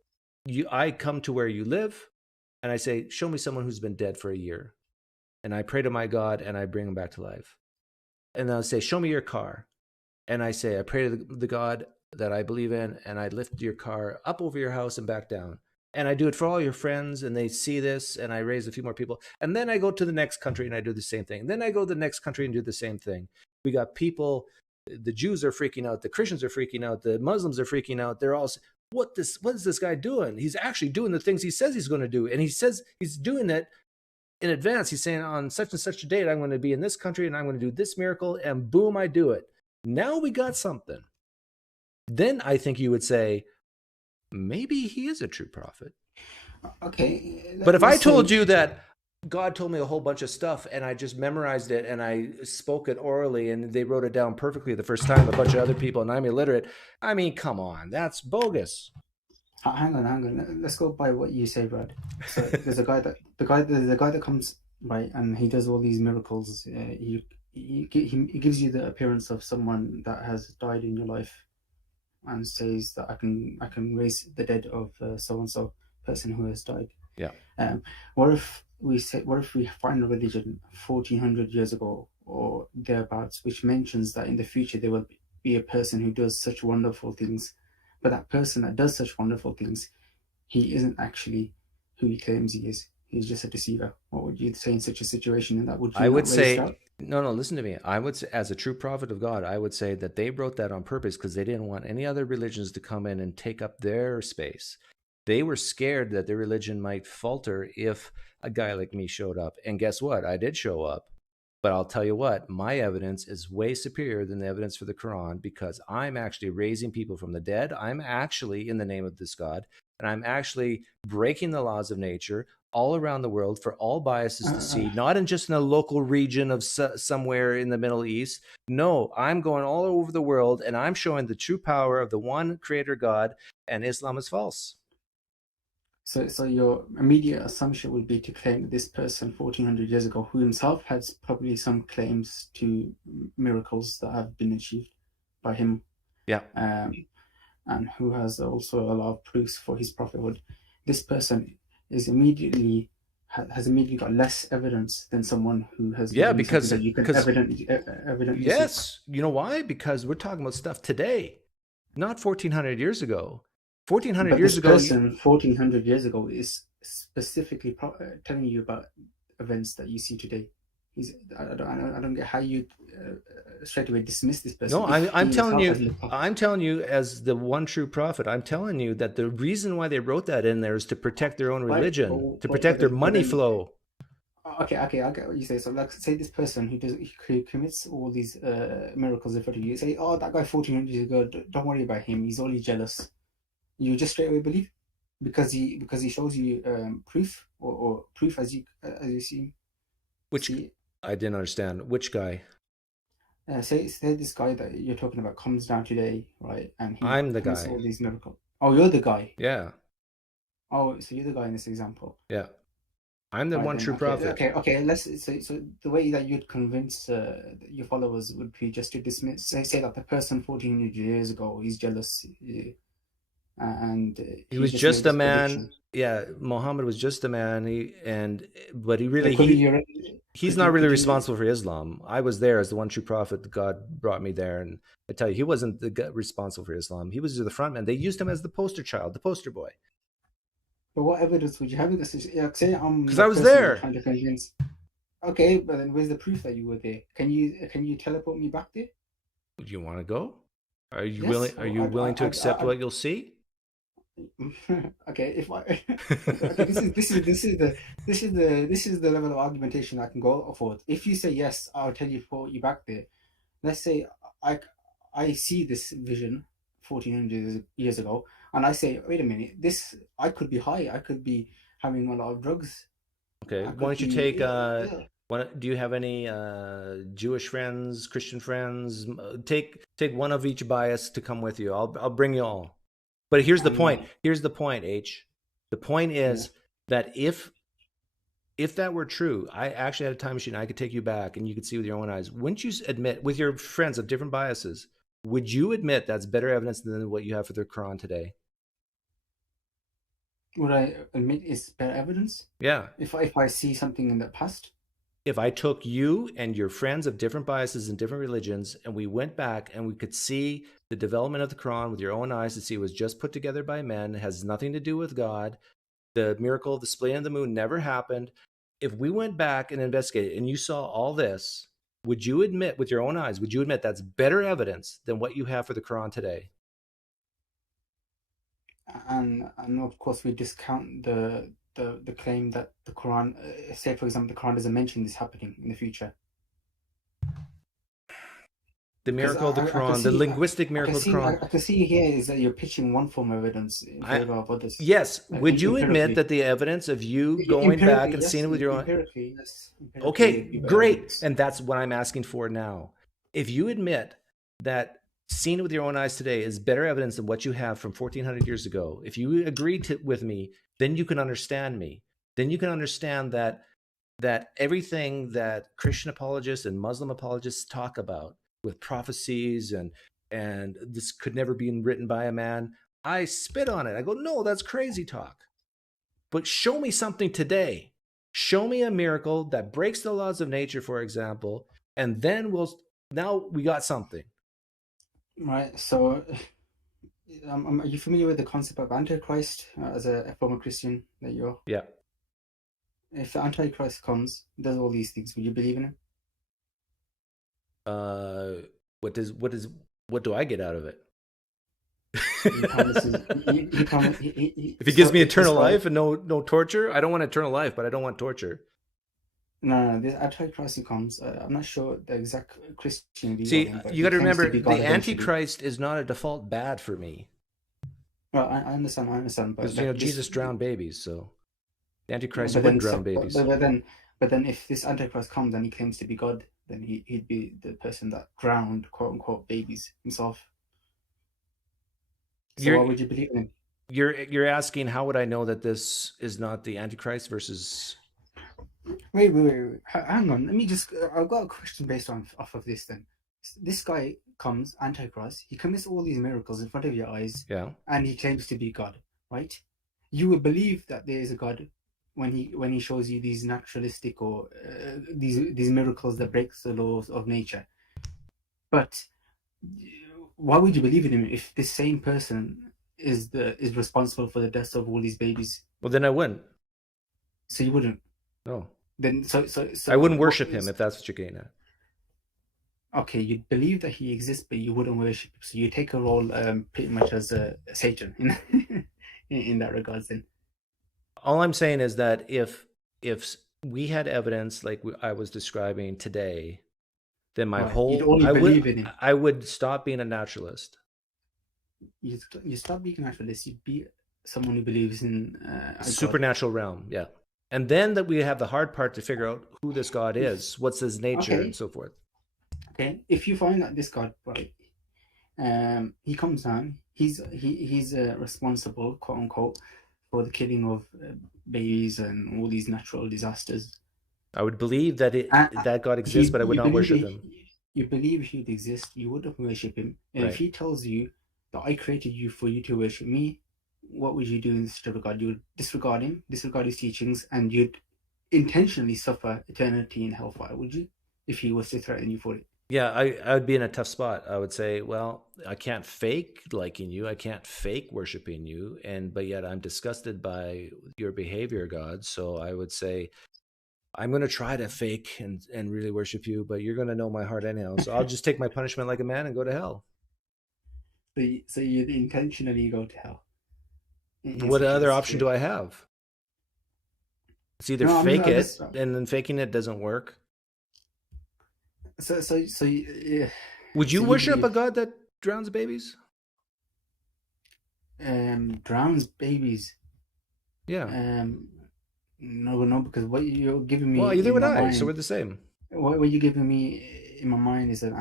I come to where you live and I say, show me someone who's been dead for a year. And I pray to my God and I bring him back to life. And I'll say, show me your car. And I say, I pray to the God that I believe in, and I lift your car up over your house and back down. And I do it for all your friends, and they see this, and I raise a few more people. And then I go to the next country and I do the same thing. And then I go to the next country and do the same thing. We got people the Jews are freaking out, the Christians are freaking out, the Muslims are freaking out. They're all, what is this guy doing? He's actually doing the things he says he's going to do. And he says he's doing it in advance. He's saying on such and such a date, I'm going to be in this country and I'm going to do this miracle, and boom, I do it. Now we got something. Then I think you would say, maybe he is a true prophet. Okay. But if I told you that God told me a whole bunch of stuff and I just memorized it and I spoke it orally and they wrote it down perfectly the first time, a bunch of other people, and I'm illiterate, I mean, come on, that's bogus. Hang on. Let's go by what you say, Brad. So there's a guy that comes, right, and he does all these miracles. He gives you the appearance of someone that has died in your life, and says that I can raise the dead of so and so person who has died. Yeah. What if we find a religion 1400 years ago or thereabouts which mentions that in the future there will be a person who does such wonderful things, but that person that does such wonderful things, he isn't actually who he claims he is. He's just a deceiver. What would you say in such a situation? And that would I would say, no, listen to me. I would say, as a true prophet of God, I would say that they wrote that on purpose because they didn't want any other religions to come in and take up their space. They were scared that their religion might falter if a guy like me showed up. And guess what? I did show up. But I'll tell you what, my evidence is way superior than the evidence for the Quran, because I'm actually raising people from the dead. I'm actually in the name of this God, and I'm actually breaking the laws of nature all around the world for all biases to see, not in just in a local region of somewhere in the Middle East. No, I'm going all over the world, and I'm showing the true power of the one creator God, and Islam is false. So your immediate assumption would be to claim that this person 1400 years ago, who himself has probably some claims to miracles that have been achieved by him, and who has also a lot of proofs for his prophethood, this person is immediately got less evidence than someone who has because that you can evidently yes, you know why? Because we're talking about stuff today, not 1400 years ago. 1400 years ago, 1400 years ago is specifically telling you about events that you see today. I don't get how you straight away dismiss this person. No, I'm telling you as the one true prophet, I'm telling you that the reason why they wrote that in there is to protect their own religion, to protect their money flow. Okay, I get what you say. So, like, say this person who commits all these miracles in front of you, say, oh, that guy 1400 years ago, don't worry about him, he's only jealous. You just straight away believe because he shows you proof or proof as you see. Which I didn't understand. Which guy? Say this guy that you're talking about comes down today, right? And I'm the guy. All these miracles. Oh, you're the guy. Yeah. Oh, so you're the guy in this example. Yeah. I'm the one true prophet. Okay. So the way that you'd convince your followers would be just to dismiss, say that the person 1400 years ago, he's jealous. And he was just a man. Yeah, Muhammad was just a man. But he's not really responsible for Islam. I was there as the one true prophet. God brought me there, and I tell you, he wasn't responsible for Islam. He was the front man. They used him as the poster child, the poster boy. But what evidence would you have? Say because I was there. Okay, but then where's the proof that you were there? Can you teleport me back there? Do you want to go? Are you willing? Are you willing to accept what you'll see? Okay, this is the level of argumentation I can go for. If you say yes, I'll teleport you back there. Let's say I see this vision 1400 years ago, and I say, wait a minute, I could be high, I could be having a lot of drugs. Okay, why don't you take do you have any Jewish friends, Christian friends? Take one of each bias to come with you. I'll bring you all. But here's the point. Here's the point, H. The point is that if that were true, I actually had a time machine. I could take you back and you could see with your own eyes. Wouldn't you admit, with your friends of different biases, would you admit that's better evidence than what you have for the Quran today? Would I admit it's better evidence? Yeah. If I see something in the past? If I took you and your friends of different biases and different religions, and we went back and we could see the development of the Quran with your own eyes to see it was just put together by men, it has nothing to do with God, the miracle of the splitting of the moon never happened. If we went back and investigated and you saw all this, would you admit with your own eyes, would you admit that's better evidence than what you have for the Quran today? And of course we discount the claim that the Quran, say for example, the Quran doesn't mention this happening in the future. The miracle of the Quran, the linguistic miracle of the Quran. I can see here is that you're pitching one form of evidence in favor of others. Yes. Would you admit that the evidence of you going back and seeing it with your own... Empirically, yes. Okay, great. And that's what I'm asking for now. If you admit that seeing it with your own eyes today is better evidence than what you have from 1400 years ago, if you agree with me, then you can understand me. Then you can understand that everything that Christian apologists and Muslim apologists talk about with prophecies and this could never be written by a man, I spit on it. I go, no, that's crazy talk. But show me something today. Show me a miracle that breaks the laws of nature, for example, and then now we got something. Right. So, are you familiar with the concept of Antichrist as a former Christian that you're? Yeah. If the Antichrist comes, does all these things, would you believe in him? What do I get out of it? If he gives me eternal life and no torture, I don't want eternal life, but I don't want torture. No, the Antichrist who comes, I'm not sure the exact Christian view. See, you got to remember, the Antichrist is not a default bad for me. Well, I understand, because Jesus drowned babies, so the Antichrist but wouldn't drown babies. But then, if this Antichrist comes and he claims to be God, then he'd be the person that drowned, quote unquote, babies himself. So why would you believe in him? You're asking, how would I know that this is not the Antichrist versus? Wait. Hang on. Let me just. I've got a question based off of this. Then, this guy comes, Antichrist. He commits all these miracles in front of your eyes. Yeah. And he claims to be God, right? You would believe that there is a God when he shows you these naturalistic or these miracles that breaks the laws of nature. But why would you believe in him if this same person is responsible for the deaths of all these babies? Well, then I wouldn't. So you wouldn't? No. Then so I wouldn't worship him if that's what you're getting at. Okay, you believe that he exists, but you wouldn't worship him. So you take a role pretty much as Satan in that regards. Then all I'm saying is that if we had evidence like I was describing today, then my whole I would stop being a naturalist. You stop being a naturalist. You'd be someone who believes in a supernatural realm, yeah. And then that we have the hard part to figure out who this God is, what's his nature, and so forth. Okay, if you find that this God, right, he comes down, he's responsible, quote unquote, for the killing of babies and all these natural disasters. I would believe that that God exists, but I would not worship him. You believe he'd exist, you wouldn't worship him. And if he tells you that I created you for you to worship me, what would you do in this regard? You would disregard him, disregard his teachings, and you'd intentionally suffer eternity in hellfire, would you? If he was to threaten you for it. Yeah, I would be in a tough spot. I would say, well, I can't fake liking you. I can't fake worshiping you. But yet I'm disgusted by your behavior, God. So I would say, I'm going to try to fake and really worship you, but you're going to know my heart anyhow. So I'll just take my punishment like a man and go to hell. So you'd intentionally go to hell? What other option do I have? It's either fake it, and then faking it doesn't work. So yeah. Would you worship a God that drowns babies? Drowns babies? Yeah. No, because what you're giving me. Well, either would I. So we're the same. What you're giving me in my mind is an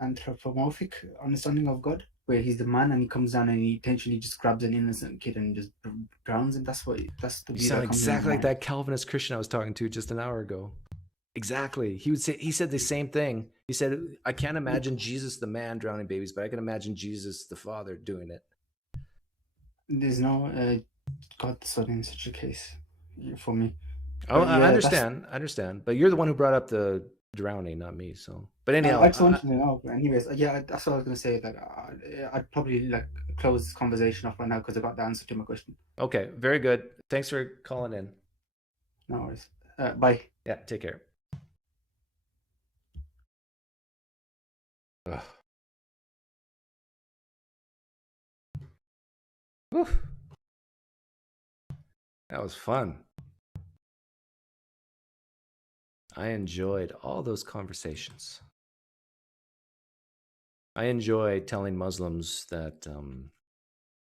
anthropomorphic understanding of God, where he's the man and he comes down and he intentionally just grabs an innocent kid and just drowns him. That's the. You sound exactly like that Calvinist Christian I was talking to just an hour ago. Exactly. He said the same thing. He said, I can't imagine Jesus the man drowning babies, but I can imagine Jesus the father doing it. There's no God the Son in such a case for me. Oh, yeah, I understand. But you're the one who brought up the drowning, not me. So, but anyhow, I just wanted to know. But anyways, yeah, that's what I was going to say. Like, I'd probably close this conversation off right now because I got the answer to my question. Okay, very good. Thanks for calling in. No worries. Bye. Yeah, take care. Ugh. Whew. That was fun. I enjoyed all those conversations. I enjoy telling Muslims that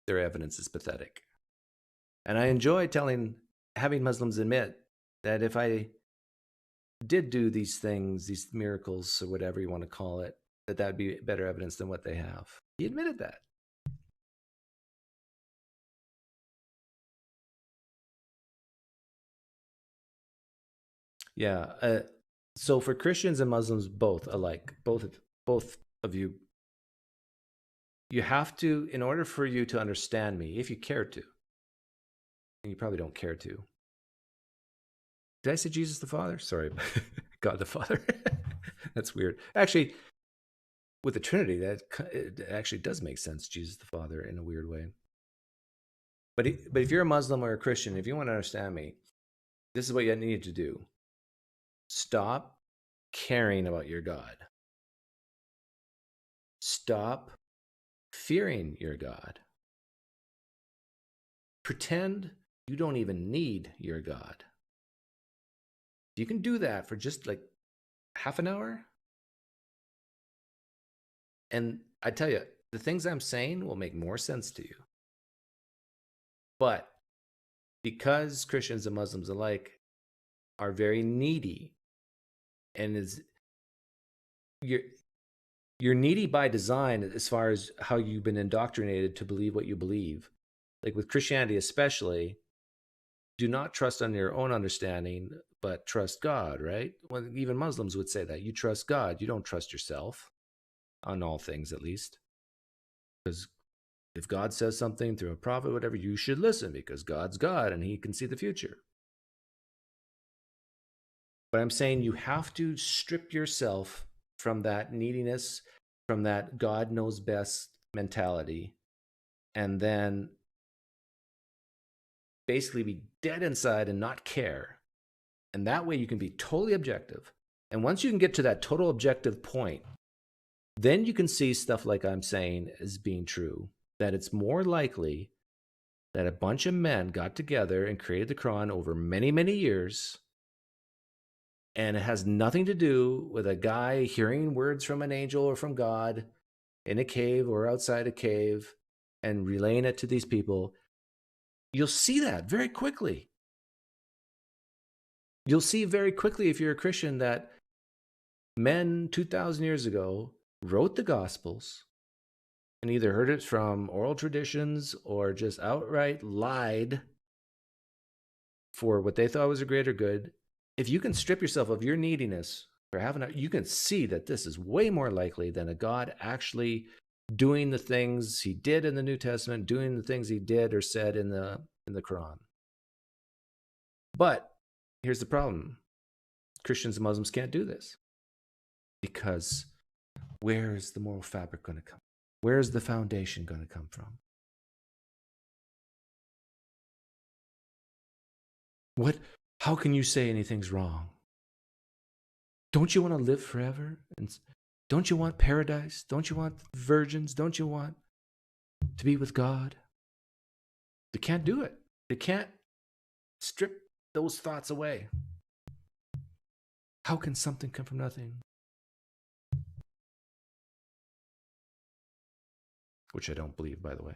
their evidence is pathetic. And I enjoy having Muslims admit that if I did do these things, these miracles, or whatever you want to call it, that'd be better evidence than what they have. He admitted that. Yeah. So for Christians and Muslims both alike, both of you, you have to, in order for you to understand me, if you care to, and you probably don't care to. Did I say Jesus the Father? Sorry, God the Father. That's weird. Actually, with the Trinity, it actually does make sense, Jesus the Father, in a weird way. But if you're a Muslim or a Christian, if you want to understand me, this is what you need to do. Stop caring about your God. Stop fearing your God. Pretend you don't even need your God. You can do that for just like half an hour. And I tell you, the things I'm saying will make more sense to you. But because Christians and Muslims alike are very needy, and you're needy by design as far as how you've been indoctrinated to believe what you believe. Like with Christianity especially, do not trust on your own understanding, but trust God, right? Well, even Muslims would say that. You trust God. You don't trust yourself, on all things at least. Because if God says something through a prophet, whatever, you should listen because God's God and he can see the future. But I'm saying you have to strip yourself from that neediness, from that God knows best mentality, and then basically be dead inside and not care. And that way you can be totally objective. And once you can get to that total objective point, then you can see stuff like I'm saying as being true, that it's more likely that a bunch of men got together and created the Quran over many, many years. And it has nothing to do with a guy hearing words from an angel or from God in a cave or outside a cave and relaying it to these people. You'll see that very quickly. You'll see very quickly, if you're a Christian, that men 2,000 years ago wrote the Gospels and either heard it from oral traditions or just outright lied for what they thought was a greater good. If you can strip yourself of your neediness for having you can see that this is way more likely than a God actually doing the things he did in the New Testament, doing the things he did or said in the Quran. But here's the problem. Christians and Muslims can't do this. Because where is the moral fabric going to come? Where is the foundation going to come from? How can you say anything's wrong? Don't you want to live forever? And don't you want paradise? Don't you want virgins? Don't you want to be with God? They can't do it. They can't strip those thoughts away. How can something come from nothing? Which I don't believe, by the way.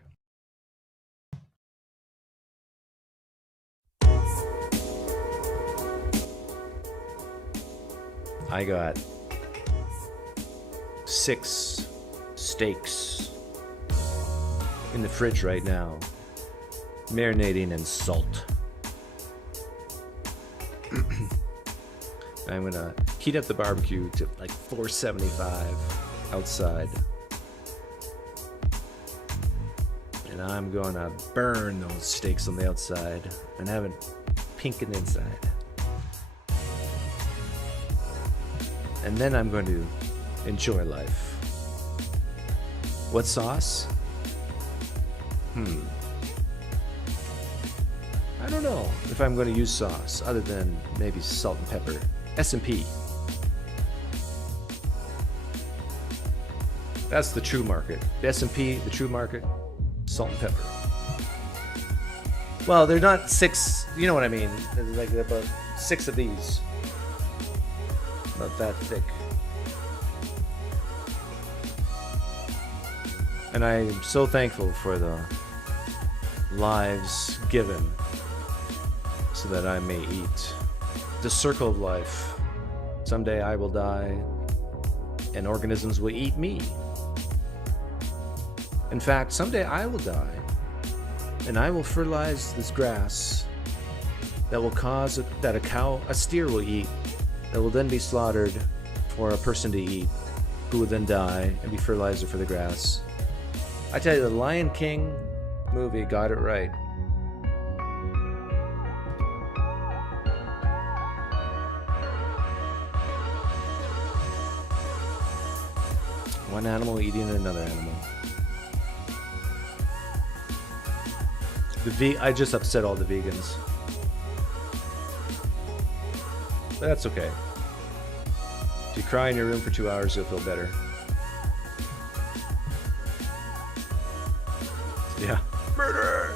I got 6 steaks in the fridge right now, marinating in salt. I'm gonna heat up the barbecue to like 475 outside. And I'm gonna burn those steaks on the outside and have it pink on the inside. And then I'm going to enjoy life. What sauce? I don't know if I'm going to use sauce other than maybe salt and pepper. S&P. That's the true market. The S&P, the true market, salt and pepper. Well, they're not 6, you know what I mean. There's like about 6 of these. Not that thick. And I'm so thankful for the lives given so that I may eat. The circle of life. Someday I will die and organisms will eat me. In fact, someday I will die and I will fertilize this grass that will cause that a steer will eat, that will then be slaughtered for a person to eat, who will then die and be fertilizer for the grass. I tell you, the Lion King movie got it right. One animal eating another animal. I just upset all the vegans. But that's okay. If you cry in your room for 2 hours, you'll feel better. Yeah. Murder!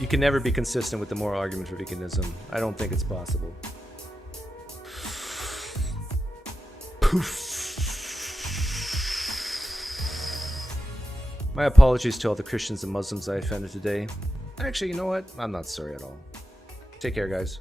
You can never be consistent with the moral argument for veganism. I don't think it's possible. Poof. My apologies to all the Christians and Muslims I offended today. Actually, you know what? I'm not sorry at all. Take care, guys.